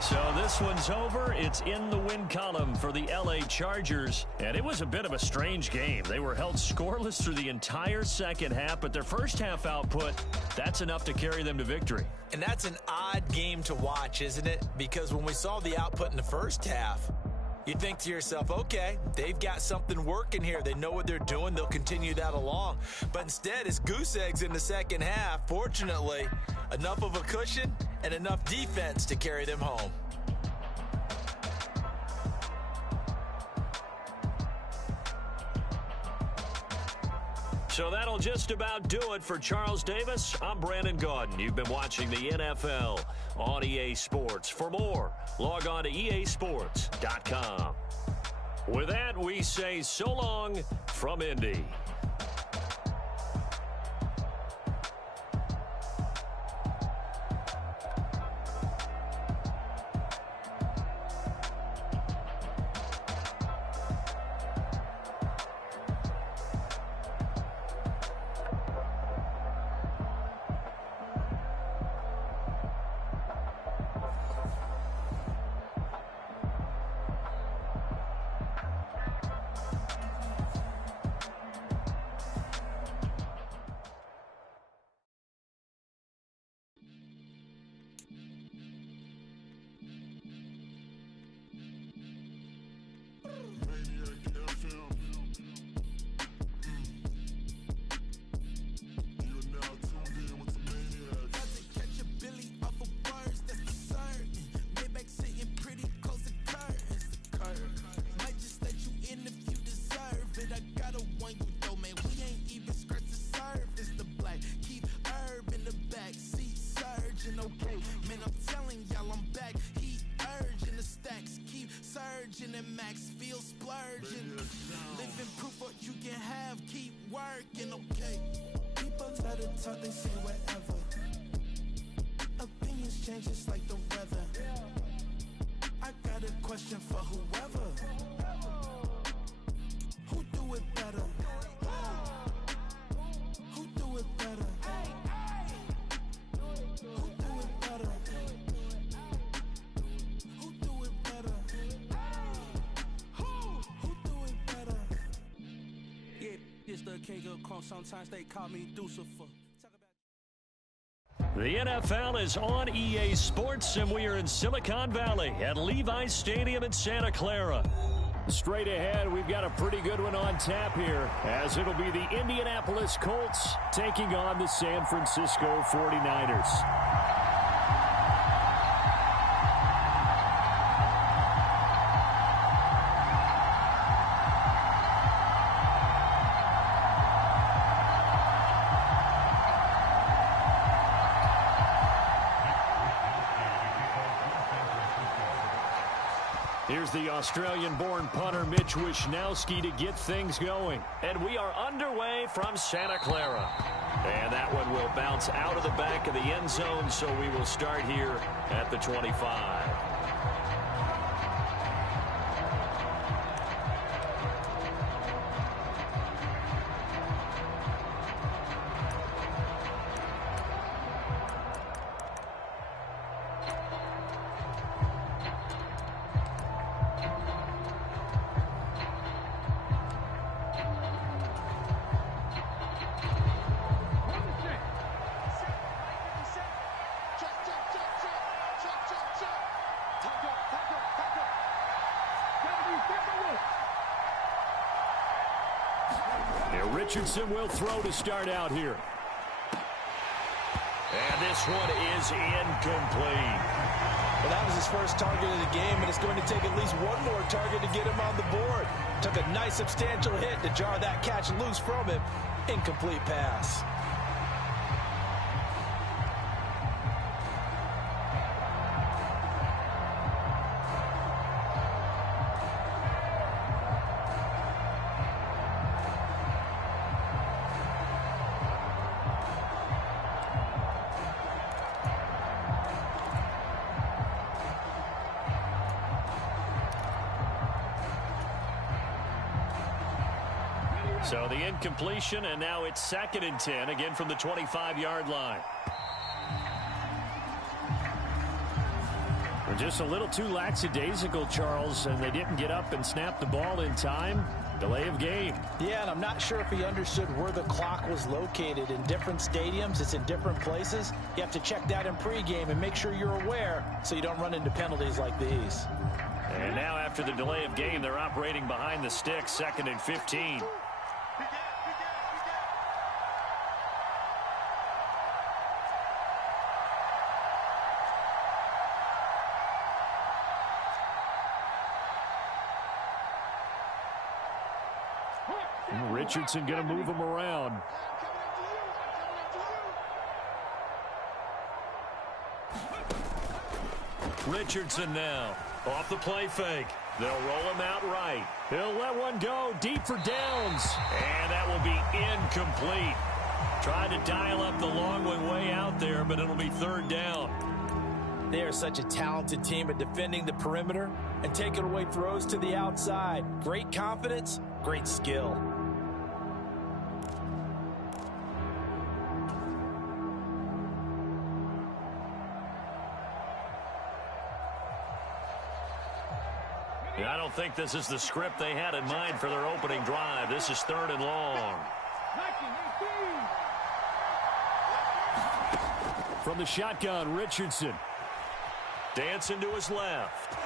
So this one's over. It's in the win column for the LA Chargers. And it was a bit of a strange game. They were held scoreless through the entire second half, but their first half output, that's enough to carry them to victory. And that's an odd game to watch, isn't it? Because when we saw the output in the first half, you think to yourself, okay, they've got something working here. They know what they're doing. They'll continue that along. But instead, it's goose eggs in the second half. Fortunately, enough of a cushion and enough defense to carry them home. So that'll just about do it for Charles Davis. I'm Brandon Gaudin. You've been watching the NFL on EA Sports. For more, log on to easports.com. With that, we say so long from Indy. working, okay. People try to talk, they say whatever. Opinions change just like the weather. I got a question for whoever. Who do it better? Who do it better? Who do it better? Who do it better? Who do it better? Yeah, it's the king of crunk. Sometimes they call me Lucifer. The NFL is on EA Sports, and we are in Silicon Valley at Levi's Stadium in Santa Clara. Straight ahead, we've got a pretty good one on tap here, as it'll be the Indianapolis Colts taking on the San Francisco 49ers. Here's the Australian-born punter Mitch Wishnowsky to get things going. And we are underway from Santa Clara. And that one will bounce out of the back of the end zone, so we will start here at the 25. Richardson will throw to start out here. And this one is incomplete. Well, that was his first target of the game, and it's going to take at least one more target to get him on the board. Took a nice substantial hit to jar that catch loose from him. Incomplete pass. So the incompletion, and now it's 2nd and 10, again from the 25-yard line. We're just a little too lackadaisical, Charles, and they didn't get up and snap the ball in time. Delay of game. Yeah, and I'm not sure if he understood where the clock was located. In different stadiums, it's in different places. You have to check that in pregame and make sure you're aware so you don't run into penalties like these. And now after the delay of game, they're operating behind the sticks, 2nd and 15. Richardson going to move him around. Richardson now off the play fake. They'll roll him out right. He'll let one go deep for downs. And that will be incomplete. Tried to dial up the long way out there, but it'll be 3rd down. They are such a talented team at defending the perimeter and taking away throws to the outside. Great confidence, great skill. I don't think this is the script they had in mind for their opening drive. This is 3rd and long. From the shotgun, Richardson. Dancing to his left.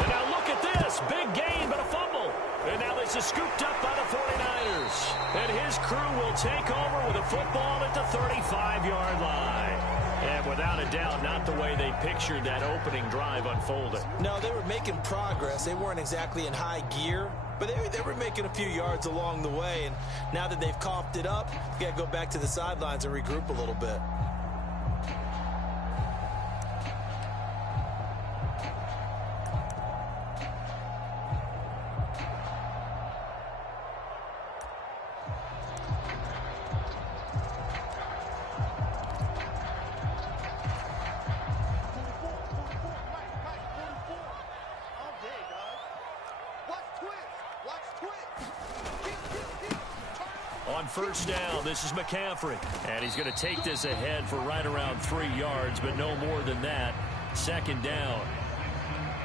And now look at this. Big gain, but a fumble. And now this is scooped up by the 49ers. And his crew will take over with a football at the 35-yard line. And without a doubt, not the way they pictured that opening drive unfolding. No, they were making progress. They weren't exactly in high gear, but they were making a few yards along the way. And now that they've coughed it up, you got to go back to the sidelines and regroup a little bit. first down. This is McCaffrey. And he's going to take this ahead for right around 3 yards, but no more than that. Second down.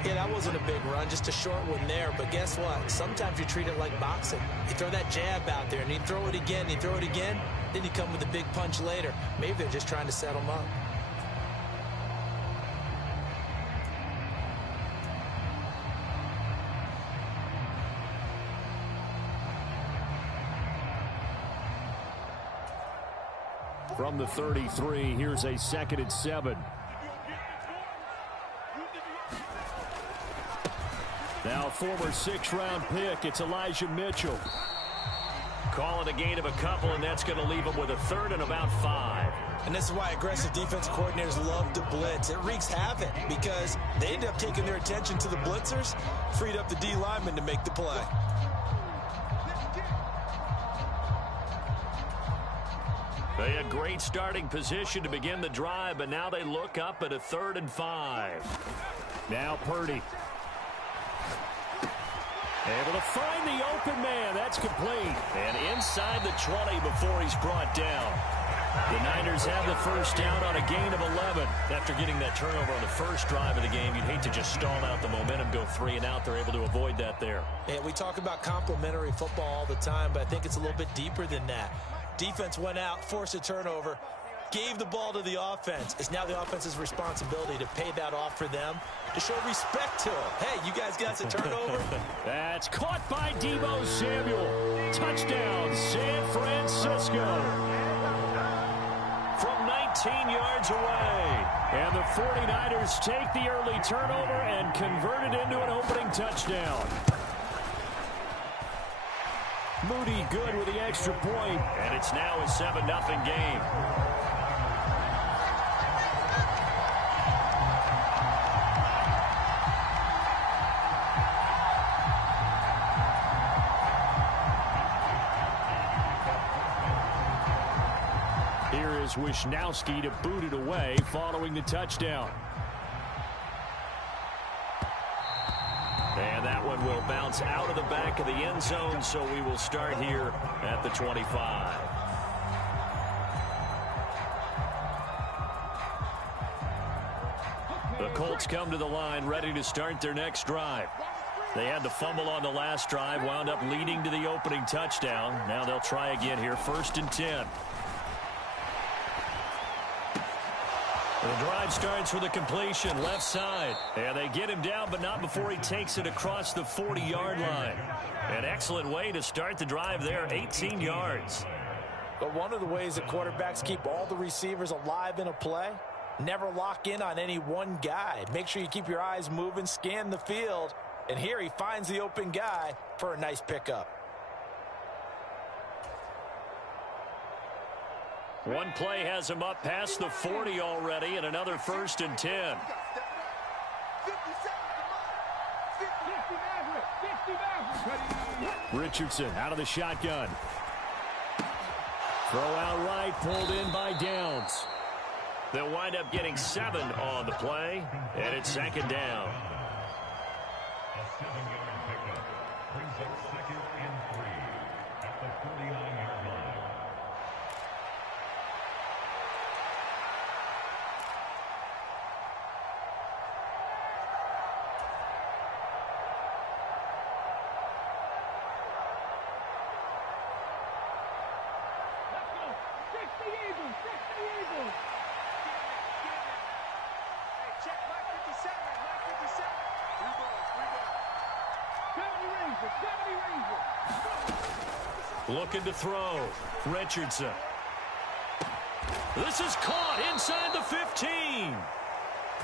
Yeah, that wasn't a big run, just a short one there. But guess what? Sometimes you treat it like boxing. You throw that jab out there, and you throw it again, you throw it again, then you come with a big punch later. Maybe they're just trying to set him up. From the 33, here's a 2nd and 7. Now former 6th-round pick, it's Elijah Mitchell. Calling a gain of a couple, and that's going to leave him with a 3rd and about 5. And this is why aggressive defensive coordinators love to blitz. It wreaks havoc because they end up taking their attention to the blitzers, freed up the D lineman to make the play. They had great starting position to begin the drive, but now they look up at a 3rd and 5. Now Purdy. Able to find the open man. That's complete. And inside the 20 before he's brought down. The Niners have the first down on a gain of 11. After getting that turnover on the first drive of the game, you'd hate to just stall out the momentum, go 3 and out. They're able to avoid that there. Yeah, we talk about complementary football all the time, but I think it's a little bit deeper than that. Defense went out, forced a turnover, gave the ball to the offense. It's now the offense's responsibility to pay that off for them, to show respect to them. Hey, you guys got a turnover? That's caught by Deebo Samuel. Touchdown, San Francisco. From 19 yards away. And the 49ers take the early turnover and convert it into an opening touchdown. Moody good with the extra point. And it's now a 7-0 game. Here is Wisnowski to boot it away following the touchdown. And that one will bounce out of the back of the end zone, so we will start here at the 25. The Colts come to the line ready to start their next drive. They had the fumble on the last drive, wound up leading to the opening touchdown. Now they'll try again here, 1st and 10. The drive starts with a completion, left side. And they get him down, but not before he takes it across the 40-yard line. An excellent way to start the drive there, 18 yards. But one of the ways that quarterbacks keep all the receivers alive in a play, never lock in on any one guy. Make sure you keep your eyes moving, scan the field. And here he finds the open guy for a nice pickup. One play has him up past the 40 already, and another 1st and 10. Richardson out of the shotgun. Throw out right, pulled in by Downs. They'll wind up getting 7 on the play, and it's 2nd down. A 7-yard pickup brings up 2nd and 3 at the 49-yard line. Looking to throw. Richardson. This is caught inside the 15.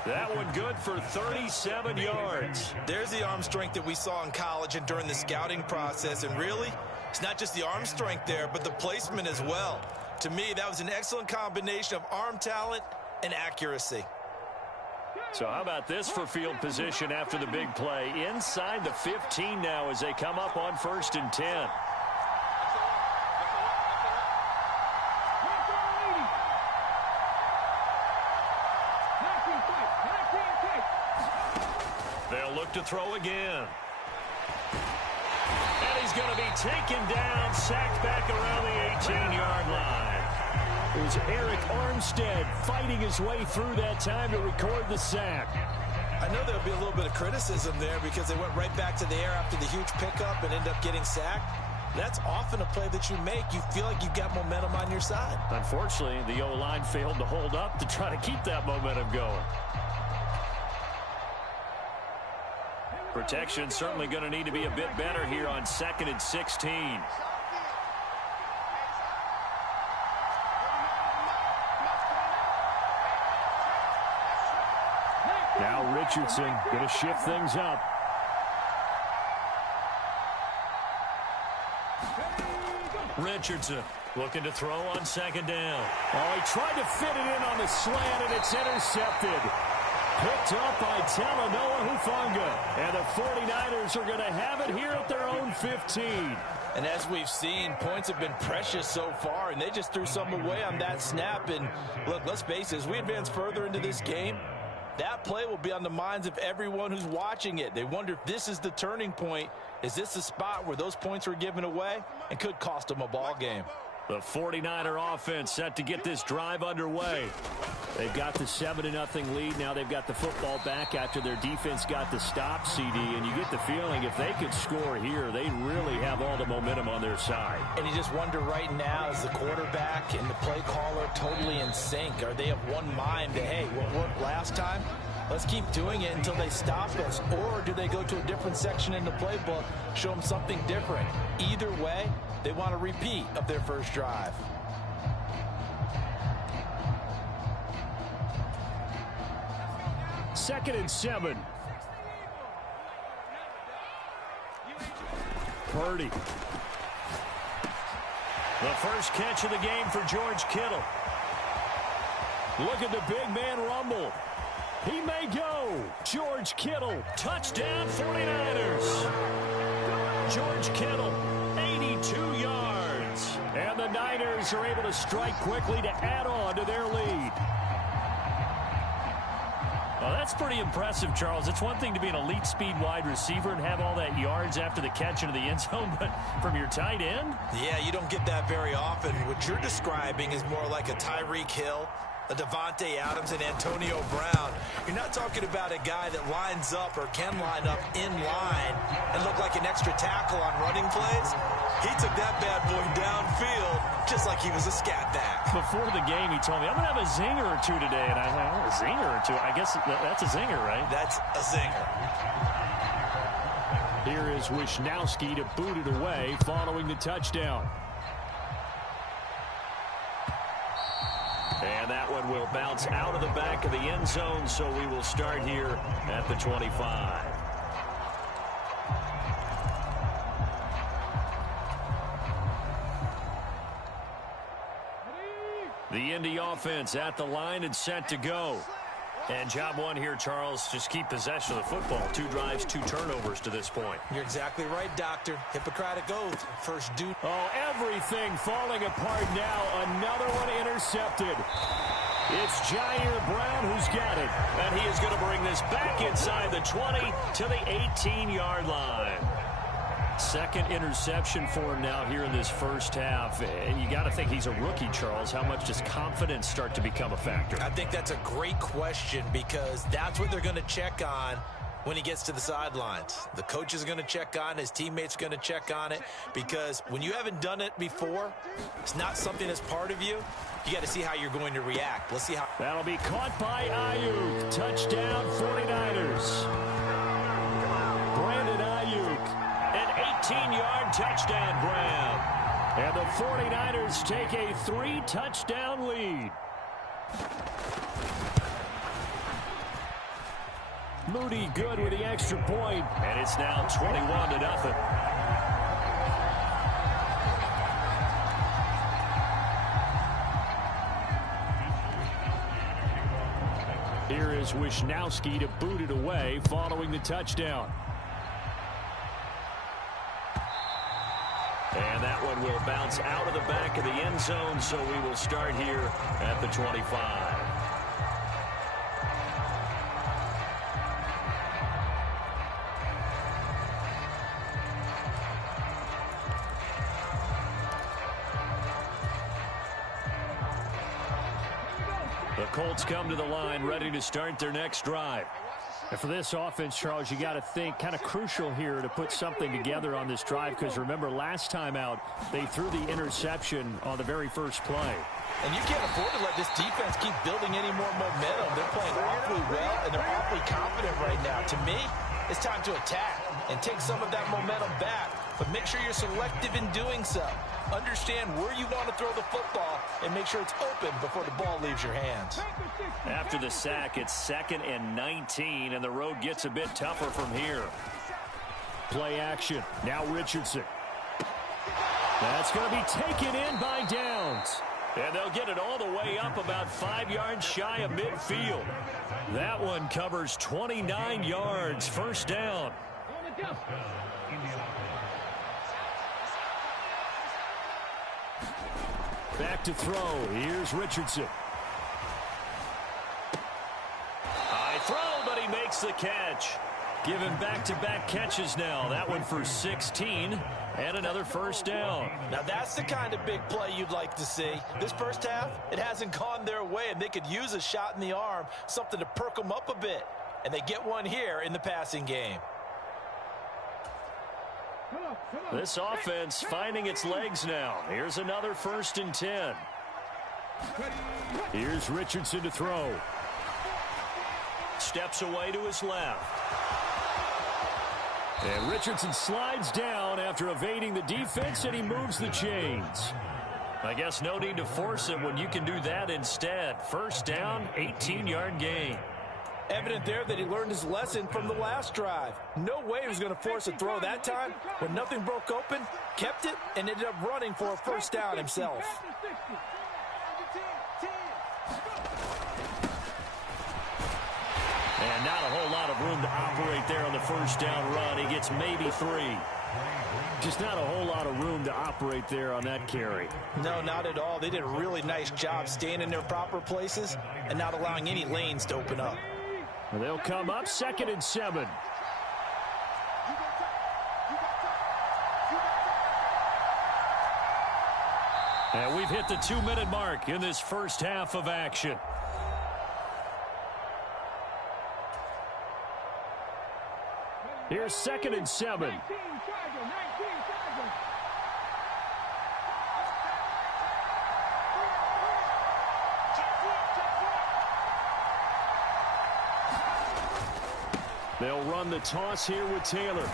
That one good for 37 yards. There's the arm strength that we saw in college and during the scouting process. And really, it's not just the arm strength there, but the placement as well. To me, that was an excellent combination of arm talent and accuracy. So how about this for field position after the big play? Inside the 15 now as they come up on 1st and 10. They'll look to throw again. And he's going to be taken down, sacked back around the 18-yard line. It was Eric Armstead fighting his way through that time to record the sack. I know there'll be a little bit of criticism there because they went right back to the air after the huge pickup and end up getting sacked. That's often a play that you make. You feel like you've got momentum on your side. Unfortunately, the O-line failed to hold up to try to keep that momentum going. Protection certainly going to need to be a bit better here on 2nd and 16. Now Richardson going to shift things up. Richardson looking to throw on 2nd down. Oh, he tried to fit it in on the slant, and it's intercepted. Picked up by Talanoa Hufanga. And the 49ers are going to have it here at their own 15. And as we've seen, points have been precious so far, and they just threw some away on that snap. And look, let's face it, as we advance further into this game, that play will be on the minds of everyone who's watching it. They wonder if this is the turning point. Is this the spot where those points were given away and could cost them a ball game? The 49er offense set to get this drive underway. They've got the 7-0 lead. Now they've got the football back after their defense got the stop, CD. And you get the feeling if they could score here, they really have all the momentum on their side. And you just wonder right now, is the quarterback and the play caller totally in sync? Are they of one mind that, hey, what worked last time? Let's keep doing it until they stop us. Or do they go to a different section in the playbook, show them something different? Either way, they want a repeat of their first drive. Second and 7. Purdy. The first catch of the game for George Kittle. Look at the big man rumble. He may go. George Kittle. Touchdown 49ers. George Kittle, 82 yards. And the Niners are able to strike quickly to add on to their lead. Well, that's pretty impressive, Charles. It's one thing to be an elite speed wide receiver and have all that yards after the catch into the end zone, but from your tight end? Yeah, you don't get that very often. What you're describing is more like a Tyreek Hill, a Devontae Adams, and Antonio Brown. You're not talking about a guy that lines up or can line up in line and look like an extra tackle on running plays. He took that bad boy downfield just like he was a scat back. Before the game, he told me, I'm going to have a zinger or two today. And I thought, oh, a zinger or two? I guess that's a zinger, right? That's a zinger. Here is Wisnowski to boot it away following the touchdown. And that one will bounce out of the back of the end zone, so we will start here at the 25. The Indy offense at the line and set to go. And job one here, Charles, just keep possession of the football. 2 drives, 2 turnovers to this point. You're exactly right, Doctor. Hippocratic oath. First dude. Oh, everything falling apart now. Another one intercepted. It's Jair Brown who's got it. And he is going to bring this back inside the 20 to the 18-yard line. Second interception for him now here in this first half. And you got to think he's a rookie, Charles. How much does confidence start to become a factor? I think that's a great question because that's what they're going to check on when he gets to the sidelines. The coach is going to check on it. His teammates are going to check on it because when you haven't done it before, it's not something that's part of you. You got to see how you're going to react. Let's see how. That'll be caught by Ayuk. Touchdown 49ers. Brandon Ayuk. An 18-yard touchdown grab. And the 49ers take a 3-touchdown lead. Moody good with the extra point. And it's now 21-0. Here is Wisnowski to boot it away following the touchdown. And that one will bounce out of the back of the end zone, so we will start here at the 25. The Colts come to the line ready to start their next drive. And for this offense, Charles, you got to think kind of crucial here to put something together on this drive, because remember last time out they threw the interception on the very first play. And you can't afford to let this defense keep building any more momentum. They're playing awfully well, and they're awfully confident right now. To me, it's time to attack and take some of that momentum back, but make sure you're selective in doing so. Understand where you want to throw the football and make sure it's open before the ball leaves your hands. After the sack, it's 2nd and 19, and the road gets a bit tougher from here. Play action. Now Richardson. That's going to be taken in by Downs. And they'll get it all the way up about 5 yards shy of midfield. That one covers 29 yards. First down. Back to throw. Here's Richardson. High throw, but he makes the catch. Given back-to-back catches now. That one for 16 and another first down. Now that's the kind of big play you'd like to see. This first half, it hasn't gone their way, and they could use a shot in the arm, something to perk them up a bit. And they get one here in the passing game. This offense finding its legs now. Here's another 1st and 10. Here's Richardson to throw. Steps away to his left. And Richardson slides down after evading the defense, and he moves the chains. I guess no need to force it when you can do that instead. First down, 18-yard gain. Evident there that he learned his lesson from the last drive. No way he was going to force a throw that time. When nothing broke open, kept it, and ended up running for a first down himself. And not a whole lot of room to operate there on the first down run. He gets maybe 3. Just not a whole lot of room to operate there on that carry. No, not at all. They did a really nice job staying in their proper places and not allowing any lanes to open up. And they'll come up 2nd and 7. And we've hit the 2-minute mark in this first half of action. Here's 2nd and 7. They'll run the toss here with Taylor.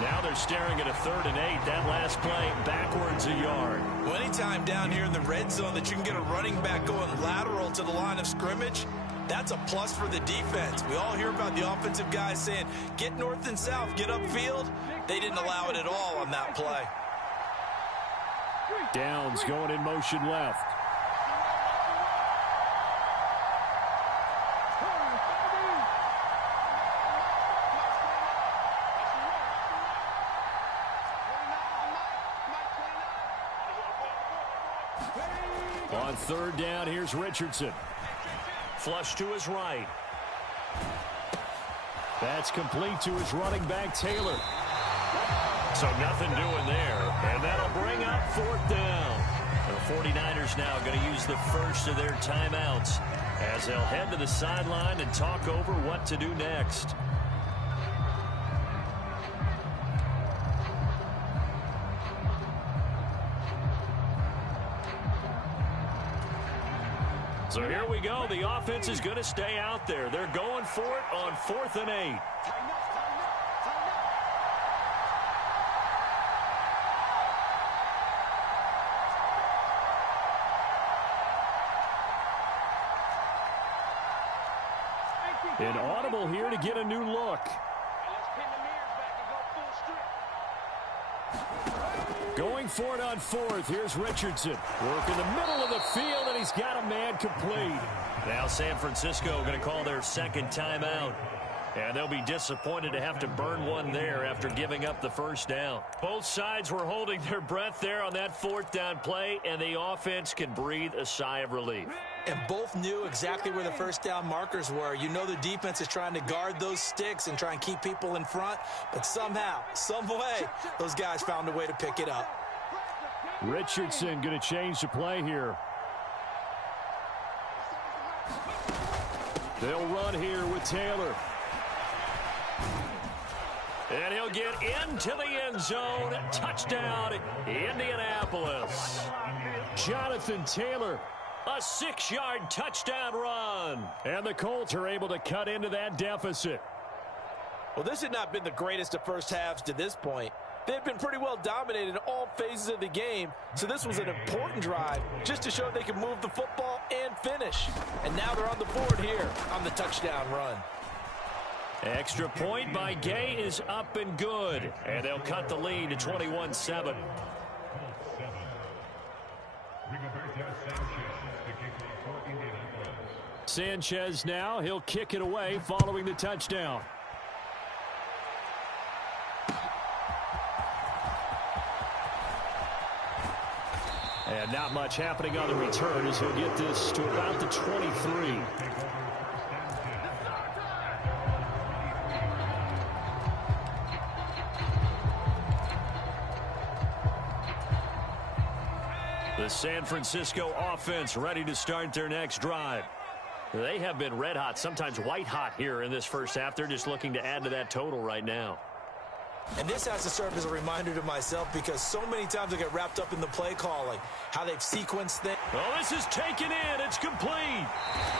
Now they're staring at a 3rd and 8. That last play backwards a yard. Well, anytime down here in the red zone that you can get a running back going lateral to the line of scrimmage, that's a plus for the defense. We all hear about the offensive guys saying, get north and south, get upfield. They didn't allow it at all on that play. Downs going in motion left. On 3rd down, here's Richardson. Flush to his right. That's complete to his running back, Taylor. So nothing doing there. And that'll bring up 4th down. The 49ers now going to use the first of their timeouts as they'll head to the sideline and talk over what to do next. So here we go. The offense is going to stay out there. They're going for it on 4th and 8. An audible here to get a new look. Going for it on 4th. Here's Richardson. Work in the middle of the field, and he's got a man complete. Now San Francisco going to call their 2nd timeout. And they'll be disappointed to have to burn one there after giving up the first down. Both sides were holding their breath there on that 4th down play, and the offense can breathe a sigh of relief. And both knew exactly where the first down markers were. You know the defense is trying to guard those sticks and try and keep people in front, but somehow, some way, those guys found a way to pick it up. Richardson going to change the play here. They'll run here with Taylor. And he'll get into the end zone. Touchdown, Indianapolis. Jonathan Taylor, a 6-yard touchdown run. And the Colts are able to cut into that deficit. Well, this had not been the greatest of first halves to this point. They've been pretty well dominated in all phases of the game, so this was an important drive just to show they can move the football and finish. And now they're on the board here on the touchdown run. Extra point by Gay is up and good. And they'll cut the lead to 21-7. Sanchez now, he'll kick it away following the touchdown. And not much happening on the return as he'll get this to about the 23. The San Francisco offense ready to start their next drive. They have been red hot, sometimes white hot here in this first half. They're just looking to add to that total right now. And this has to serve as a reminder to myself because so many times I get wrapped up in the play calling, how they've sequenced things. Oh, this is taken in. It's complete.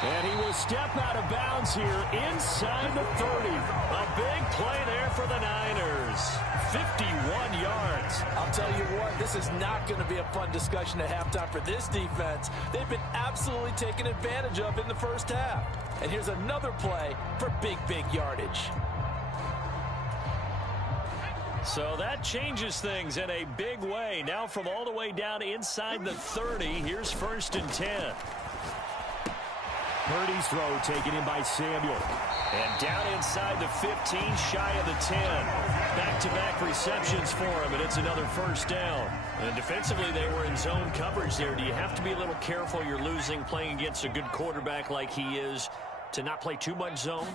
And he will step out of bounds here inside the 30. A big play there for the Niners. 51 yards. I'll tell you what, this is not going to be a fun discussion at halftime for this defense. They've been absolutely taken advantage of in the first half. And here's another play for big yardage. So that changes things in a big way. Now from all the way down inside the 30, here's 1st and 10. Purdy's throw taken in by Samuel. And down inside the 15, shy of the 10. Back-to-back receptions for him, and it's another first down. And defensively, they were in zone coverage there. Do you have to be a little careful? You're losing playing against a good quarterback like he is, to not play too much zone?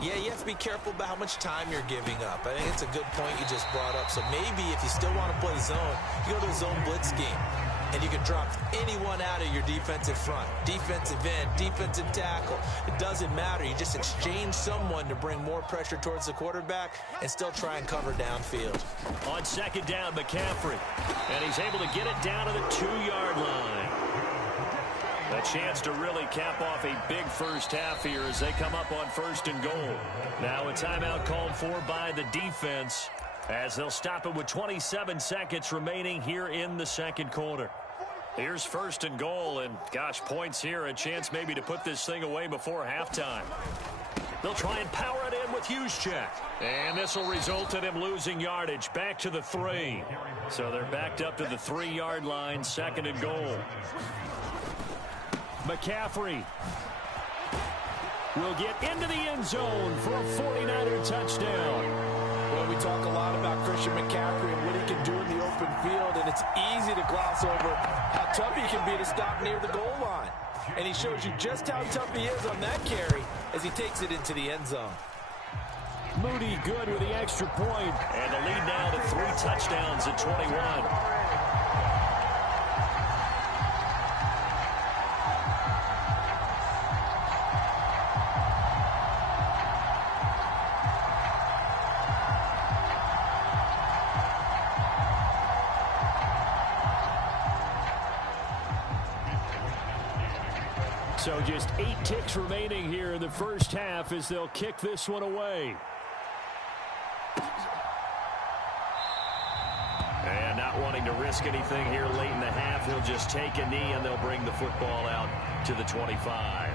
Yeah, you have to be careful about how much time you're giving up. I think it's a good point you just brought up. So maybe if you still want to play zone, you go to a zone blitz scheme. And you can drop anyone out of your defensive front. Defensive end, defensive tackle. It doesn't matter. You just exchange someone to bring more pressure towards the quarterback and still try and cover downfield. On 2nd down, McCaffrey. And he's able to get it down to the 2-yard line. A chance to really cap off a big first half here as they come up on 1st and goal. Now a timeout called for by the defense as they'll stop it with 27 seconds remaining here in the second quarter. Here's 1st and goal, and gosh, points here, a chance maybe to put this thing away before halftime. They'll try and power it in with Juszczyk. And this will result in him losing yardage back to the 3. So they're backed up to the 3-yard line, 2nd and goal. McCaffrey will get into the end zone for a 49er touchdown. Well, we talk a lot about Christian McCaffrey and what he can do in the open field, and it's easy to gloss over how tough he can be to stop near the goal line. And he shows you just how tough he is on that carry as he takes it into the end zone. Moody good with the extra point, and the lead now to 3 touchdowns at 21. So just 8 ticks remaining here in the first half as they'll kick this one away. And not wanting to risk anything here late in the half, he'll just take a knee and they'll bring the football out to the 25.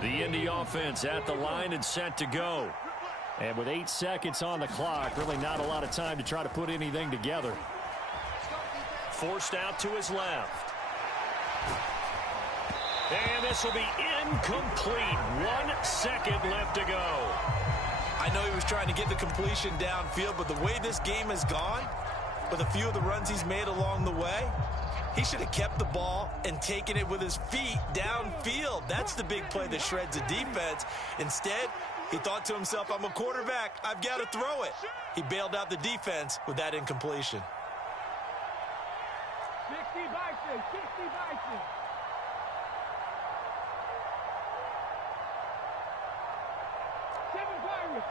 The Indy offense at the line and set to go. And with 8 seconds on the clock, really not a lot of time to try to put anything together. Forced out to his left. And this will be incomplete. 1 second left to go. I know he was trying to get the completion downfield, but the way this game has gone, with a few of the runs he's made along the way, He should have kept the ball and taken it with his feet downfield. That's the big play that shreds the defense. Instead, he thought to himself, I'm a quarterback. I've got to throw it. He bailed out the defense with that incompletion. 60 Bison, 60 Bison. Seven Pirates.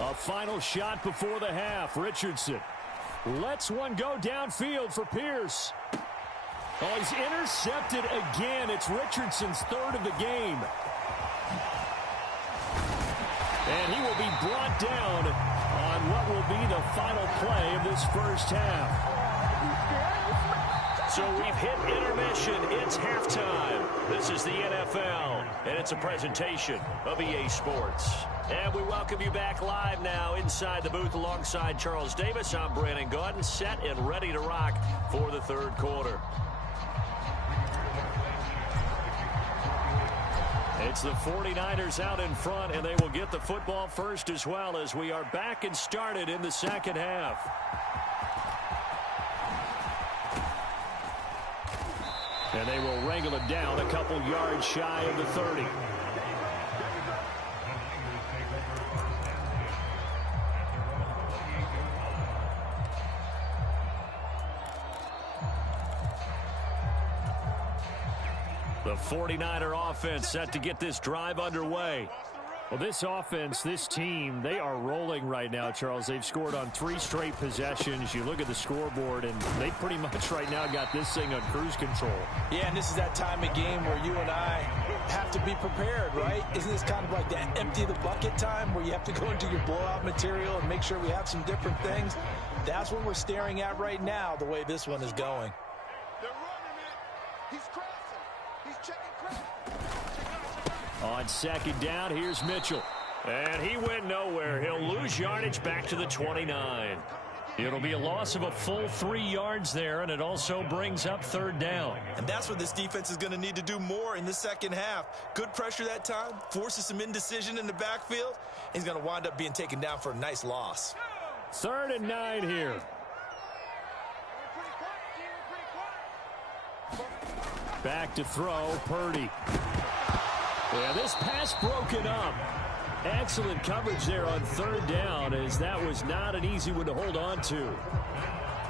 A final shot before the half. Richardson lets one go downfield for Pierce. Oh, he's intercepted again. It's Richardson's third of the game. And he will be brought down on what will be the final play of this first half. So we've hit intermission. It's halftime. This is the NFL, and it's a presentation of EA Sports. And we welcome you back live now inside the booth alongside Charles Davis. I'm Brandon Gaudin, set and ready to rock for the third quarter. It's the 49ers out in front, and they will get the football first as well as we are back and started in the second half. And they will wrangle it down a couple yards shy of the 30. The 49er offense set to get this drive underway. Well, this offense, this team, they are rolling right now, Charles. They've scored on 3 straight possessions. You look at the scoreboard, and they pretty much right now got this thing on cruise control. Yeah, and this is that time of game where you and I have to be prepared, right? Isn't this kind of like that empty the bucket time where you have to go into your blowout material and make sure we have some different things? That's what we're staring at right now, the way this one is going. They're running it. He's crossing. He's checking cross. On second down, here's Mitchell. And he went nowhere. He'll lose yardage back to the 29. It'll be a loss of a full 3 yards there, and it also brings up third down. And that's what this defense is going to need to do more in the second half. Good pressure that time, forces some indecision in the backfield. He's going to wind up being taken down for a nice loss. 3rd and 9 here. Back to throw, Purdy. Yeah, this pass broken up. Excellent coverage there on 3rd down, as that was not an easy one to hold on to.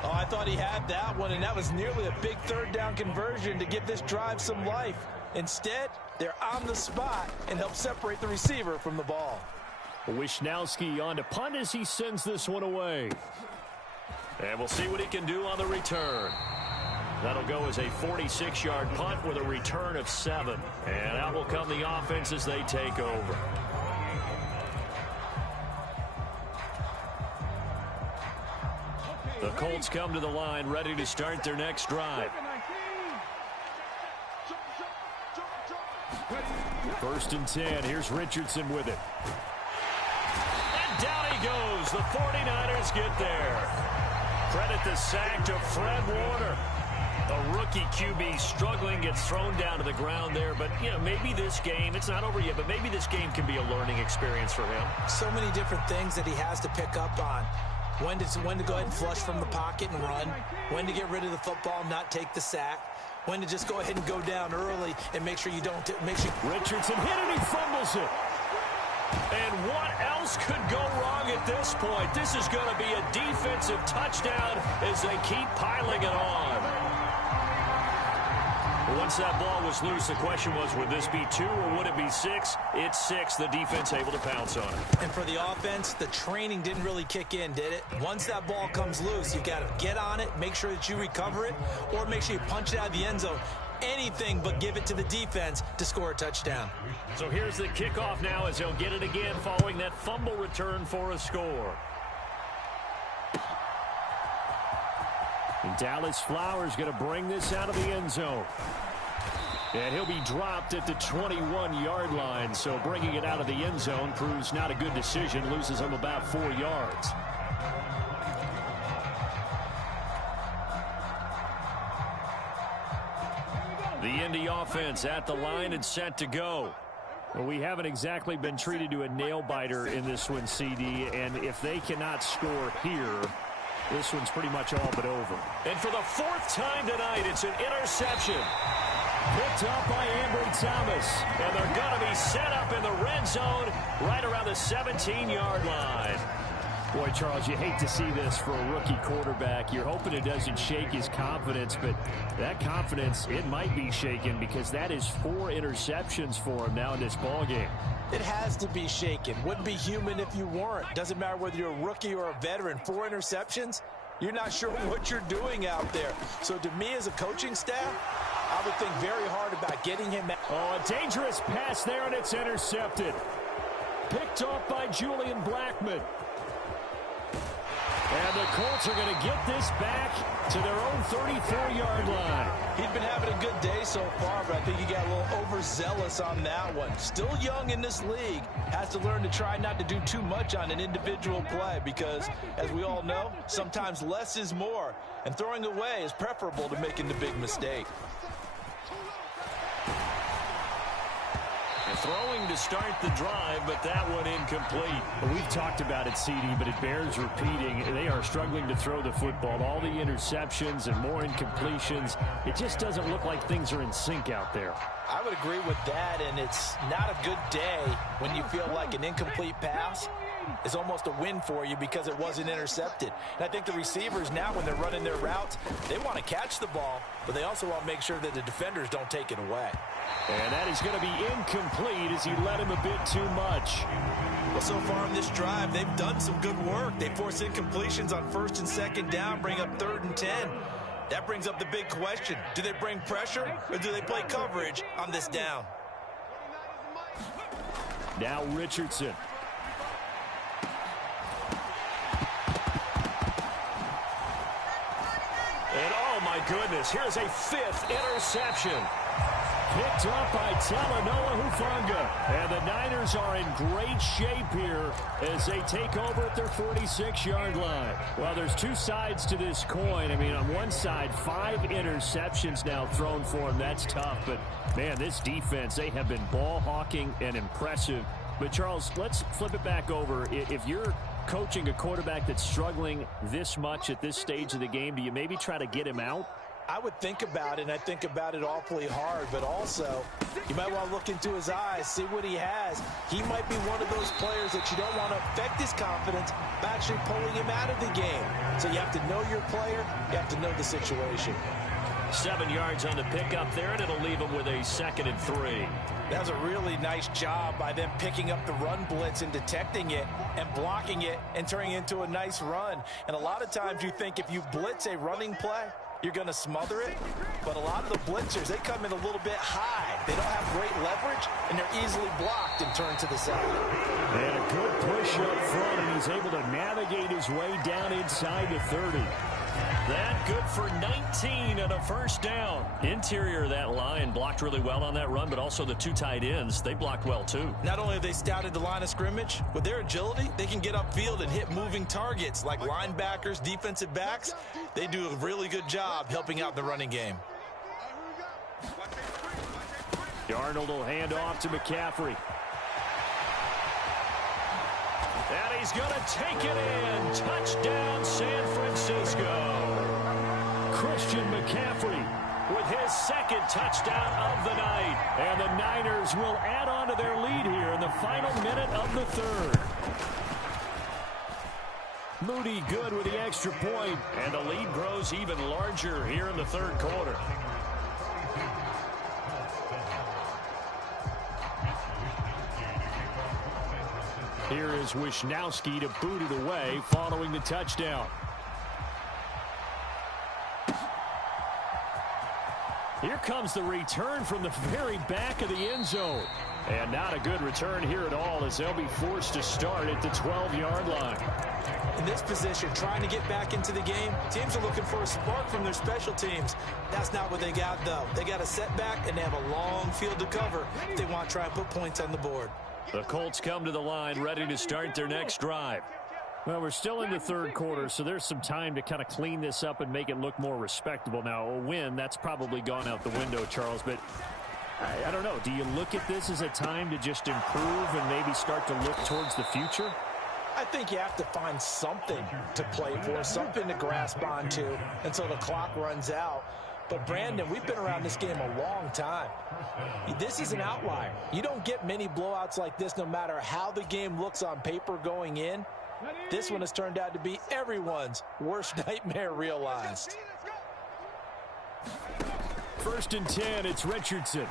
Oh, I thought he had that one, and that was nearly a big 3rd down conversion to give this drive some life. Instead, they're on the spot and help separate the receiver from the ball. Wishnowski on to punt as he sends this one away. And we'll see what he can do on the return. That'll go as a 46-yard punt with a return of 7. And out will come the offense as they take over. The Colts come to the line ready to start their next drive. 1st and 10. Here's Richardson with it. And down he goes. The 49ers get there. Credit the sack to Fred Warner. A rookie QB struggling, gets thrown down to the ground there. But, you know, maybe this game, it's not over yet, but maybe this game can be a learning experience for him. So many different things that he has to pick up on. When to go ahead and flush from the pocket and run. When to get rid of the football and not take the sack. When to just go ahead and go down early and make sure you don't. Richardson hit it, he fumbles it. And what else could go wrong at this point? This is going to be a defensive touchdown as they keep piling it on. Once that ball was loose, the question was, would this be 2 or would it be 6? It's 6. The defense able to pounce on it. And for the offense, the training didn't really kick in, did it? Once that ball comes loose, you've got to get on it, make sure that you recover it, or make sure you punch it out of the end zone. Anything but give it to the defense to score a touchdown. So here's the kickoff now as they'll get it again following that fumble return for a score. And Dallas Flowers going to bring this out of the end zone. And he'll be dropped at the 21-yard line. So bringing it out of the end zone proves not a good decision. Loses him about 4 yards. The Indy offense at the line and set to go. Well, we haven't exactly been treated to a nail-biter in this one, CD, and if they cannot score here, this one's pretty much all but over. And for the fourth time tonight, it's an interception. Picked up by Ambry Thomas. And they're going to be set up in the red zone right around the 17-yard line. Boy, Charles, you hate to see this for a rookie quarterback. You're hoping it doesn't shake his confidence, but that confidence, it might be shaken because that is 4 interceptions for him now in this ballgame. It has to be shaken. Wouldn't be human if you weren't. Doesn't matter whether you're a rookie or a veteran. 4 interceptions, you're not sure what you're doing out there. So to me as a coaching staff, I would think very hard about getting him out. Oh, a dangerous pass there, and it's intercepted. Picked off by Julian Blackmon. And the Colts are going to get this back to their own 34-yard line. He's been having a good day so far, but I think he got a little overzealous on that one. Still young in this league. Has to learn to try not to do too much on an individual play because, as we all know, sometimes less is more. And throwing away is preferable to making the big mistake. Throwing to start the drive, but that one incomplete. Well, we've talked about it, CD, but it bears repeating. They are struggling to throw the football. All the interceptions and more incompletions. It just doesn't look like things are in sync out there. I would agree with that, and it's not a good day when you feel like an incomplete pass is almost a win for you because it wasn't intercepted. And I think the receivers now, when they're running their routes, they want to catch the ball, but they also want to make sure that the defenders don't take it away. And that is going to be incomplete as he led him a bit too much. Well, so far in this drive, they've done some good work. They force incompletions on 1st and 2nd down, bring up 3rd and 10. That brings up the big question. Do they bring pressure or do they play coverage on this down? Now Richardson. And oh my goodness, here's a 5th interception. Picked up by Talanoa Hufanga. And the Niners are in great shape here as they take over at their 46-yard line. Well, there's 2 sides to this coin. I mean, on one side, 5 interceptions now thrown for them. That's tough. But, man, this defense, they have been ball hawking and impressive. But, Charles, let's flip it back over. If you're coaching a quarterback that's struggling this much at this stage of the game, do you maybe try to get him out? I would think about it, and I think about it awfully hard, but also you might want to look into his eyes, see what he has. He might be one of those players that you don't want to affect his confidence by actually pulling him out of the game. So you have to know your player, you have to know the situation. 7 yards on the pickup there, and it'll leave him with a 2nd and 3. That was a really nice job by them picking up the run blitz and detecting it and blocking it and turning it into a nice run. And a lot of times you think if you blitz a running play, you're going to smother it. But a lot of the blitzers, they come in a little bit high. They don't have great leverage, and they're easily blocked and turned to the side. And a good push up front, and he's able to navigate his way down inside the 30. That good for 19 and a 1st down. Interior of that line blocked really well on that run, but also the 2 tight ends, they blocked well too. Not only have they scouted the line of scrimmage, with their agility, they can get upfield and hit moving targets like linebackers, defensive backs. They do a really good job helping out the running game. Darnold will hand off to McCaffrey. And he's going to take it in. Touchdown, San Francisco. Christian McCaffrey with his 2nd touchdown of the night. And the Niners will add on to their lead here in the final minute of the 3rd. Moody good with the extra point. And the lead grows even larger here in the 3rd quarter. Here is Wisnowski to boot it away following the touchdown. Here comes the return from the very back of the end zone. And not a good return here at all as they'll be forced to start at the 12-yard line. In this position, trying to get back into the game, teams are looking for a spark from their special teams. That's not what they got, though. They got a setback, and they have a long field to cover if they want to try and put points on the board. The Colts come to the line ready to start their next drive. Well, we're still in the 3rd quarter, so there's some time to kind of clean this up and make it look more respectable. Now, a win, that's probably gone out the window, Charles, but I don't know. Do you look at this as a time to just improve and maybe start to look towards the future? I think you have to find something to play for, something to grasp onto until the clock runs out. But, Brandon, we've been around this game a long time. This is an outlier. You don't get many blowouts like this no matter how the game looks on paper going in. This one has turned out to be everyone's worst nightmare realized. 1st and 10, it's Richardson.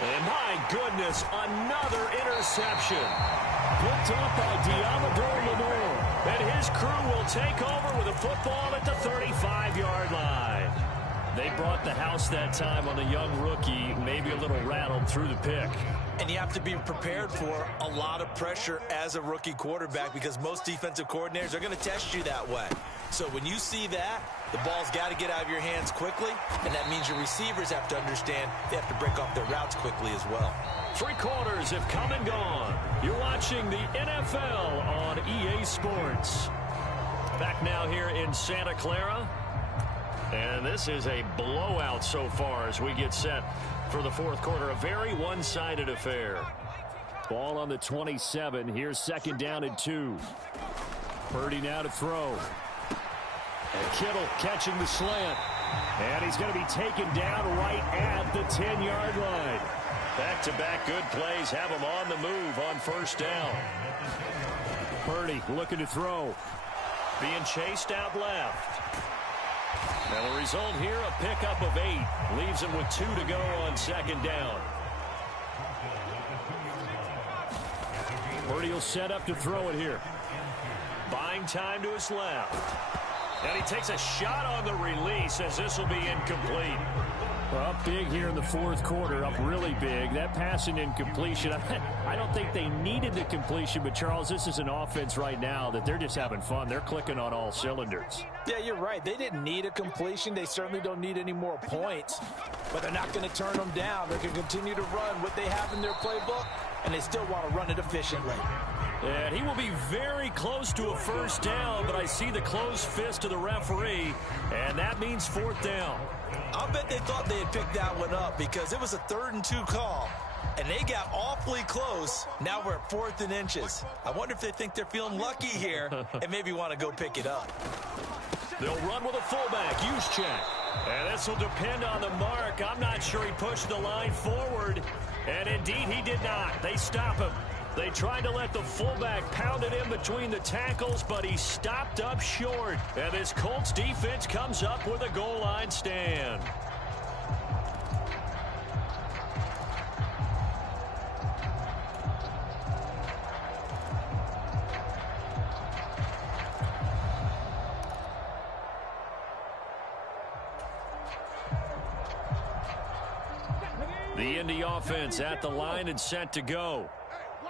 And my goodness, another interception. Picked up by Diamador Lenore. And his crew will take over with a football at the 35-yard line. They brought the house that time on a young rookie, maybe a little rattled through the pick. And you have to be prepared for a lot of pressure as a rookie quarterback because most defensive coordinators are going to test you that way. So when you see that, the ball's got to get out of your hands quickly, and that means your receivers have to understand they have to break off their routes quickly as well. 3 quarters have come and gone. You're watching the NFL on EA Sports. Back now here in Santa Clara. And this is a blowout so far as we get set for the 4th quarter. A very one-sided affair. Ball on the 27. Here's 2nd down and 2. Purdy now to throw. And Kittle catching the slant. And he's going to be taken down right at the 10-yard line. Back-to-back good plays have him on the move on 1st down. Purdy looking to throw. Being chased out left. Now the result here, a pickup of 8. Leaves him with 2 to go on 2nd down. Purdy will set up to throw it here. Buying time to his left. And he takes a shot on the release as this will be incomplete. Well, up big here in the 4th quarter, up really big. That pass and incompletion, I don't think they needed the completion, but Charles, this is an offense right now that they're just having fun. They're clicking on all cylinders. Yeah, you're right. They didn't need a completion. They certainly don't need any more points, but they're not going to turn them down. They're going to continue to run what they have in their playbook, and they still want to run it efficiently. And he will be very close to a 1st down, but I see the closed fist of the referee, and that means 4th down. I'll bet they thought they had picked that one up because it was a 3rd and 2 call, and they got awfully close. Now we're at 4th and inches. I wonder if they think they're feeling lucky here and maybe want to go pick it up. They'll run with a fullback, use check. And this will depend on the mark. I'm not sure he pushed the line forward, and indeed he did not. They stop him. They tried to let the fullback pound it in between the tackles, but he stopped up short. And this Colts defense comes up with a goal line stand. The Indy offense at the line and set to go.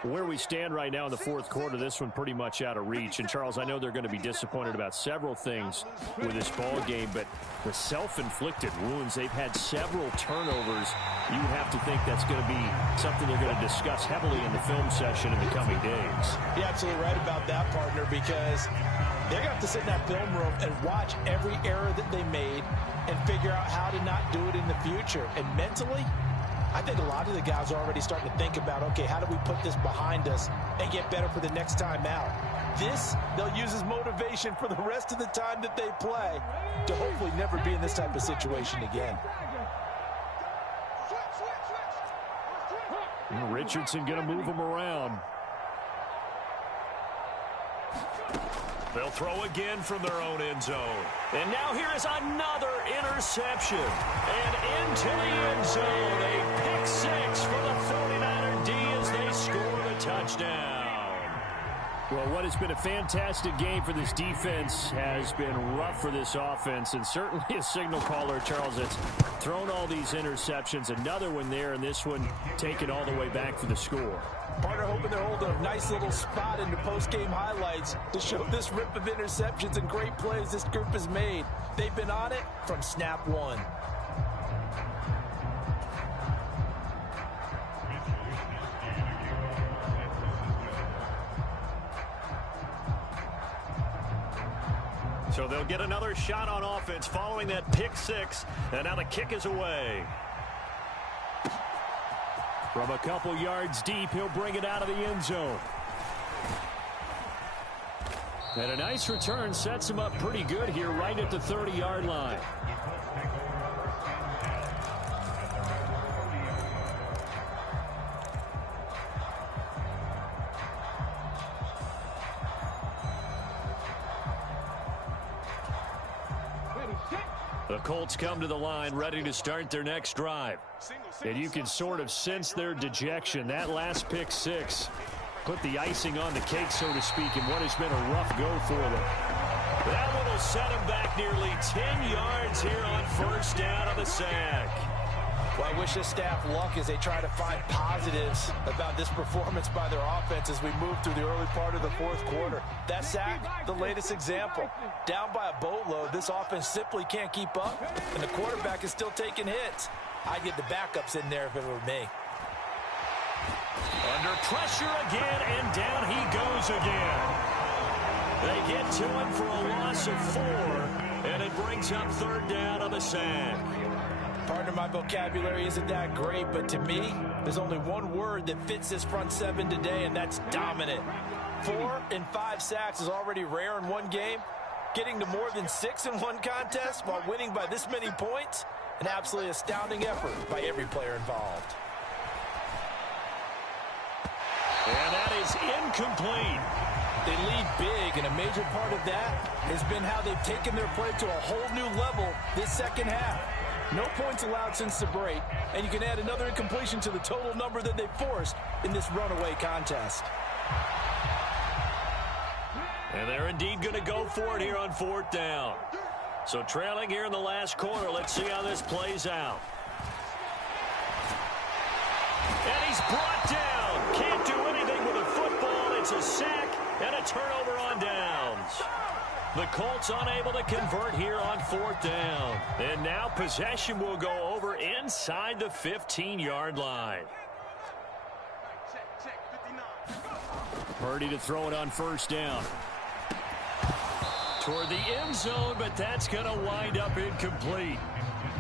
Where we stand right now in the 4th quarter, this one pretty much out of reach. And, Charles, I know they're going to be disappointed about several things with this ball game, but the self-inflicted wounds, they've had several turnovers. You would have to think that's going to be something they're going to discuss heavily in the film session in the coming days. You're absolutely right about that, partner, because they're going to have to sit in that film room and watch every error that they made and figure out how to not do it in the future. And mentally, I think a lot of the guys are already starting to think about, okay, how do we put this behind us and get better for the next time out? This, they'll use as motivation for the rest of the time that they play to hopefully never be in this type of situation again. And Richardson going to move him around. They'll throw again from their own end zone. And now here is another interception. And into the end zone, a pick 6 for the 49er D as they score the touchdown. Well, what has been a fantastic game for this defense has been rough for this offense, and certainly a signal caller, Charles, that's thrown all these interceptions. Another one there, and this one taken all the way back for the score. Partner hoping they're holding a nice little spot in the post-game highlights to show this rip of interceptions and great plays this group has made. They've been on it from snap one. So they'll get another shot on offense following that pick 6, and now the kick is away. From a couple yards deep, he'll bring it out of the end zone. And a nice return sets him up pretty good here right at the 30-yard line. The Colts come to the line ready to start their next drive. And you can sort of sense their dejection. That last pick six put the icing on the cake, so to speak, in what has been a rough go for them. That one will set them back nearly 10 yards here on first down on the sack. Well, I wish this staff luck as they try to find positives about this performance by their offense as we move through the early part of the fourth quarter. That sack, the latest example. Down by a boatload, this offense simply can't keep up, and the quarterback is still taking hits. I'd get the backups in there if it were me. Under pressure again, and down he goes again. They get to him for a loss of 4, and it brings up third down on the sack. Partner, my vocabulary isn't that great, but to me, there's only one word that fits this front seven today, and that's dominant. 4 and 5 sacks is already rare in one game. Getting to more than 6 in one contest while winning by this many points, an absolutely astounding effort by every player involved. And that is incomplete. They lead big, and a major part of that has been how they've taken their play to a whole new level this second half. No points allowed since the break, and you can add another incompletion to the total number that they forced in this runaway contest. And they're indeed going to go for it here on fourth down. So trailing here in the last quarter, let's see how this plays out. And he's brought down. Can't do anything with a football. It's a sack and a turnover on downs. The Colts unable to convert here on fourth down. And now possession will go over inside the 15-yard line. Purdy to throw it on first down. Toward the end zone, but that's going to wind up incomplete.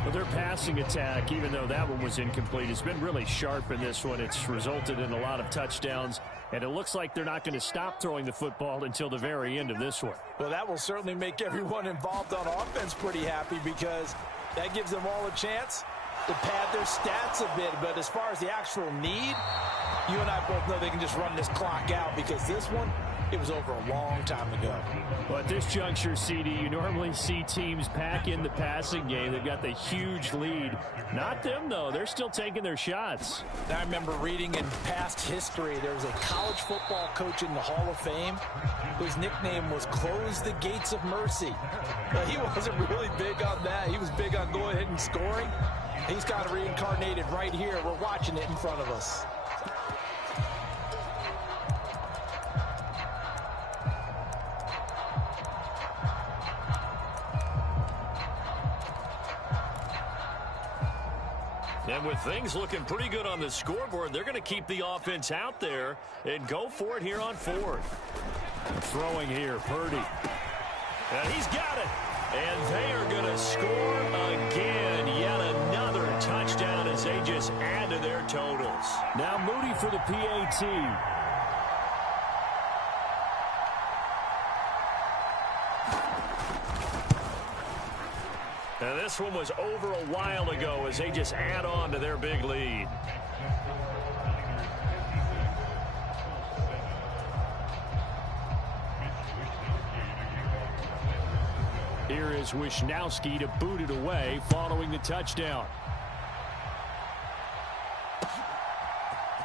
But their passing attack, even though that one was incomplete, has been really sharp in this one. It's resulted in a lot of touchdowns, and it looks like they're not going to stop throwing the football until the very end of this one. Well, that will certainly make everyone involved on offense pretty happy because that gives them all a chance to pad their stats a bit. But as far as the actual need, you and I both know they can just run this clock out because this one, it was over a long time ago. Well, at this juncture, CD, you normally see teams pack in the passing game. They've got the huge lead. Not them, though. They're still taking their shots. I remember reading in past history, there was a college football coach in the Hall of Fame whose nickname was Close the Gates of Mercy. But he wasn't really big on that. He was big on going ahead and scoring. He's got it reincarnated right here. We're watching it in front of us. And with things looking pretty good on the scoreboard, they're going to keep the offense out there and go for it here on fourth. Throwing here, Purdy. And he's got it. And they are going to score again. Yet another touchdown as they just add to their totals. Now Moody for the PAT. And this one was over a while ago as they just add on to their big lead. Here is Wisnowski to boot it away following the touchdown.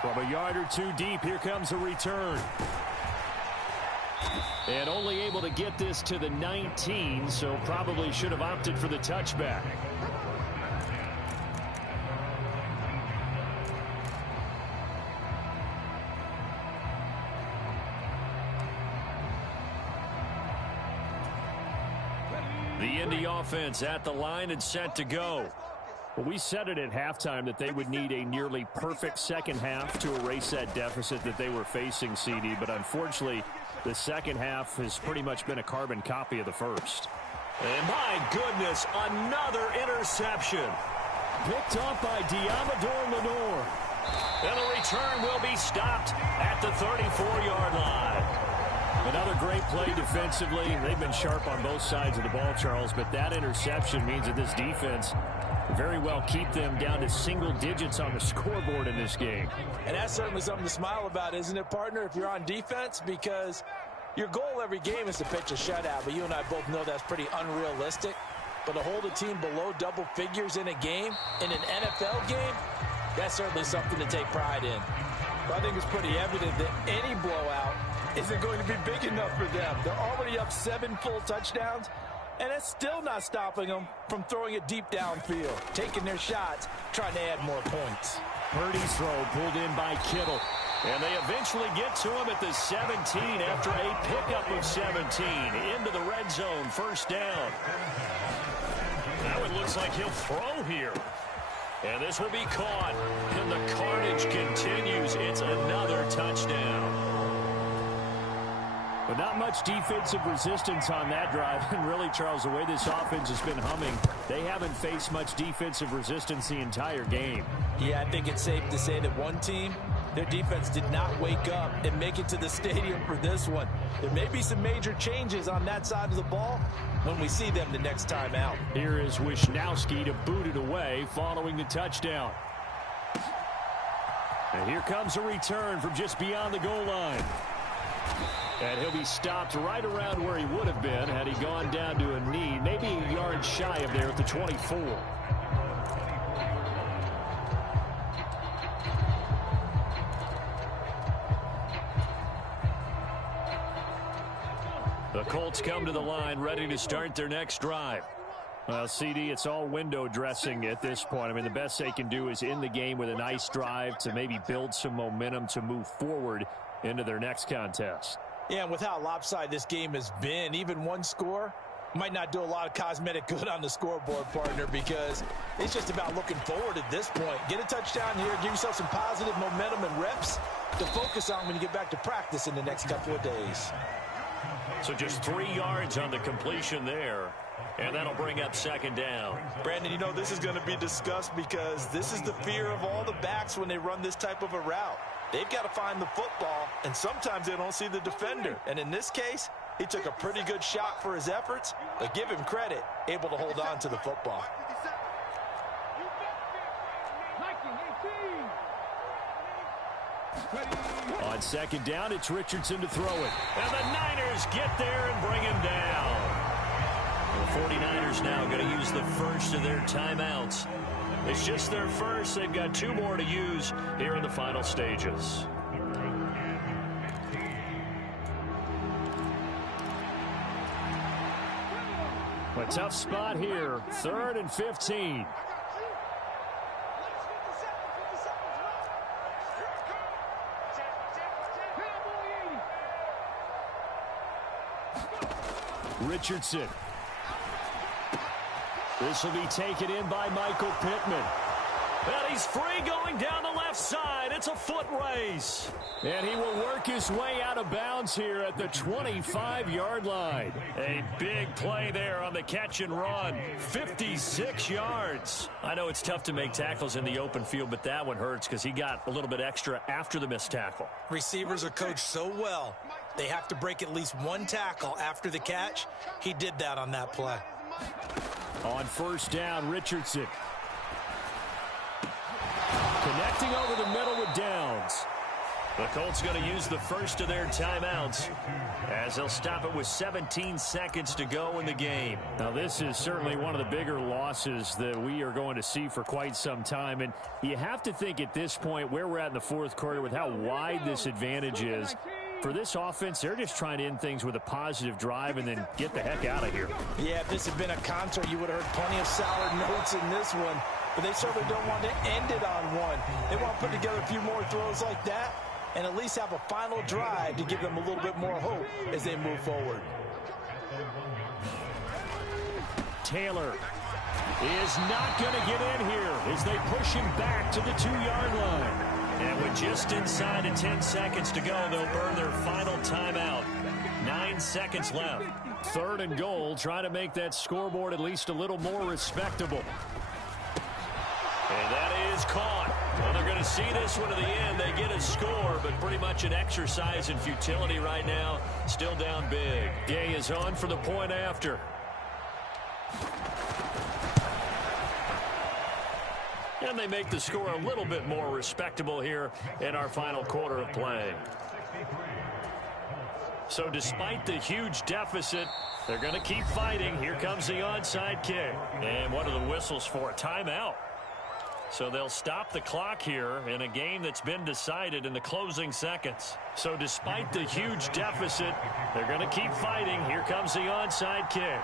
From a yard or two deep, here comes a return. And only able to get this to the 19, so probably should have opted for the touchback. The Indy offense at the line and set to go. Well, we said it at halftime that they would need a nearly perfect second half to erase that deficit that they were facing, CD, but unfortunately, the second half has pretty much been a carbon copy of the first. And my goodness, another interception. Picked off by Diamador Lenore. And the return will be stopped at the 34-yard line. Another great play defensively. They've been sharp on both sides of the ball, Charles, but that interception means that this defense very well keep them down to single digits on the scoreboard in this game. And that's certainly something to smile about, isn't it, partner, if you're on defense? Because your goal every game is to pitch a shutout, but you and I both know that's pretty unrealistic. But to hold a team below double figures in a game, in an NFL game, that's certainly something to take pride in. But I think it's pretty evident that any blowout isn't going to be big enough for them. They're already up 7 full touchdowns, and it's still not stopping them from throwing it deep downfield, taking their shots, trying to add more points. Purdy's throw pulled in by Kittle. And they eventually get to him at the 17 after a pickup of 17 into the red zone, first down. Now it looks like he'll throw here. And this will be caught. And the carnage continues. It's another touchdown. But not much defensive resistance on that drive. And really, Charles, the way this offense has been humming, they haven't faced much defensive resistance the entire game. Yeah, I think it's safe to say that one team, their defense did not wake up and make it to the stadium for this one. There may be some major changes on that side of the ball when we see them the next time out. Here is Wisnowski to boot it away following the touchdown. And here comes a return from just beyond the goal line. And he'll be stopped right around where he would have been had he gone down to a knee, maybe a yard shy of there at the 24. The Colts come to the line ready to start their next drive. Well, CD, it's all window dressing at this point. I mean, the best they can do is end the game with a nice drive to maybe build some momentum to move forward into their next contest. Yeah, and with how lopsided this game has been, even one score might not do a lot of cosmetic good on the scoreboard, partner, because it's just about looking forward at this point. Get a touchdown here, give yourself some positive momentum and reps to focus on when you get back to practice in the next couple of days. So just 3 yards on the completion there, and that'll bring up second down. Brandon, you know, this is going to be discussed because this is the fear of all the backs when they run this type of a route. They've got to find the football, and sometimes they don't see the defender. And in this case, he took a pretty good shot for his efforts, but give him credit, able to hold on to the football. On second down, it's Richardson to throw it. And the Niners get there and bring him down. The 49ers now going to use the first of their timeouts. It's just their first. They've got 2 more to use here in the final stages. A tough spot here. 3rd and 15. Richardson. This will be taken in by Michael Pittman. And he's free going down the left side. It's a foot race. And he will work his way out of bounds here at the 25-yard line. A big play there on the catch and run. 56 yards. I know it's tough to make tackles in the open field, but that one hurts because he got a little bit extra after the missed tackle. Receivers are coached so well, they have to break at least 1 tackle after the catch. He did that on that play. On first down, Richardson. Connecting over the middle with Downs. The Colts going to use the first of their timeouts as they'll stop it with 17 seconds to go in the game. Now, this is certainly one of the bigger losses that we are going to see for quite some time. And you have to think at this point where we're at in the 4th quarter with how wide this advantage is. For this offense, they're just trying to end things with a positive drive and then get the heck out of here. Yeah, if this had been a concert, you would have heard plenty of sour notes in this one. But they certainly don't want to end it on one. They want to put together a few more throws like that and at least have a final drive to give them a little bit more hope as they move forward. Taylor is not going to get in here as they push him back to the 2-yard line. And with just inside of 10 seconds to go, they'll burn their final timeout. 9 seconds left. 3rd and goal, trying to make that scoreboard at least a little more respectable. And that is caught. Well, they're going to see this one to the end. They get a score, but pretty much an exercise in futility right now. Still down big. Gay is on for the point after. And they make the score a little bit more respectable here in our final quarter of play. So despite the huge deficit, they're going to keep fighting. Here comes the onside kick. And what are the whistles for? Timeout. So they'll stop the clock here in a game that's been decided in the closing seconds. So despite the huge deficit, they're going to keep fighting. Here comes the onside kick.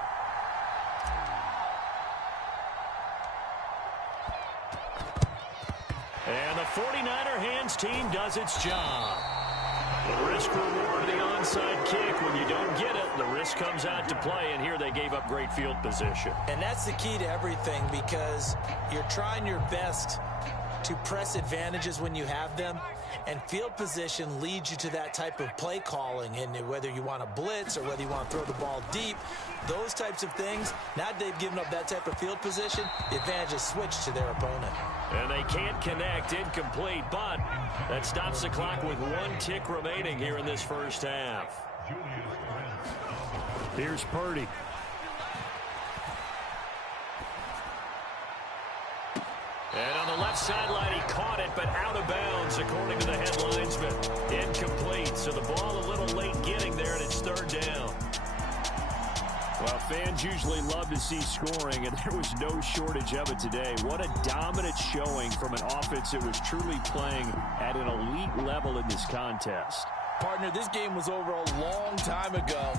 And the 49er hands team does its job. The risk-reward of the onside kick. When you don't get it, the risk comes out to play, and here they gave up great field position. And that's the key to everything, because you're trying your best to press advantages when you have them, and field position leads you to that type of play calling. And whether you want to blitz or whether you want to throw the ball deep, those types of things, now that they've given up that type of field position, the advantage is switched to their opponent. And they can't connect, incomplete, but that stops the clock with 1 tick remaining here in this first half. Here's Purdy. And on the left sideline, he caught it, but out of bounds, according to the head linesman. Incomplete, so the ball a little late getting there, and it's third down. Well, fans usually love to see scoring, and there was no shortage of it today. What a dominant showing from an offense that was truly playing at an elite level in this contest. Partner, this game was over a long time ago,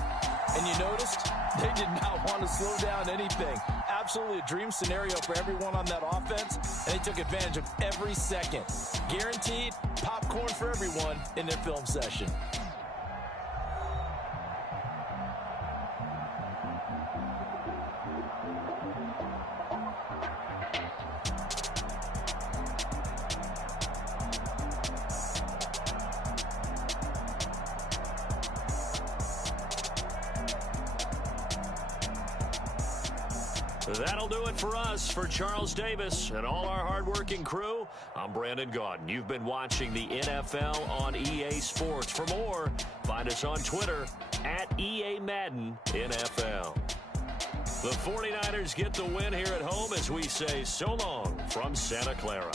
and you noticed they did not want to slow down anything. Absolutely a dream scenario for everyone on that offense, and they took advantage of every second. Guaranteed popcorn for everyone in their film session. That'll do it for us. For Charles Davis and all our hardworking crew, I'm Brandon Gaudin. You've been watching the NFL on EA Sports. For more, find us on Twitter at EA Madden NFL. The 49ers get the win here at home as we say so long from Santa Clara.